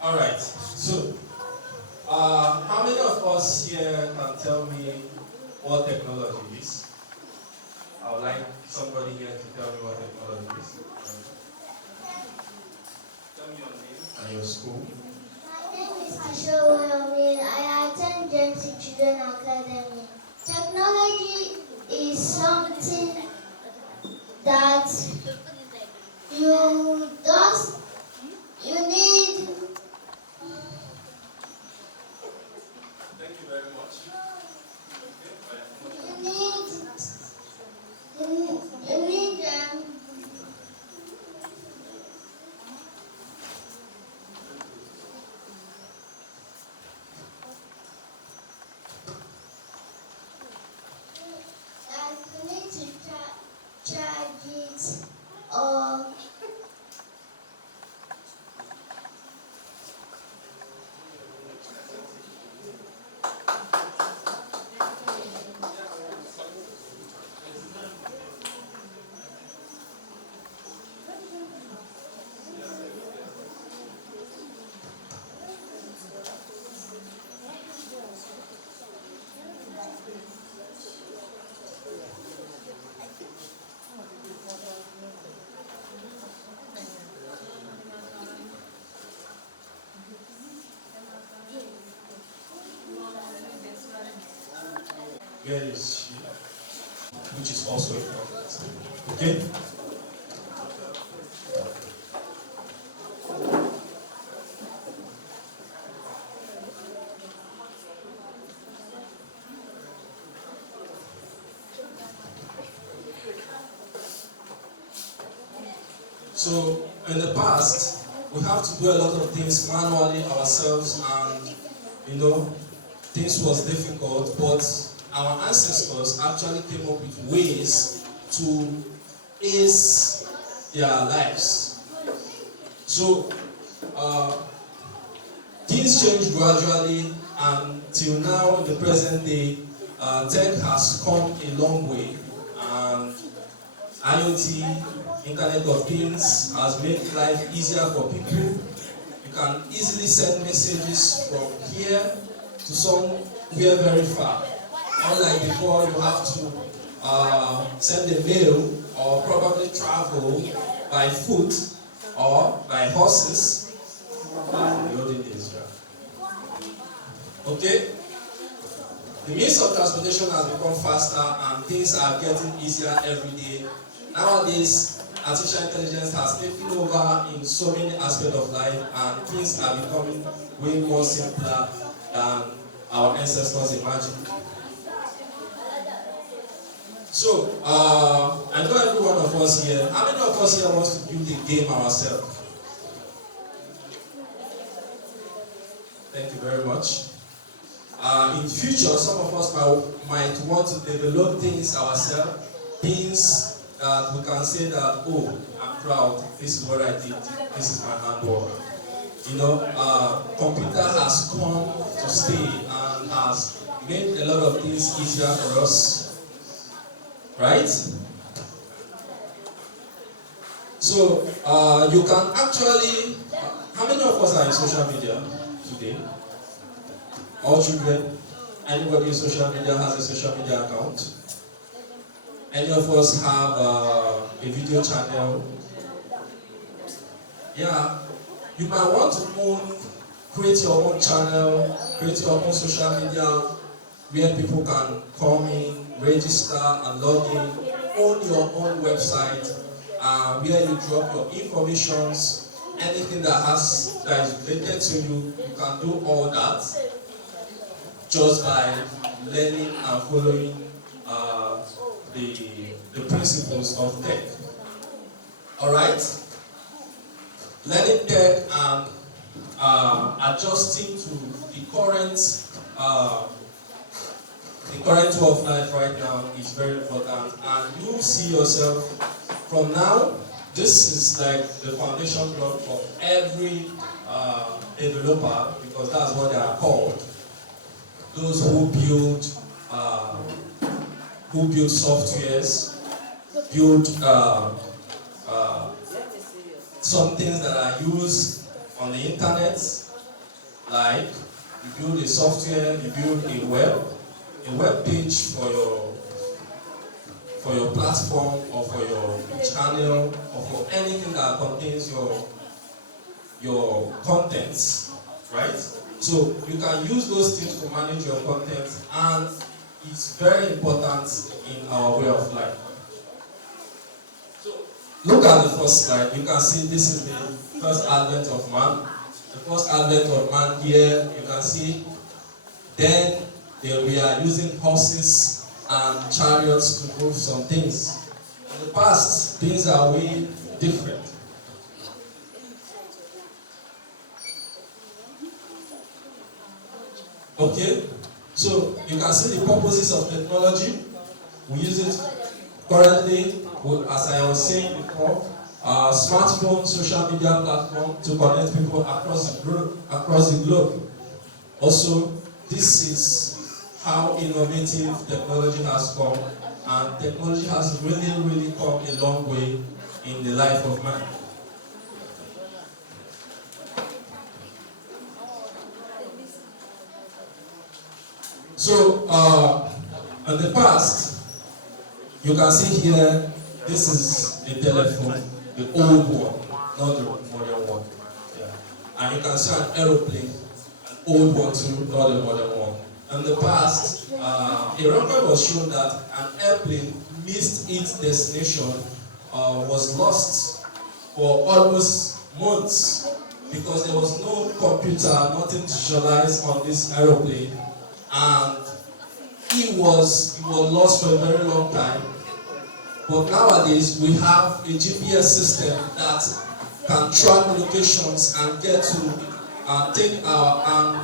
All right. So, how many of us here can tell me what technology is? I would like somebody here to tell me what technology is. Tell me your name and your school. My name is Ashowoyomi. I attend James Children Academy. Technology is something that you need. Thank you very much. You need to charge it or Where is she? Which is also important. Okay? So, in the past, we have to do a lot of things manually ourselves, and things was difficult, but our ancestors actually came up with ways to ace their lives. So, things changed gradually, and till now, in the present day, tech has come a long way, and IoT, Internet of Things, has made life easier for people. You can easily send messages from here to somewhere very far. Unlike before, you have to send a mail or probably travel by foot or by horses. The olden days, okay? The means of transportation has become faster and things are getting easier every day. Nowadays, artificial intelligence has taken over in so many aspects of life, and things are becoming way more simpler than our ancestors imagined. So, I know every one of us here, how many of us here wants to build a game ourselves? Thank you very much. In future, some of us might want to develop things ourselves, things that we can say that, oh, I'm proud, this is what I did, this is my handwork. You know, computer has come to stay and has made a lot of things easier for us, right? So, you can actually, how many of us are in social media today? All children? Anybody in social media has a social media account? Any of us have a video channel? Yeah, you might want to create your own channel, create your own social media where people can come in, register and log in, own your own website, where you drop your informations, anything that is related to you, you can do all that just by learning and following the principles of tech. Alright? Learning tech and adjusting to the current way of life right now is very important, and you see yourself from now. This is like the foundation block for every developer, because that's what they are called. Those who build softwares, build some things that are used on the internet, like you build a software, you build a web page for your platform or for your channel or for anything that contains your contents, right? So you can use those things to manage your content, and it's very important in our way of life. So look at the first slide. You can see this is the first advent of man. The first advent of man here, you can see. Then we are using horses and chariots to move some things. In the past, things are way different. Okay, so you can see the purposes of technology. We use it currently, as I was saying before, smartphone, social media platform to connect people across the globe. Also, this is how innovative technology has come, and technology has really come a long way in the life of man. So, in the past, you can see here, this is the telephone, the old one, not the modern one. Yeah. And you can see an aeroplane, an old one too, not the modern one. In the past, a record was shown that an airplane missed its destination, was lost for almost months because there was no computer, nothing visualized on this aeroplane. And it was lost for a very long time. But nowadays we have a GPS system that can track locations and get to take and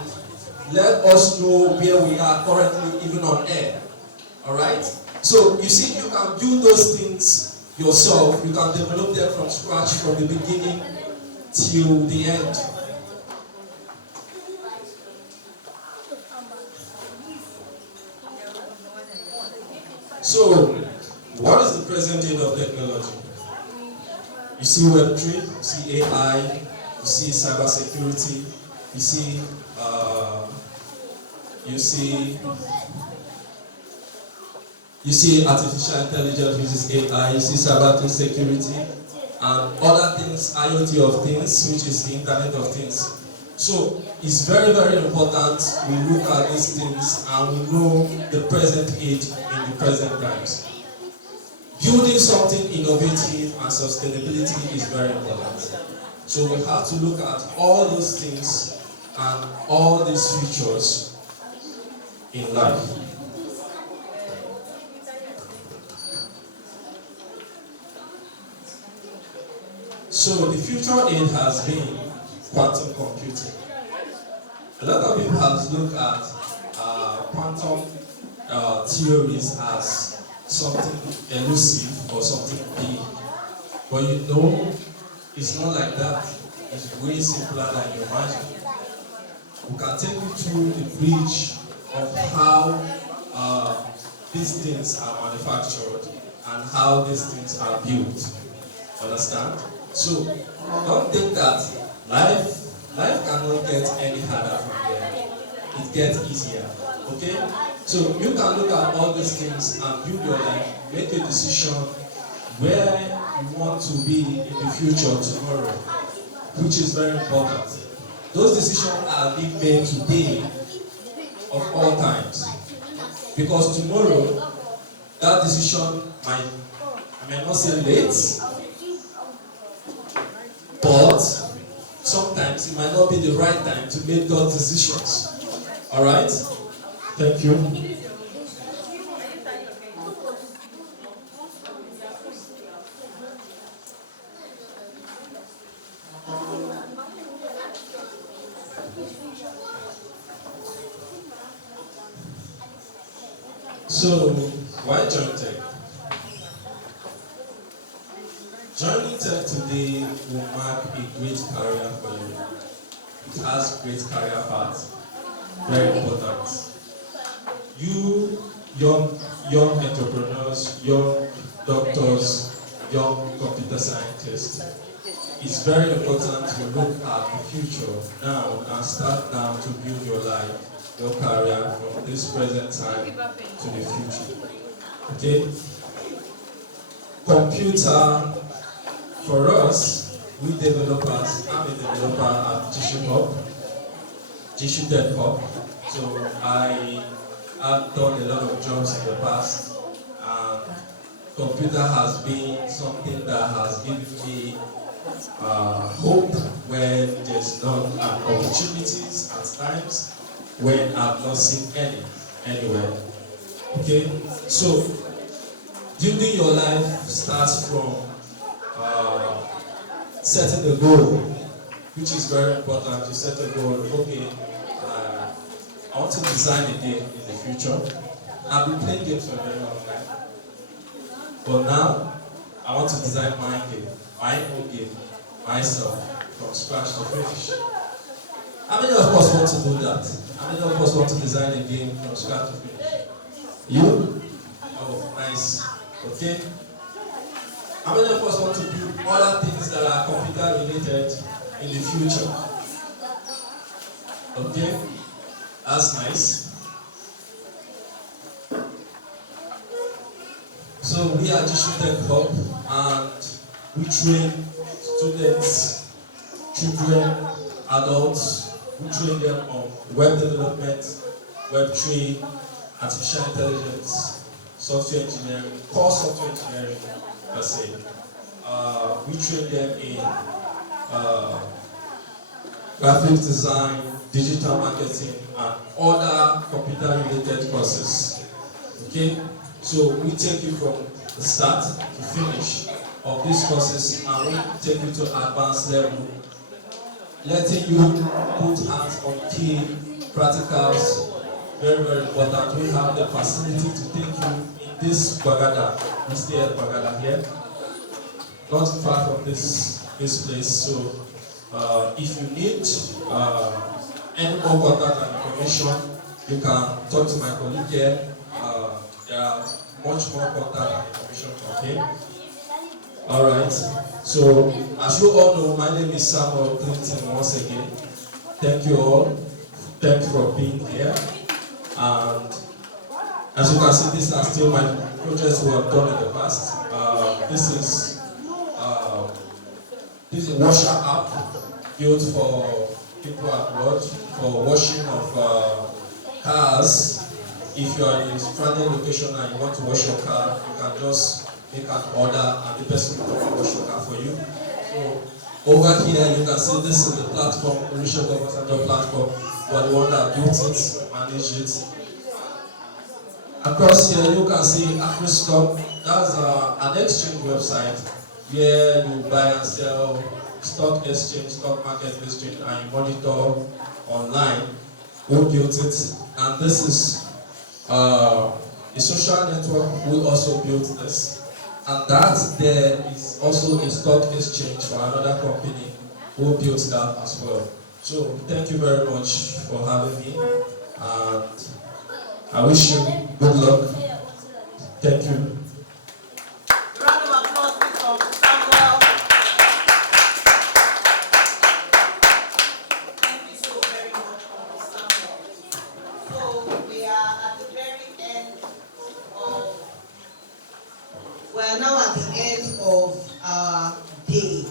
let us know where we are currently, even on air. Alright? So you see, you can do those things yourself. You can develop them from scratch, from the beginning till the end. So, what is the present age of technology? You see Web3, you see AI, you see cybersecurity, you see artificial intelligence, which is AI, you see cybersecurity, and other things, IoT of things, which is the Internet of Things. So it's very important we look at these things and we know the present age in the present times. building something innovative and sustainability is very important. So we have to look at all those things and all these features in life. So the future aid has been quantum computing. A lot of people have looked at quantum theories as something elusive or something big. But you know, it's not like that. It's way simpler than you imagine. We can take you through the bridge of how these things are manufactured and how these things are built. Understand? So don't think that life cannot get any harder from there. It gets easier. Okay? So you can look at all these things and build your life, make a decision where you want to be in the future tomorrow, which is very important. Those decisions are being made today of all times. Because tomorrow, that decision I may not say late, but sometimes it might not be the right time to make those decisions. Alright? Thank you. So, why join tech? Joining tech today will mark a great career for you. It has great career paths. Very important. You, young entrepreneurs, young doctors, young computer scientists, it's very important to look at the future now and start now to build your life, your career from this present time to the future. Okay? Computer, for us, we developers, I'm a developer at Jishu Tech Hub. So I have done a lot of jobs in the past, and computer has been something that has given me hope when there's not opportunities at times when I've not seen anywhere. Okay, so building your life starts from setting a goal, which is very important. You set a goal. Okay, I want to design a game in the future. I've been playing games for a very long time, but now I want to design my game, my own game, myself, from scratch to finish. How many of us want to do that? How many of us want to design a game from scratch to finish? You? Oh, nice. Okay. How many of us want to build other things that are computer related in the future? Okay. That's nice. So we are Jishu Tech Hub, and we train students, children, adults. We train them on web development, Web3, artificial intelligence, software engineering, core software engineering per se. We train them in graphics design, digital marketing, and other computer-related courses. Okay, so we take you from the start to finish of these courses, and we take you to advanced level, letting you put hands on key practicals. Very, very important. We have the facility to take you in this Gbagada. We stay at Gbagada here, not far from this place. So if you need any more contact and information, you can talk to my colleague here. There are much more contact and information from him. Alright, so as you all know, my name is Samuel Clinton once again. Thank you all. Thank you for being here. And as you can see, these are still my projects we have done in the past. This is a washer app built for people abroad for washing of cars. If you are in a stranded location and you want to wash your car, you can just make an order, and the person will come and wash your car for you. So over here you can see this is the platform, Olusegun Obasanjo platform. We are the one that built it, managed it. Across here you can see AfriStock. That's an exchange website where you buy and sell stock exchange, stock market exchange, and you monitor online. Who built it? And this is a social network. We also built this. And that there is also a stock exchange for another company who built that as well. So thank you very much for having me, and I wish you good luck. Thank you. Round of applause please for Samuel. Thank you so very much for Samuel. So we are at the very end of, we're now at the end of our day.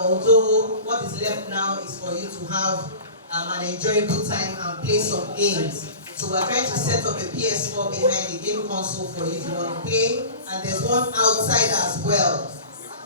Although what is left now is for you to have an enjoyable time and play some games. So we're trying to set up a PS4 behind the game console for you if you want to play. And there's one outside as well.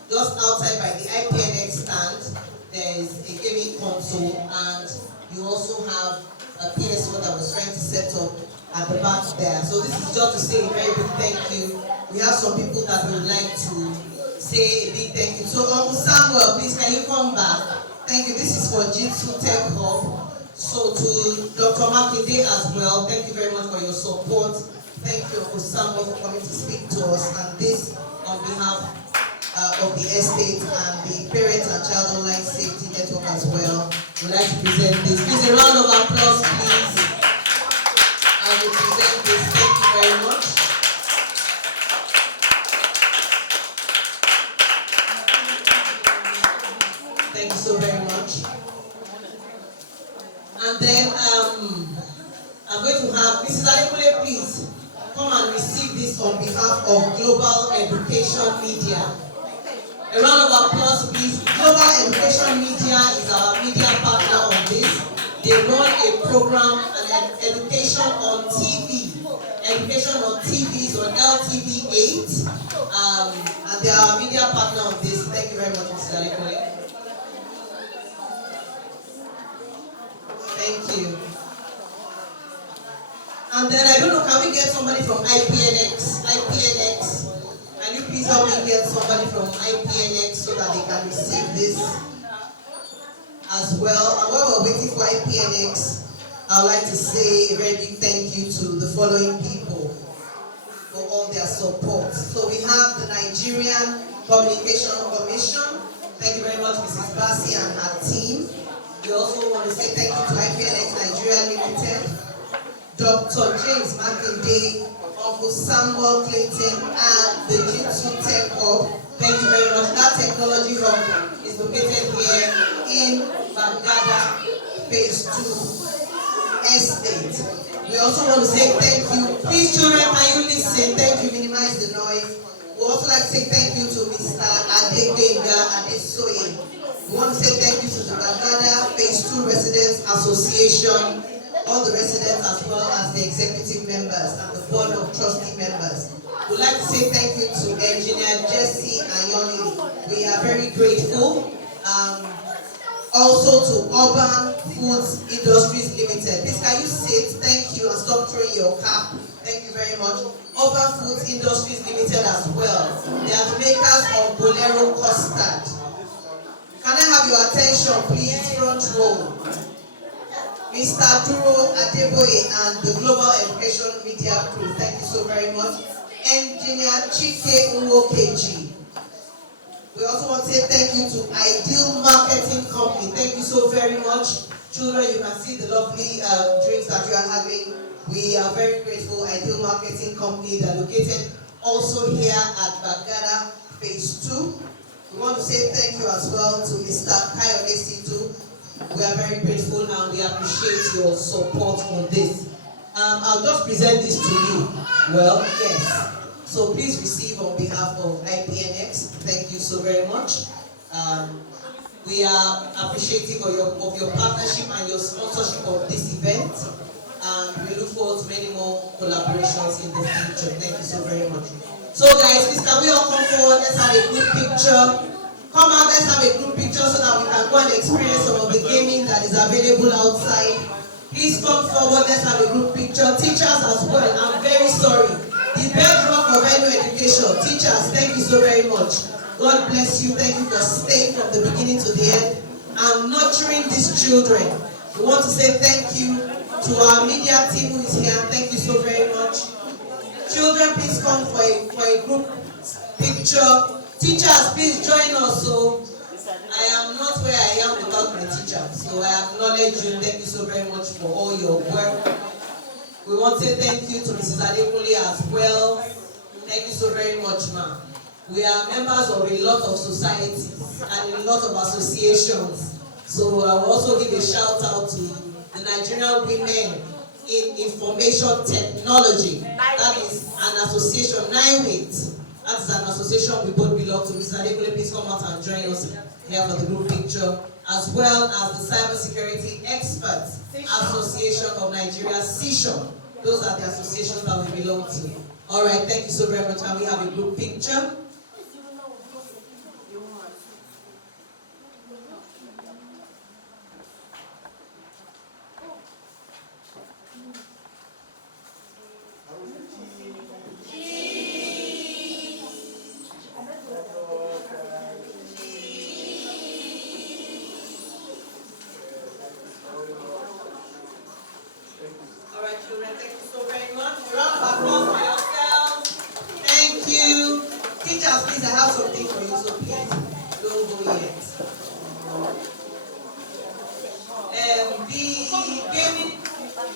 Just outside by the IPNX stand, there is a gaming console, and you also have a PS4 that was trying to set up at the back there. So this is just to say a very big thank you. We have some people that would like to say a big thank you. So Uncle Samuel, please can you come back? Thank you. This is for Jitsu Tech Hub. So to Dr. Makinde as well, thank you very much for your support. Thank you, Uncle Samuel, for coming to speak to us, and this on behalf of the estate and the Parent and Child Online Safety Network as well. We'd like to present this. Please a round of applause, please. And we present this. Thank you very much. Thank you so very much. And then I'm going to have Mrs. Adekule, please come and receive this on behalf of Global Education Media. A round of applause, please. Global Education Media is our media partner on this. They run a program, an education on TV. Education on TV is on LTV 8. And they are our media partner on this. Thank you very much, Mrs. Adekule. Thank you. And then I don't know, can we get somebody from IPNX? IPNX. Can you please help me get somebody from IPNX so that they can receive this as well? And while we're waiting for IPNX, I would like to say a very big thank you to the following people for all their support. So we have the Nigerian Communication Commission. Thank you very much, Mrs. Bassi and her team. We also want to say thank you to IPNX Nigeria Limited, Dr. James Makinde, Uncle Samuel Clinton, and the Jitsu Tech Hub. Thank you very much. That technology hub is located here in Gbagada, Phase 2 Estate. We also want to say thank you. Please, children, can you listen? Thank you. Minimize the noise. We also like to say thank you to Mr. Adegbenga Adesoye. We want to say thank you to the Gbagada Phase 2 Residents Association, all the residents as well as the executive members and the board of trustee members. We'd like to say thank you to Engineer Jesse Ayoni. We are very grateful. Also to Urban Foods Industries Limited. Please can you sit? Thank you, and stop throwing your cap. Thank you very much. Urban Foods Industries Limited as well. They are the makers of Bolero Custard. Can I have your attention, please? Front row. Mr. Duro Adeboye and the Global Education Media Crew. Thank you so very much. Engineer Chike Nwokeji. We also want to say thank you to Ideal Marketing Company. Thank you so very much. Children, you can see the lovely drinks that you are having. We are very grateful. Ideal Marketing Company, they're located also here at Gbagada Phase 2. We want to say thank you as well to Mr. Kayode Situ. We are very grateful and we appreciate your support on this. I'll just present this to you. Well, yes. So please receive on behalf of IPNX. Thank you so very much. We are appreciative of your partnership and your sponsorship of this event. And we look forward to many more collaborations in the future. Thank you so very much. So guys, please can we all come forward? Let's have a group picture. Come out, let's have a group picture so that we can go and experience some of the gaming that is available outside. Please come forward, let's have a group picture. Teachers as well, I'm very sorry. The bedrock of any education. Teachers, thank you so very much. God bless you. Thank you for staying from the beginning to the end and nurturing these children. We want to say thank you to our media team who is here. Thank you so very much. Children, please come for a group picture. Teachers, please join us. So I am not where I am without my teacher. So I acknowledge you. Thank you so very much for all your work. We want to say thank you to Mrs. Adekule as well. Thank you so very much, ma'am. We are members of a lot of societies and a lot of associations. So I will also give a shout out to the Nigerian Women in Information Technology. That is an association, NIWIT. That is an association we both belong to. Mrs. Adekule, please come out and join us here for the group picture, as well as the Cybersecurity Experts Association of Nigeria, CISHON. Those are the associations that we belong to. All right, thank you so very much. And we have a group picture. Teachers, please, I have something for you. So